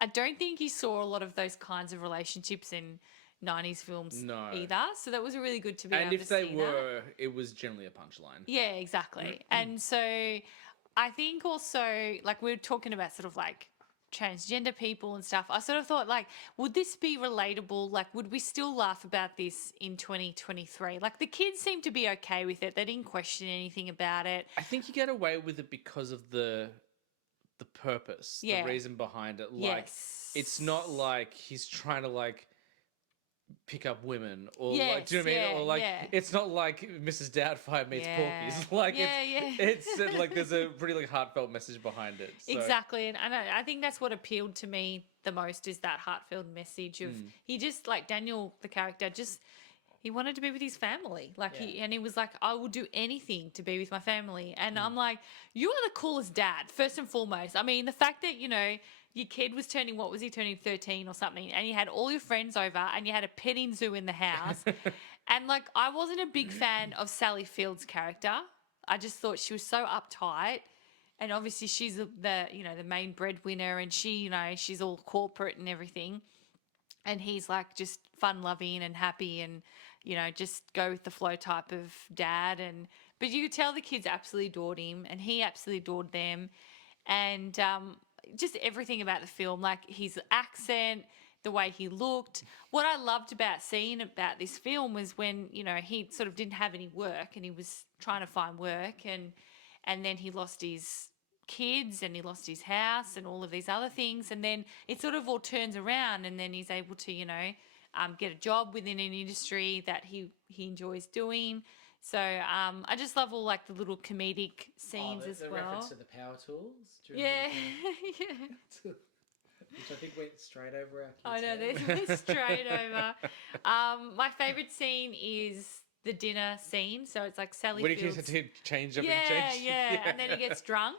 I don't think you saw a lot of those kinds of relationships in 90s films either. So that was really good to be able to see. And if they were, it was generally a punchline. Yeah, exactly. And so I think also, we were talking about sort of transgender people and stuff. I sort of thought, would this be relatable? Would we still laugh about this in 2023? The kids seem to be okay with it. They didn't question anything about it. I think you get away with it because of the purpose, the reason behind it. Yes. It's not like he's trying to pick up women or do you know what I mean? Or it's not like Mrs. Doubtfire meets Porky's. It's there's a pretty heartfelt message behind it. So. Exactly, and I think that's what appealed to me the most is that heartfelt message of he just Daniel the character he wanted to be with his family. He was like, I will do anything to be with my family. And I'm like, you are the coolest dad, first and foremost. I mean, the fact that, your kid was turning 13 or something, and you had all your friends over and you had a petting zoo in the house. And I wasn't a big fan of Sally Field's character. I just thought she was so uptight. And obviously she's the main breadwinner, and she's all corporate and everything. And he's just fun loving and happy and, just go with the flow type of dad. But you could tell the kids absolutely adored him and he absolutely adored them. And just everything about the film, his accent, the way he looked. What I loved about seeing about this film was when, he sort of didn't have any work and he was trying to find work and then he lost his kids and he lost his house and all of these other things, and then it sort of all turns around and then he's able to get a job within an industry that he enjoys doing. So I just love all the little comedic scenes as well. The reference to the power tools. Yeah. Which I think went straight over our kids' I know, head. they're straight over. My favourite scene is the dinner scene. So it's like Sally When he Fields. gets to change up Yeah, and change. yeah, and then he gets drunk,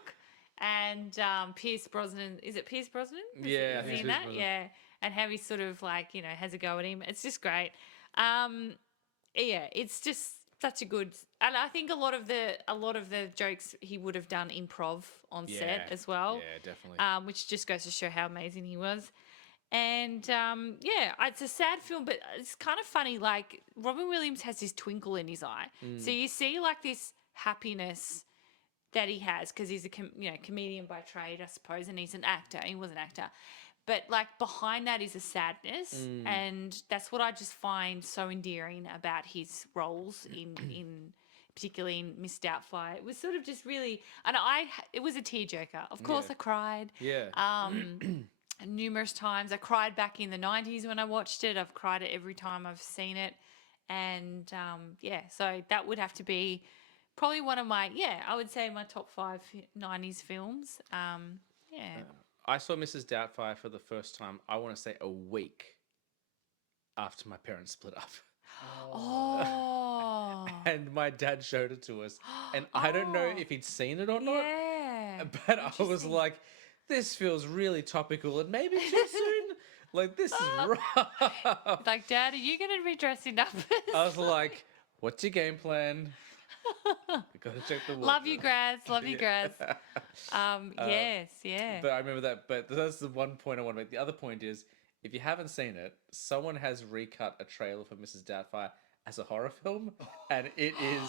and Pierce Brosnan, is it Pierce Brosnan? Yeah, I is think he it's in Pierce that? Brosnan. Yeah, and how he sort of like has a go at him. It's just great. Yeah, it's just such a good, and I think a lot of the jokes he would have done improv on set as well. Yeah, definitely. Which just goes to show how amazing he was. And yeah, it's a sad film, but it's kind of funny. Like Robin Williams has this twinkle in his eye, so you see like this happiness that he has because he's a comedian by trade, I suppose, and he's an actor. He was an actor, but like behind that is a sadness, and that's what I just find so endearing about his roles in particularly in Miss Doubtfire. It was sort of just really, and it was a tearjerker. Of course, Yeah. I cried. Yeah. Numerous times. I cried back in the 90s when I watched it. I've cried it every time I've seen it. And yeah, so that would have to be probably one of my, I would say my top 5 90s films. Yeah. I saw Mrs. Doubtfire for the first time, I want to say a week after my parents split up. Oh. And my dad showed it to us. And I don't know if he'd seen it or not. Yeah. But I was like, this feels really topical and maybe too soon. Like, this is rough. Like, Dad, are you going to be dressing up? I was like, what's your game plan? We gotta check the Love you, wardrobe. grads. Love you, grads. Yes, yeah. But I remember that. But that's the one point I want to make. The other point is, if you haven't seen it, someone has recut a trailer for Mrs. Doubtfire as a horror film, and it is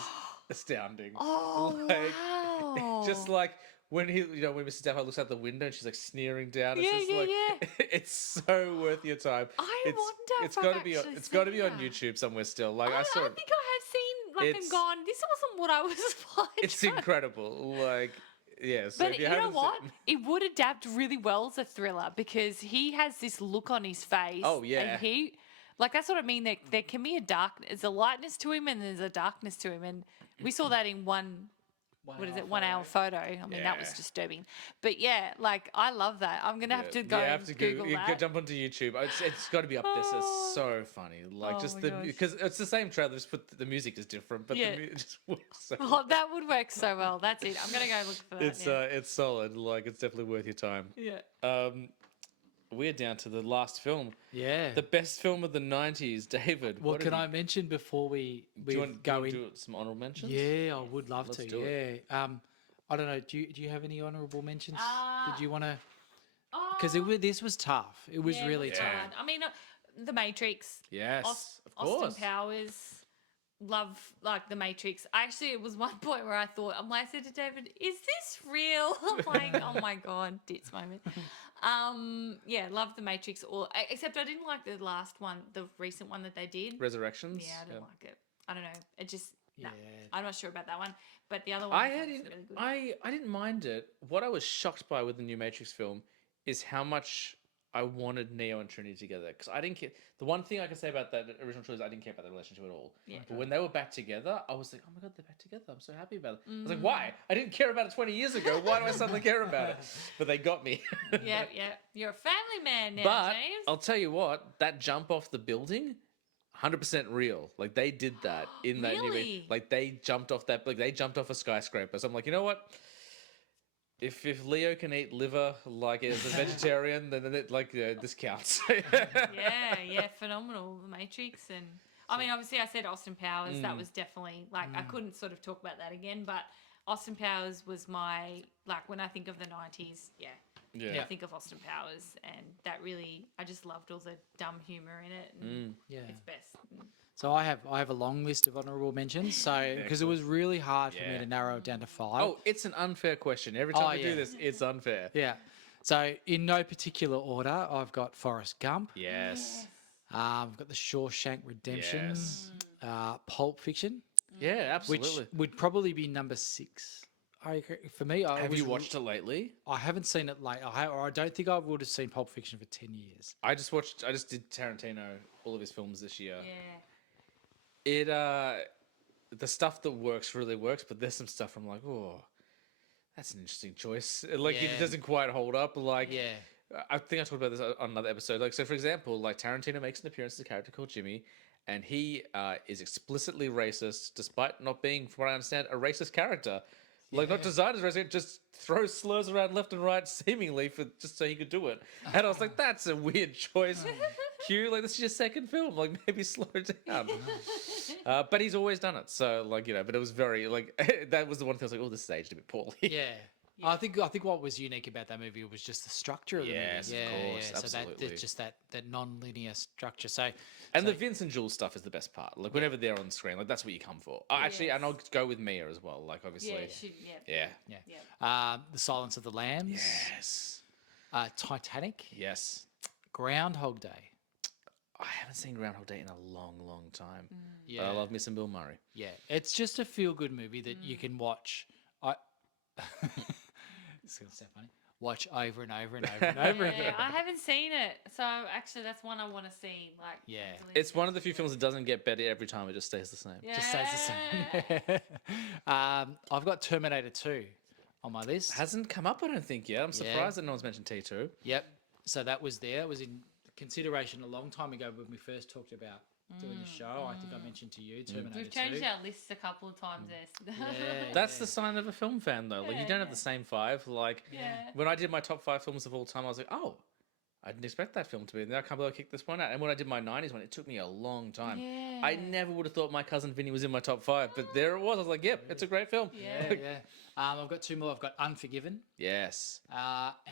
astounding. Oh, wow. Just like when when Mrs. Doubtfire looks out the window and she's like sneering down. It's Yeah, just yeah, like, yeah. It's so worth your time. I it's, wonder it's if gotta I've be on, actually it's got to be on seen that. YouTube somewhere still. Like I I saw think it. I have seen like and It's- gone. This wasn't what I was like. It's incredible. Like, yeah. So But if you you know haven't what? seen- It would adapt really well as a thriller because he has this look on his face. Oh, yeah. And he, like that's what I mean. There can be there's a lightness to him and there's a darkness to him, and we saw that in one. What is it? 1 hour photo. I mean, that was Yeah. disturbing. But yeah, like I love that. I'm gonna have to go You and have to Google you that. jump onto YouTube. It's got to be up there. So it's so funny. Like Oh just my the gosh. because it's the same trailer. Just put the music is different, but Yeah. it just works so. Oh, that would work so well. That's it. I'm gonna go look for that. It's solid. Like it's definitely worth your time. yeah. We're down to the last film, Yeah. the best film of the '90s. David, Well, what can have I mention before we do you want, go do in? you want to do some honorable mentions? Yeah, I would love Let's to. do it. Yeah. I don't know. Do you have any honourable mentions? Did you want to? Oh, Because this was tough. It was yeah, really it was tough. hard. I mean, The Matrix. Yes, of course. Austin Powers. Love like The Matrix. Actually, it was one point where I said to David, "Is this real?" I'm like, "Oh my god, ditz moment." Yeah, love The Matrix. Except I didn't like the last one, the recent one that they did. Resurrections. Yeah, I didn't like it. I don't know. It just no. Yeah. I'm not sure about that one, but the other one I was hadn't. really good. I didn't mind it. What I was shocked by with the new Matrix film is how much I wanted Neo and Trinity together. Because I didn't care. The one thing I can say about that original trilogy is I didn't care about the relationship at all. Yeah. But when they were back together, I was like, oh my god, they're back together. I'm so happy about it. I was Mm. like, why? I didn't care about it 20 years ago. Why do I suddenly care about it? But they got me. Yeah. You're a family man now, But James. I'll tell you what, that jump off the building, 100% real. Like they did that in that new. Really? Like they jumped off that. Like they jumped off a skyscraper. So I'm like, you know what? If Leo can eat liver like as a vegetarian, then this counts. yeah, phenomenal. The Matrix, and I mean, obviously, I said Austin Powers. That was definitely like I couldn't sort of talk about that again, but Austin Powers was my when I think of the 90s. I think of Austin Powers, and that really I just loved all the dumb humor in it. And Yeah. it's best. So I have a long list of honourable mentions. So because it was really hard for me to narrow it down to 5. Oh, it's an unfair question. Every time we do this, it's unfair. Yeah. So in no particular order, I've got Forrest Gump. Yes. I've got The Shawshank Redemption. Yes. Pulp Fiction, Yeah, which absolutely. would probably be number 6. For me, Have you watched it lately? I haven't seen it late. I don't think I would have seen Pulp Fiction for 10 years. I just did Tarantino, all of his films this year. Yeah. It the stuff that works really works, but there's some stuff I'm like, oh, that's an interesting choice. Like Yeah. it doesn't quite hold up. Like Yeah. I think I talked about this on another episode. Like so, for example, like Tarantino makes an appearance as a character called Jimmy, and he is explicitly racist, despite not being, from what I understand, a racist character. Like, not designed as racist, just throws slurs around left and right, seemingly, for just so he could do it. And I was like, that's a weird choice. Q, like, this is your second film. Like, maybe slow it down. But he's always done it. So, like, you know, but it was very, like, that was the one thing I was like, oh, this is aged a bit poorly. Yeah. I think what was unique about that movie was just the structure of the Yes, movie. of course, So absolutely. that just that non-linear structure. So And the Vince and Jules stuff is the best part. Like, whenever they're on screen, like, that's what you come for. Actually, and I'll go with Mia as well. Like, obviously. Yeah, Yeah. The Silence of the Lambs, Yes. Titanic, Yes. Groundhog Day. I haven't seen Groundhog Day in a long, long time. Yeah, But I love missing Bill Murray. yeah. It's just a feel-good movie that you can watch. It's gonna sound funny. Watch over and over and over and over Yeah, again. I haven't seen it, so actually that's one I want to see. Like, Yeah. at least It's one of the next few year. films that doesn't get better every time. It just stays the same. Yeah. Just stays the same. I've got Terminator 2 on my list. Hasn't come up, I don't think, yet. I'm surprised that no one's mentioned T2. Yep. So that was there. It was in consideration a long time ago when we first talked about doing the show. I think I mentioned to you Terminator We've 2. changed our lists a couple of times there. That's the sign of a film fan, though. Like, you don't have the same five. Like, Yeah. when I did my top 5 films of all time, I was like, oh, I didn't expect that film to be. And then I can't believe I kicked this one out. And when I did my 90s one, it took me a long time. Yeah. I never would have thought My Cousin Vinny was in my top 5, but there it was. I was like, yep, it's a great film. Yeah, yeah. I've got two more. I've got Unforgiven Yes.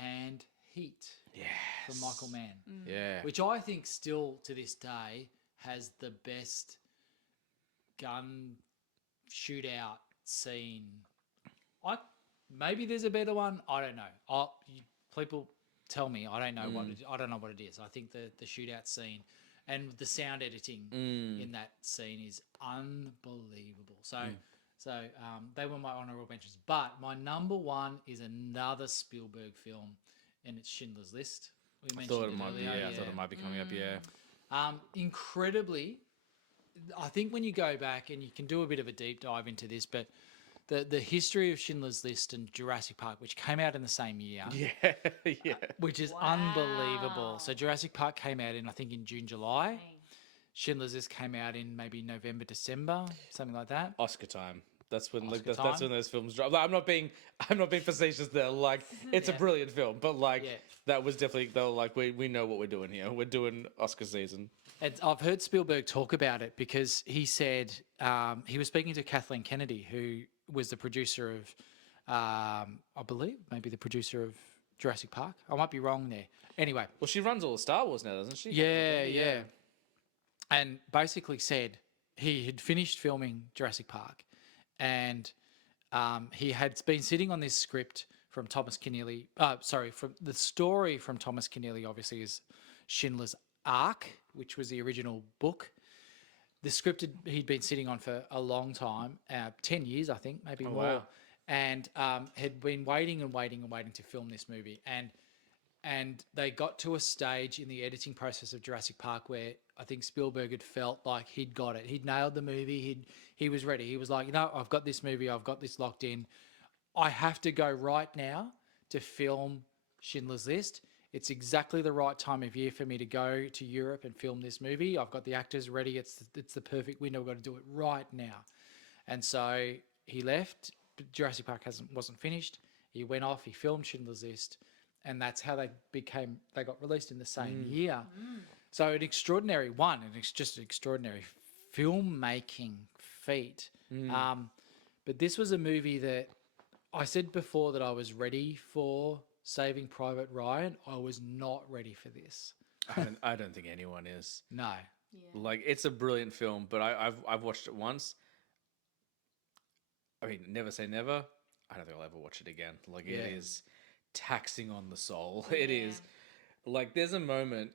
and Heat Yes. from Michael Mann, Yeah. which I think still to this day has the best gun shootout scene. Maybe there's a better one. I don't know. People tell me. I don't know I don't know what it is. I think the shootout scene and the sound editing in that scene is unbelievable. So they were my honorable mentions. But my number one is another Spielberg film, and it's Schindler's List. We I mentioned thought it might be, earlier. I thought it might be coming up, yeah. Incredibly, I think when you go back and you can do a bit of a deep dive into this, but the history of Schindler's List and Jurassic Park, which came out in the same year, Yeah, yeah. which is unbelievable. So Jurassic Park came out in, I think, in June, July. Schindler's List came out in maybe November, December, something like that. Oscar time. That's when Oscar that's when time? those films drop. Like, I'm not being facetious there. Like, it's a brilliant film, but like that was definitely, they were like, we know what we're doing here. We're doing Oscar season. And I've heard Spielberg talk about it because he said he was speaking to Kathleen Kennedy, who was the producer of, I believe, maybe the producer of Jurassic Park. I might be wrong there. Anyway. Well, she runs all the Star Wars now, doesn't she? Yeah. And basically said he had finished filming Jurassic Park, and he had been sitting on this script from Thomas Keneally. From the story from Thomas Keneally, obviously, is Schindler's Ark, which was the original book. The script he'd been sitting on for a long time, 10 years, I think, maybe more, wow. and had been waiting to film this movie. And they got to a stage in the editing process of Jurassic Park where I think Spielberg had felt like he'd got it. He'd nailed the movie. He was ready. He was like, I've got this movie. I've got this locked in. I have to go right now to film Schindler's List. It's exactly the right time of year for me to go to Europe and film this movie. I've got the actors ready. It's the perfect window. We've got to do it right now. And so he left. Jurassic Park wasn't finished. He went off. He filmed Schindler's List. And that's how they got released in the same year. So an extraordinary one, and it's just an extraordinary filmmaking feat. But this was a movie that I said before that I was ready for Saving Private Ryan. I was not ready for this. I don't think anyone is. No. Yeah. Like, it's a brilliant film, but I've watched it once. I mean, never say never. I don't think I'll ever watch it again. Like, it is taxing on the soul. It is. Like, there's a moment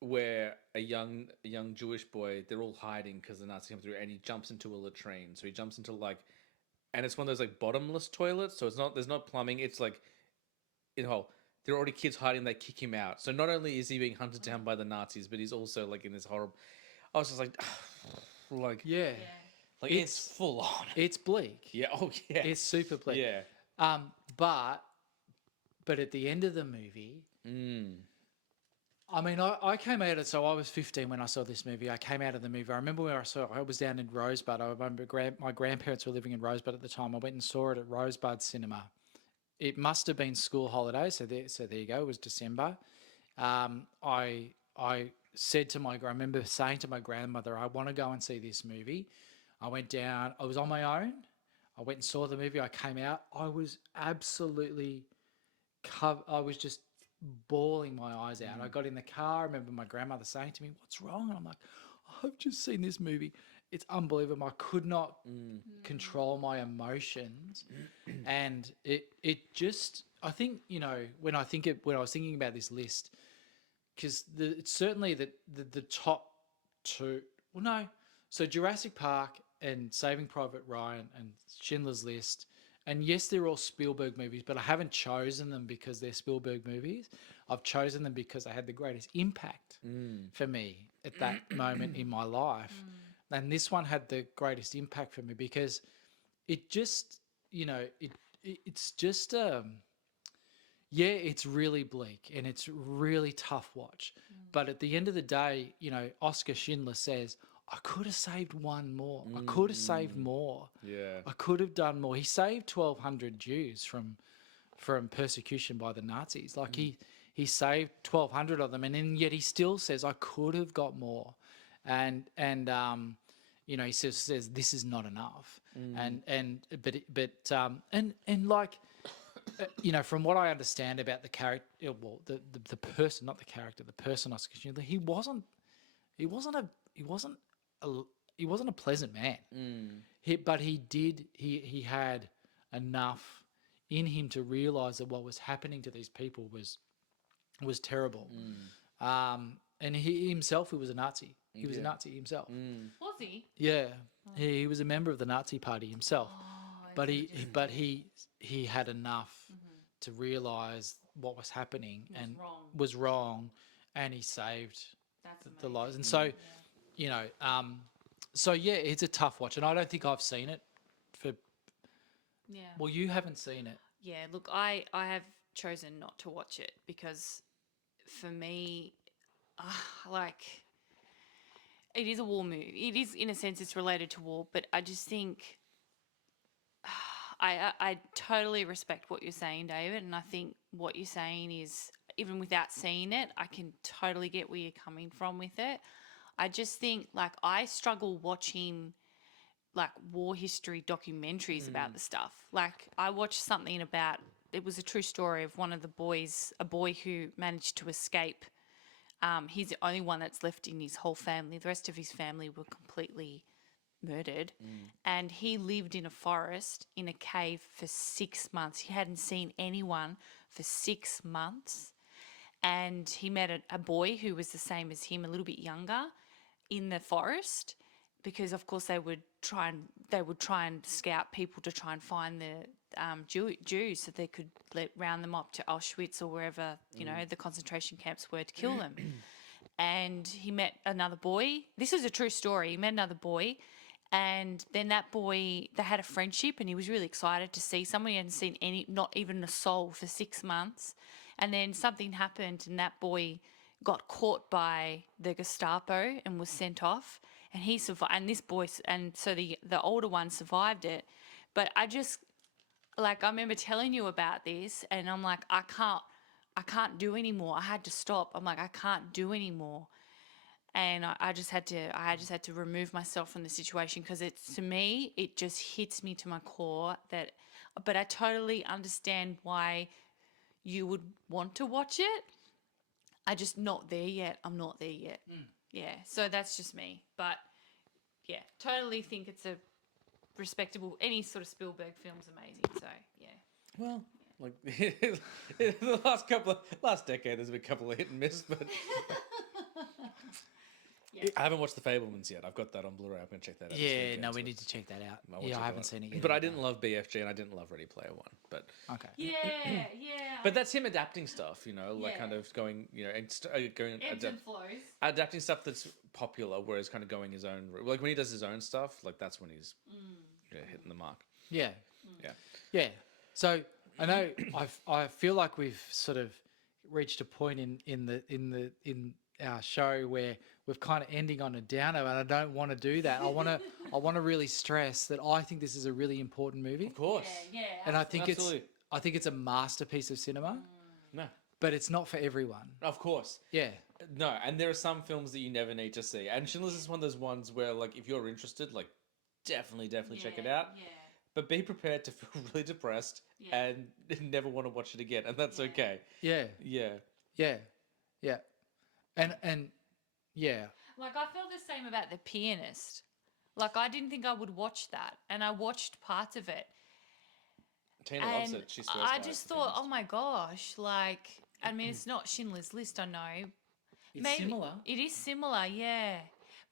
where a young Jewish boy, they're all hiding because the Nazis come through, and he jumps into a latrine. So he jumps into, like, and it's one of those, like, bottomless toilets. So there's not plumbing. It's like, there are already kids hiding. They kick him out. So not only is he being hunted down by the Nazis, but he's also, like, in this horrible. I was just like, like, Yeah. like it's full on. It's bleak. Yeah. Oh yeah. It's super bleak. Yeah. But at the end of the movie, I mean, I came out of so I was 15 when I saw this movie. I came out of the movie. I remember where I saw it. I was down in Rosebud. I remember my grandparents were living in Rosebud at the time. I went and saw it at Rosebud Cinema. It must have been school holidays, so there you go. It was December. I said to I remember saying to my grandmother, I want to go and see this movie. I went down. I was on my own. I went and saw the movie. I came out. I was absolutely I was just bawling my eyes out. I got in the car. I remember my grandmother saying to me, "What's wrong?" And I'm like, "I've just seen this movie. It's unbelievable. I could not control my emotions." And it just, I think, when I was thinking about this list, because it's certainly the top two. Well, no. So Jurassic Park and Saving Private Ryan and Schindler's List. And yes, they're all Spielberg movies, but I haven't chosen them because they're Spielberg movies. I've chosen them because they had the greatest impact for me at that moment in my life. And this one had the greatest impact for me because it just, it's just, it's really bleak and it's really tough watch. But at the end of the day, Oscar Schindler says, I could have saved one more. I could have saved more. Yeah. I could have done more. He saved 1,200 Jews from persecution by the Nazis. Like he saved 1,200 of them, and then yet he still says, I could have got more. And he says this is not enough. From what I understand about the character, the person, not the character, the person Oscar Schindler, he wasn't a pleasant man. But he had enough in him to realize that what was happening to these people was terrible. And he himself, he was a Nazi. He was a Nazi himself. Was he? Yeah, he was a member of the Nazi Party himself. But he had enough to realize what was happening was wrong, and he saved the lives. And so. It's a tough watch, and I don't think I've seen it. Well, you haven't seen it. Yeah, look, I have chosen not to watch it because, for me, it is a war movie. It is, in a sense, it's related to war, but I just think I totally respect what you're saying, David, and I think what you're saying is, even without seeing it, I can totally get where you're coming from with it. I just think, I struggle watching, war history documentaries about the stuff. I watched something about, it was a true story of one of the boys, a boy who managed to escape. He's the only one that's left in his whole family. The rest of his family were completely murdered. And he lived in a forest, in a cave for 6 months. He hadn't seen anyone for 6 months. And he met a boy who was the same as him, a little bit younger, in the forest, because of course they would try and scout people to try and find the Jews so they could round them up to Auschwitz or wherever the concentration camps were to kill them. And he met another boy. This is a true story. He met another boy, and then that boy, they had a friendship, and he was really excited to see someone. He hadn't seen not even a soul for 6 months. And then something happened, and that boy got caught by the Gestapo and was sent off. And he survived. And this boy, and so the older one survived it. But I just, I remember telling you about this, and I'm like, I can't do anymore. I had to stop. I'm like, I can't do anymore. And I just had to remove myself from the situation because to me, it just hits me to my core but I totally understand why you would want to watch it. I'm just not there yet. I'm not there yet. Yeah, so that's just me. But yeah, totally think it's a respectable, any sort of Spielberg film's amazing. So yeah. Well, the last decade, there's been a couple of hit and miss, but Yeah. I haven't watched The Fabelmans yet. I've got that on Blu-ray. I'm going to check that out. Yeah, no, we need to check that out. I haven't seen it yet. But I didn't love BFG and I didn't love Ready Player One. But okay. Yeah. But that's him adapting stuff, Yeah. kind of going, going Ebbs and flows. adapting stuff that's popular, whereas kind of going his own route. Like when he does his own stuff, that's when he's hitting the mark. Yeah. Yeah. Yeah. So I know I feel like we've sort of reached a point in our show where we're kind of ending on a downer, and I don't want to do that. I want to really stress that I think this is a really important movie, Of course. Yeah, and I think Absolutely. it's a masterpiece of cinema, No. but it's not for everyone. Of course. Yeah, No, and there are some films that you never need to see. And Schindler's is one of those ones where, like, if you're interested, like, definitely check it out. Yeah. But be prepared to feel really depressed Yeah. and never want to watch it again. And that's Yeah. okay. yeah, Yeah. yeah, yeah, and yeah, Like, I feel the same about The Pianist. Like, I didn't think I would watch that, and I watched parts of it. Tina loves And it. She swears I by it, just The thought, Pianist. oh my gosh, like, I mean, it's not Schindler's List, I know. it's similar. It is similar, yeah.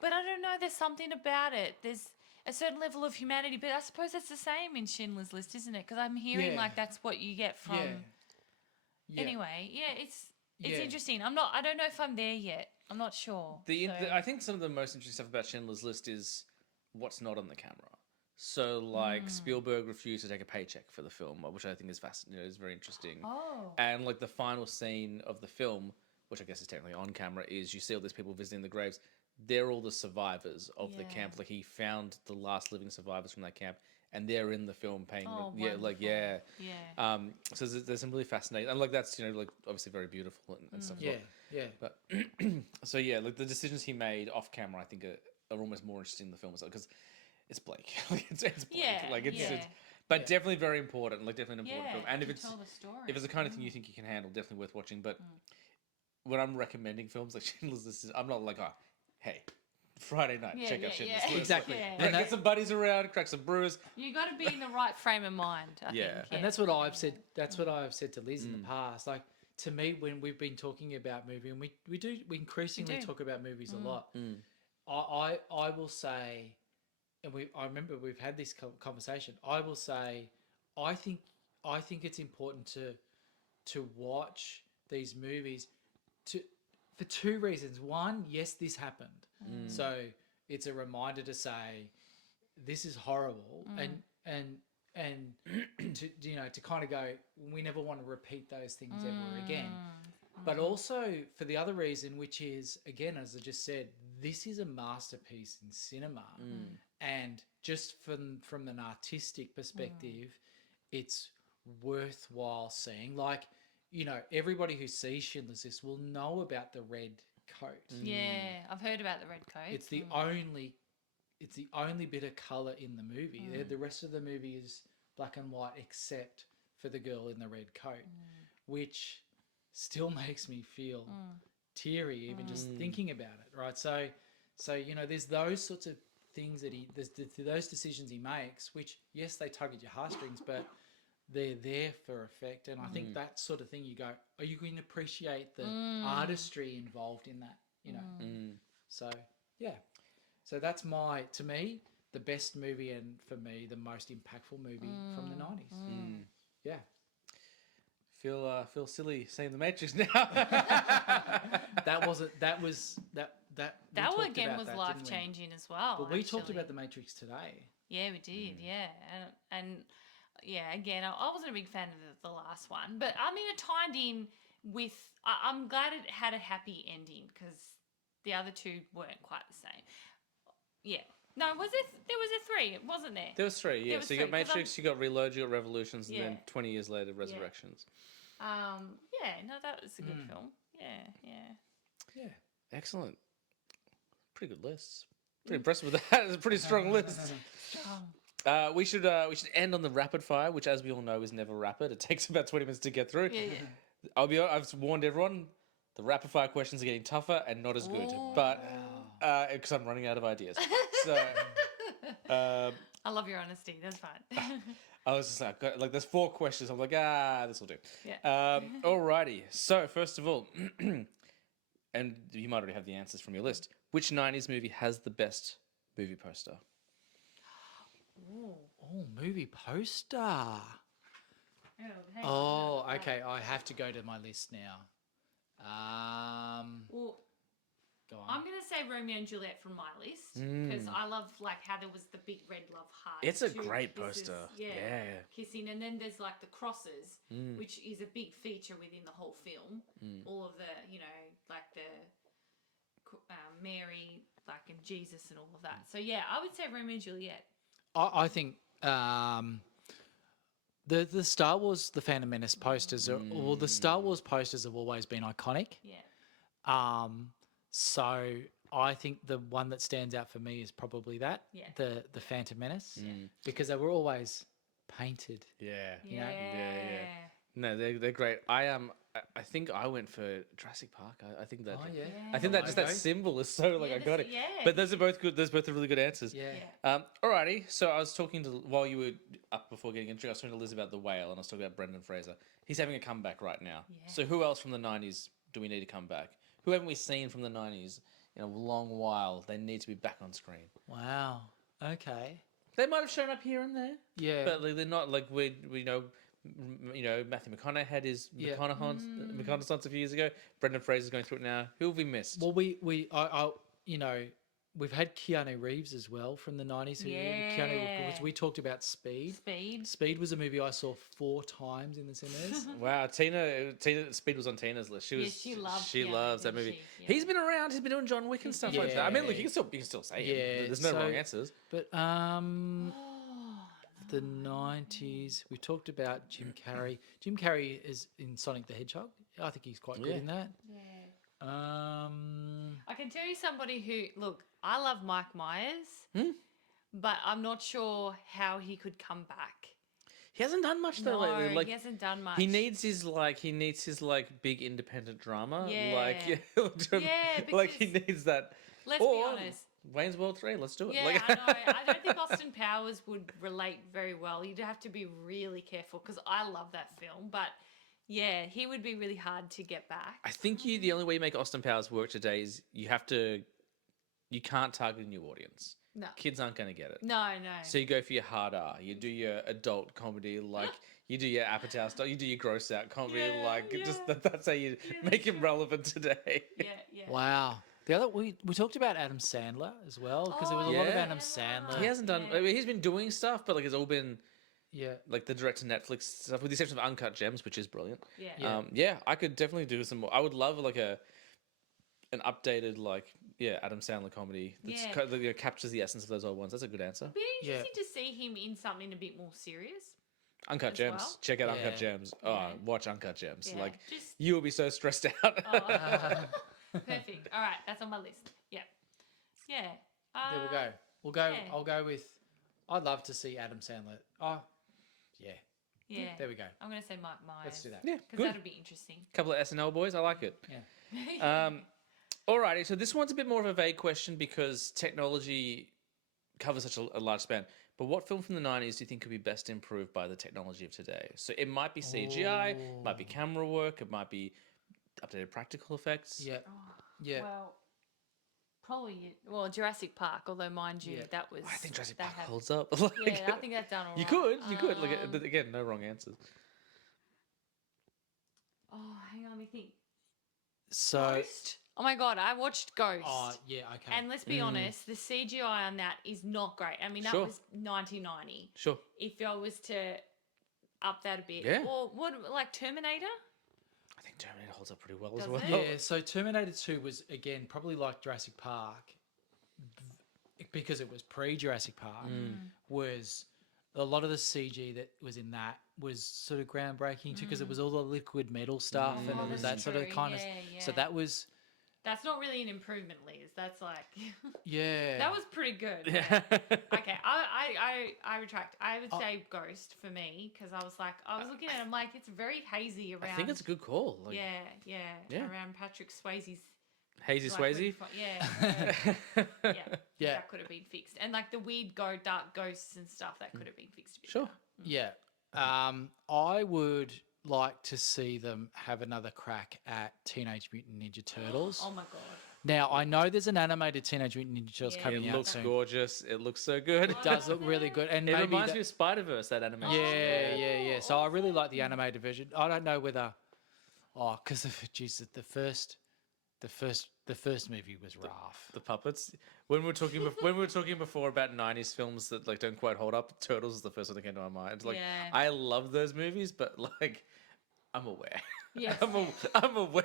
But I don't know, there's something about it. There's a certain level of humanity, but I suppose that's the same in Schindler's List, isn't it? Because I'm hearing Yeah. like that's what you get from. Yeah. Anyway, yeah, it's Yeah. interesting. I don't know if I'm there yet. I'm not sure. I think some of the most interesting stuff about Schindler's List is what's not on the camera. So, like, Spielberg refused to take a paycheck for the film, which I think is fascinating. Is very interesting. Oh. And, like, the final scene of the film, which I guess is technically on camera, is you see all these people visiting the graves. They're all the survivors of the Yeah. camp. Like, he found the last living survivors from that camp, and they're in the film paying. Oh, Yeah, like, yeah. Yeah. So there's some really fascinating, and like that's like obviously very beautiful and stuff. as Yeah, well. yeah, But so yeah, like the decisions he made off camera, I think are almost more interesting in the film because it's Blake. Like it's Blake. Yeah, Like it's yeah. but definitely very important. Like definitely an important Yeah. film. And if to it's tell the story. if it's the kind of thing you think you can handle, definitely worth watching. But when I'm recommending films like Schindler's List, I'm not like, oh, hey, Friday night, Yeah, check yeah, out Schindler's yeah. List. Exactly. Yeah. And Get some buddies around, crack some brews. You got to be in the right frame of mind. I Yeah. think. and that's what I've said. That's what I've said to Liz in the past. Like, to me, when we've been talking about movie, and we increasingly do. talk about movies a lot. I will say, and I remember we've had this conversation. I will say, I think it's important to watch these movies for two reasons. One, yes, this happened, so it's a reminder to say this is horrible, and to kind of go, we never want to repeat those things ever again. But also for the other reason, which is, again, as I just said, this is a masterpiece in cinema, and just from an artistic perspective, it's worthwhile seeing. Like, everybody who sees Schindler's List will know about the red coat. Yeah, I've heard about the red coat. It's the only bit of color in the movie. The rest of the movie is black and white, except for the girl in the red coat, which still makes me feel teary even just thinking about it. Right, so there's those sorts of things that there's those decisions he makes, which yes, they tug at your heartstrings, but they're there for effect. And I think that sort of thing, you go, are you going to appreciate the artistry involved in that? So yeah, so that's to me, the best movie, and for me, the most impactful movie from the 90s. Yeah. Feel silly saying The Matrix now. That was That again was life changing as well. But we talked actually. about The Matrix today. Yeah, we did. Yeah, and yeah, again, I wasn't a big fan of the last one, but I mean, it tied in with. I'm glad it had a happy ending because the other two weren't quite the same. Yeah. No, there was a three, wasn't there? There was three, yeah. was So you got three, 'cause Matrix, you got Reload, you got Revolutions, and Yeah. then 20 years later, Resurrections. Yeah, no, that was a good film. Yeah. Yeah. Excellent. Pretty good lists. Pretty impressed with that. It's a pretty strong list. We should end on the rapid fire, which, as we all know, is never rapid. It takes about 20 minutes to get through. Yeah. I've warned everyone. The rapid fire questions are getting tougher and not as good, but because I'm running out of ideas. So I love your honesty. That's fine. I was just like, there's 4 questions. I'm like, this will do. Yeah. Alrighty. So first of all, and you might already have the answers from your list. Which 90s movie has the best movie poster? Oh, movie poster. Oh, okay. I have to go to my list now. Well, Go on. I'm gonna say Romeo and Juliet from my list because I love like how there was the big red love heart. It's a two great kisses, poster. Yeah, Yeah. kissing, and then there's like the crosses, which is a big feature within the whole film. All of the, like the Mary, like and Jesus and all of that. So yeah, I would say Romeo and Juliet. I think the Star Wars, the Phantom Menace posters are well, the Star Wars posters have always been iconic. Yeah. So I think the one that stands out for me is probably that. Yeah. The Phantom Menace. Because they were always painted. Yeah. Yeah. No, they're great. I think I went for Jurassic Park. I think that. Oh yeah. I think that just that Logo. symbol is so like Yeah, I got it. yeah. But those are both good. Those both are really good answers. Yeah. Alrighty. So I was talking to while you were up before getting into. I was talking to Liz about the whale, and I was talking about Brendan Fraser. He's having a comeback right now. Yeah. So who else from the '90s do we need to come back? Who haven't we seen from the '90s in a long while? They need to be back on screen. Wow. Okay. They might have shown up here and there, Yeah. but like, they're not like we know. Matthew McConaughey had his Yeah. McConaughey a few years ago. Brendan Fraser's going through it now. Who have we missed? Well, we've had Keanu Reeves as well from the 90s. Yeah. We talked about Speed. Speed was a movie I saw 4 times in the cinemas. Wow, Tina, Speed was on Tina's list. She was, she loved she Keanu, loves that didn't movie. she? Yeah. He's been around. He's been doing John Wick and stuff like that. I mean, look, you can still say him. Yeah, There's no so- wrong answers. But the 90s, we talked about Jim Carrey. Jim Carrey is in Sonic the Hedgehog. I think he's quite good Yeah. in that. Yeah. I I can tell you somebody who look. I love Mike Myers, but I'm not sure how he could come back. He hasn't done much though No, lately. Like he hasn't done much. he needs his big independent drama. Yeah. Like he needs that. Let's be honest. Wayne's World 3, let's do it. Yeah, Like, I know. I don't think Austin Powers would relate very well. You'd have to be really careful because I love that film. But yeah, he would be really hard to get back. I think the only way you make Austin Powers work today is you can't target a new audience. No. Kids aren't going to get it. No. So you go for your hard R. You do your adult comedy, like you do your Apatow style. You do your gross out comedy, that's how you make him relevant today. Yeah. Wow. The other we talked about Adam Sandler as well because there was a lot of Yeah. Adam Sandler. He hasn't done. I mean, he's been doing stuff, but like it's all been Yeah. like the direct to Netflix stuff, with the exception of Uncut Gems, which is brilliant. Yeah. I could definitely do some more. I would love like an updated Adam Sandler comedy that captures the essence of those old ones. That's a good answer. It'd be interesting to see him in something a bit more serious. Uncut as Gems. well. Check out Yeah. Uncut Gems. Yeah. Oh, watch Uncut Gems. Yeah. Like Just you will be so stressed out. perfect. All right, that's on my list. Yep. Yeah. There we'll go. We'll go. yeah. I'll go with. I'd love to see Adam Sandler. Oh, yeah. Yeah. There we go. I'm gonna say Mike Myers. Let's do that. Yeah, Because good. that'll be interesting. Couple of SNL boys. I like it. Yeah. Alrighty, so this one's a bit more of a vague question because technology covers such a large span. But what film from the 90s do you think could be best improved by the technology of today? So it might be CGI, it might be camera work, it might be updated practical effects. Yeah. Yeah. Well, probably. Well, Jurassic Park. Although, mind you, Yeah. that was. I think Jurassic that Park had- holds up. Yeah, I think that's done all You right. could. Like, again, no wrong answers. Oh, hang on, let me think. So. Ghost. Oh my god, I watched Ghost. Oh yeah. Okay. And let's be honest, the CGI on that is not great. I mean, that Sure. was 1990. Sure. If I was to up that a bit, Yeah. or what, like Terminator? I think Terminator holds up pretty well Does as well. it? Yeah, so Terminator 2 was, again, probably like Jurassic Park, because it was pre-Jurassic Park, was a lot of the CG that was in that was sort of groundbreaking too, because it was all the liquid metal stuff and Oh, it was that's that sort of true. kind of... Yeah, So yeah. that was... That's not really an improvement, Liz. That's like Yeah. that was pretty good. Yeah. Okay, I retract. I would say Ghost for me because I was looking at it, I'm like, it's very hazy around. I think it's a good call. Like, yeah, Yeah. around Patrick Swayze's. Hazy like, when Swayze. he yeah. Yeah. That could have been fixed, and like the weird dark ghosts and stuff that could have been fixed. A bit Sure. better. Yeah. I would like to see them have another crack at Teenage Mutant Ninja Turtles. Oh my god. Now, I know there's an animated Teenage Mutant Ninja Turtles Yeah. coming It out looks soon. gorgeous. It looks so good. It does look really good. And It maybe reminds that- me of Spider-Verse, that animation. Yeah. So I really like the animated version. I don't know whether, because the first The first movie was rough. The puppets. When we were talking before about '90s films that like don't quite hold up, Turtles is the first one that came to my mind. Like Yeah. I love those movies, but like I'm aware. Yes. I'm aware.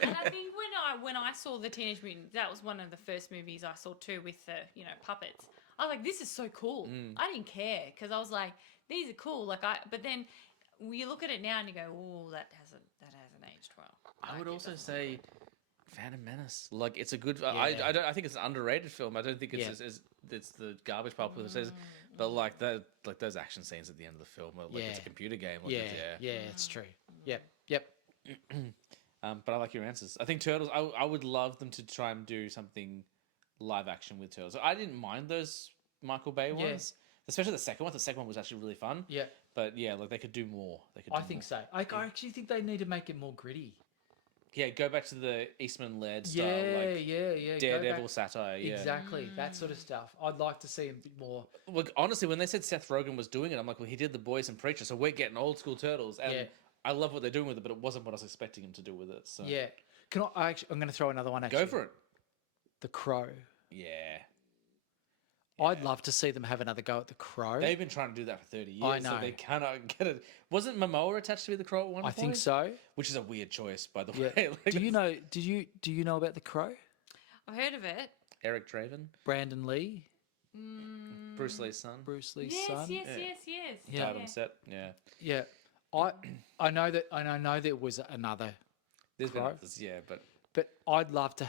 And I think when I saw the Teenage Mutant, that was one of the first movies I saw too with the puppets. I was like, this is so cool. I didn't care because I was like, these are cool. But then you look at it now and you go, oh, that hasn't aged well. I Like, would it also doesn't. say Phantom Menace. Like it's a good. Yeah. I think it's an underrated film. I don't think it's it's the garbage pile people says, but like those action scenes at the end of the film, are like it's a computer game. Like Yeah, it's true. Yep. But I like your answers. I think Turtles. I would love them to try and do something live action with Turtles. I didn't mind those Michael Bay ones, especially the second one. The second one was actually really fun. Yeah. But yeah, like they could do more. I think so. I actually think they need to make it more gritty. Yeah, go back to the Eastman-led style, like Yeah. Daredevil satire. Yeah, Exactly, that sort of stuff. I'd like to see a bit more. Look, honestly, when they said Seth Rogen was doing it, I'm like, well, he did The Boys and Preacher, so we're getting old school Turtles, and I love what they're doing with it, but it wasn't what I was expecting him to do with it. So Yeah. I'm going to throw another one at you. go for it. The Crow. Yeah. I'd love to see them have another go at The Crow. They've been trying to do that for 30 years, I so know. they cannot get it. Wasn't Momoa attached to be the Crow at one I point? think so. Which is a weird choice, by the Yeah. way. Like, Do you know? Do you know about The Crow? I've heard of it. Eric Draven, Brandon Lee, Bruce Lee's son, Bruce Lee's Yes, son. yes. Yeah. died on set. Yeah. Yeah. I know that, and I know there was another, There's been Crow? others, yeah, but but I'd love to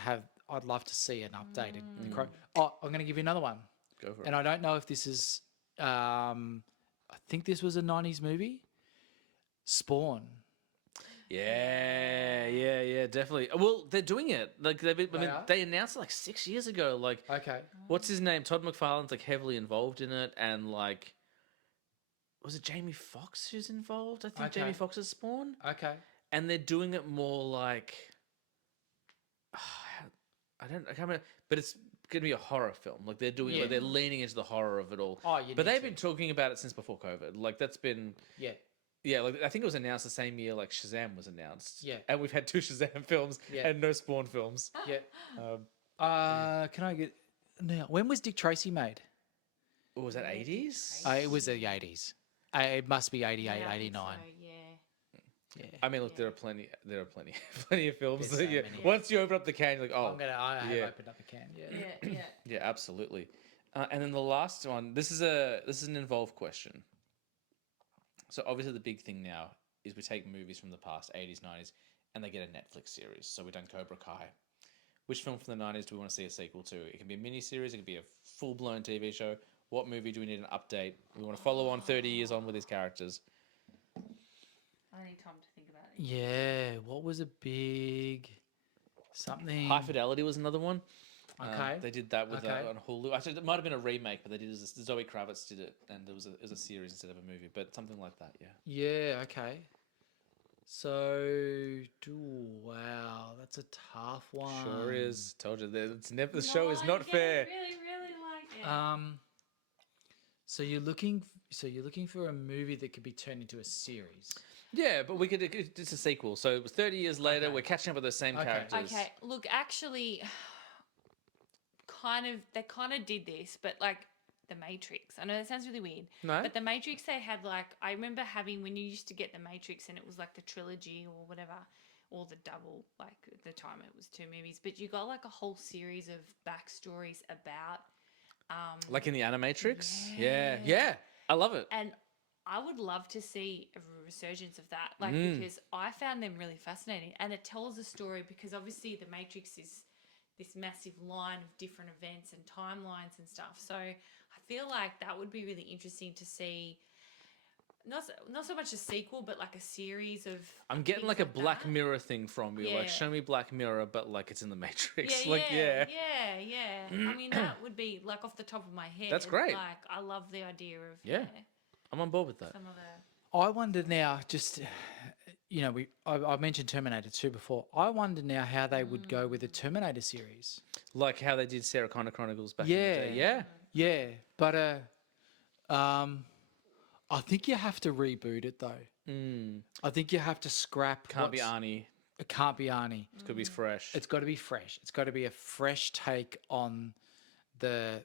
see an updated The Crow. Oh, I'm going to give you another one. go for it. And I don't know if this is, I think this was a 90s movie. Spawn. Yeah, definitely. Well, they're doing it. Like are? they announced it like 6 years ago. Like, Okay. what's his name? Todd McFarlane's like heavily involved in it, and like, was it Jamie Foxx who's involved? I think Okay. Jamie Foxx's Spawn, Okay. and they're doing it more like, I can't remember, but it's gonna be a horror film. Like they're doing, like they're leaning into the horror of it all. Oh, you but need they've to. been talking about it since before COVID. Like that's been. Yeah. Yeah, like I think it was announced the same year like Shazam was announced. Yeah. And we've had 2 Shazam films Yeah. and no Spawn films. Yeah. Can I get now? When was Dick Tracy made? What was that, 80s? It was the 80s. It must be 88, Yeah, I think 89. so, yeah. Yeah. I mean, look, there are plenty of films. There's That, so yeah. many. Once you open up the can, you're like, oh, I have yeah. opened up a can. Yeah. Yeah. yeah, absolutely. And then the last one, this is an involved question. So obviously the big thing now is we take movies from the past, 80s, 90s, and they get a Netflix series. So we've done Cobra Kai. Which film from the 90s do we want to see a sequel to? It can be a mini-series, it can be a full-blown TV show. What movie do we need an update? We want to follow on 30 years on with these characters. I need time to think about it. Yeah. What was a big something? High Fidelity was another one. Okay. They did that with Okay. on Hulu. Actually, it might have been a remake, but they did Zoe Kravitz did it, and it was a series instead of a movie, but something like that. Yeah. Yeah. Okay. So, wow, that's a tough one. Sure is. Told you, it's never. The show is not I fair. really like it. So you're looking for a movie that could be turned into a series. Yeah, but we could. It's a sequel, so it was 30 years later. Okay. We're catching up with those same Okay. characters. Okay, look, actually, they kind of did this, but like the Matrix. I know that sounds really weird. No. But the Matrix, they had like, I remember having, when you used to get the Matrix and it was like the trilogy or whatever, or the double, like at the time it was 2 movies, but you got like a whole series of backstories about. Like in the Animatrix. Yeah. Yeah. I love it. And I would love to see a resurgence of that, like because I found them really fascinating, and it tells a story because obviously the Matrix is this massive line of different events and timelines and stuff. So I feel like that would be really interesting to see. Not so much a sequel, but like a series of. I'm getting things like a Black that. Mirror thing from you. Yeah. Like, show me Black Mirror, but like it's in the Matrix. Yeah, Like, yeah. I mean, that would be like off the top of my head. That's great. Like, I love the idea of Yeah. I'm on board with that. some of the. I wonder now, just I mentioned Terminator 2 before. I wonder now how they would go with the Terminator series. Like how they did Sarah Connor Chronicles back in the Yeah. day. Yeah. Yeah, but I think you have to reboot it though. I think you have to scrap. Can't be what's- Arnie. It can't be Arnie. It could be fresh. It's got to be fresh. It's got to be a fresh take on the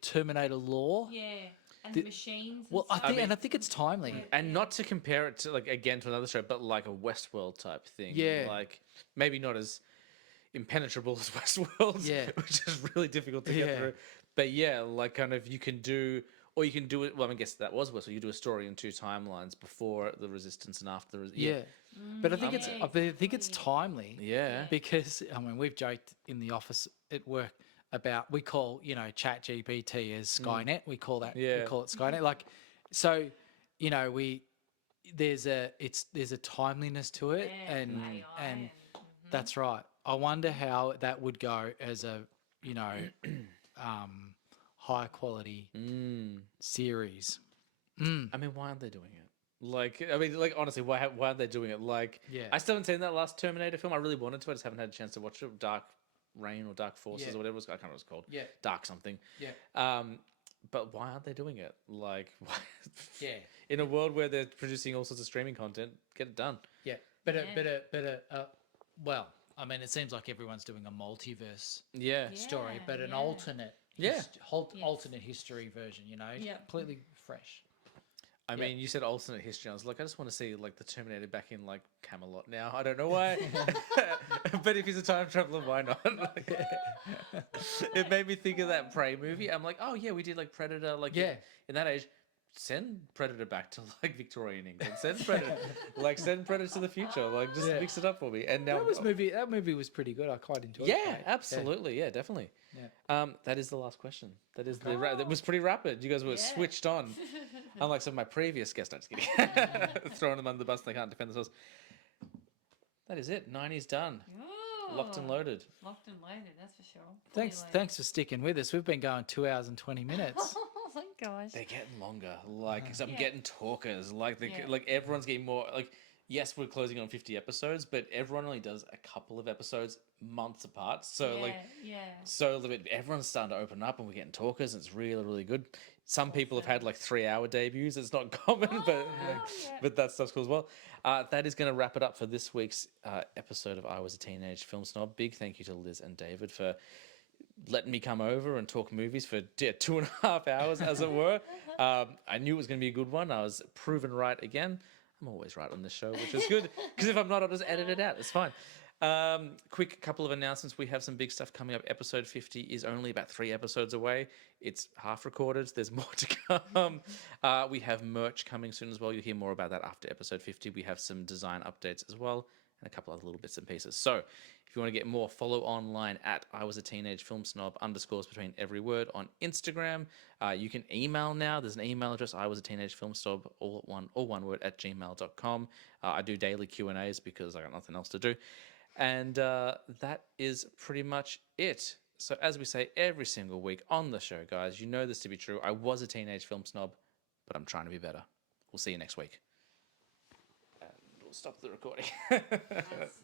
Terminator lore. Yeah. And the machines. Well, and stuff. I think it's timely. And not to compare it to like again to another show, but like a Westworld type thing. Yeah. Like maybe not as impenetrable as Westworld. Yeah. Which is really difficult to get through. But yeah, like kind of you can do it. Well, I guess that was Westworld. You do a story in 2 timelines before the Resistance and after the Yeah. But I think it's timely. Yeah. Because I mean, we've joked in the office at work about we call Chat GPT as Skynet. We call that we call it Skynet. Like, so there's a timeliness to it, and that's right. I wonder how that would go as a high quality series. I mean, why aren't they doing it? Like, I mean, like honestly, why aren't they doing it? Like, I still haven't seen that last Terminator film. I really wanted to. I just haven't had a chance to watch it. Dark Reign or Dark Forces or whatever it was. I can't remember what it's called. Yeah. Dark something. Yeah. But why aren't they doing it? Like, why? Yeah. In a world where they're producing all sorts of streaming content, get it done. Yeah. Well, I mean, it seems like everyone's doing a multiverse story, but an alternate, alternate history version. Completely fresh. I mean, you said alternate history. I was like, I just want to see like the Terminator back in like Camelot now. I don't know why, but if he's a time traveler, why not? It made me think of that Prey movie. I'm like, oh yeah, we did like Predator, like in that age. Send Predator back to like Victorian England. Send Predator to the future. Like just mix it up for me. And now that movie was pretty good. I quite enjoyed it. Yeah, absolutely. Yeah, definitely. Yeah. That is the last question. That is that was pretty rapid. You guys were switched on. Unlike some of my previous guests. I'm just kidding. Throwing them under the bus and they can't defend themselves. That is it. 90's done. Ooh. Locked and loaded. Locked and loaded, that's for sure. Thanks for sticking with us. We've been going 2 hours and 20 minutes. Oh my gosh. They're getting longer. Like, cause I'm getting talkers. Like, like everyone's getting more. Like, yes, we're closing on 50 episodes, but everyone only does a couple of episodes months apart. So so everyone's starting to open up, and we're getting talkers. And it's really, really good. Some people have had like 3-hour debuts. It's not common, but that stuff's cool as well. That is going to wrap it up for this week's episode of I Was a Teenage Film Snob. Big thank you to Liz and David for letting me come over and talk movies for 2.5 hours, as it were. I knew it was going to be a good one. I was proven right again. I'm always right on this show, which is good, because if I'm not, I'll just edit it out. It's fine. Quick couple of announcements. We have some big stuff coming up. Episode 50 is only about 3 episodes away. It's half recorded. There's more to come. We have merch coming soon as well. You'll hear more about that after episode 50. We have some design updates as well, and a couple other little bits and pieces. So if you want to get more, follow online at I Was a Teenage Film Snob _ between every word on Instagram. You can email now. There's an email address, I Was a Teenage Film Snob, all one word, at gmail.com. I do daily Q&As because I got nothing else to do. And that is pretty much it. So as we say every single week on the show, guys, you know this to be true. I was a teenage film snob, but I'm trying to be better. We'll see you next week. And we'll stop the recording. Nice.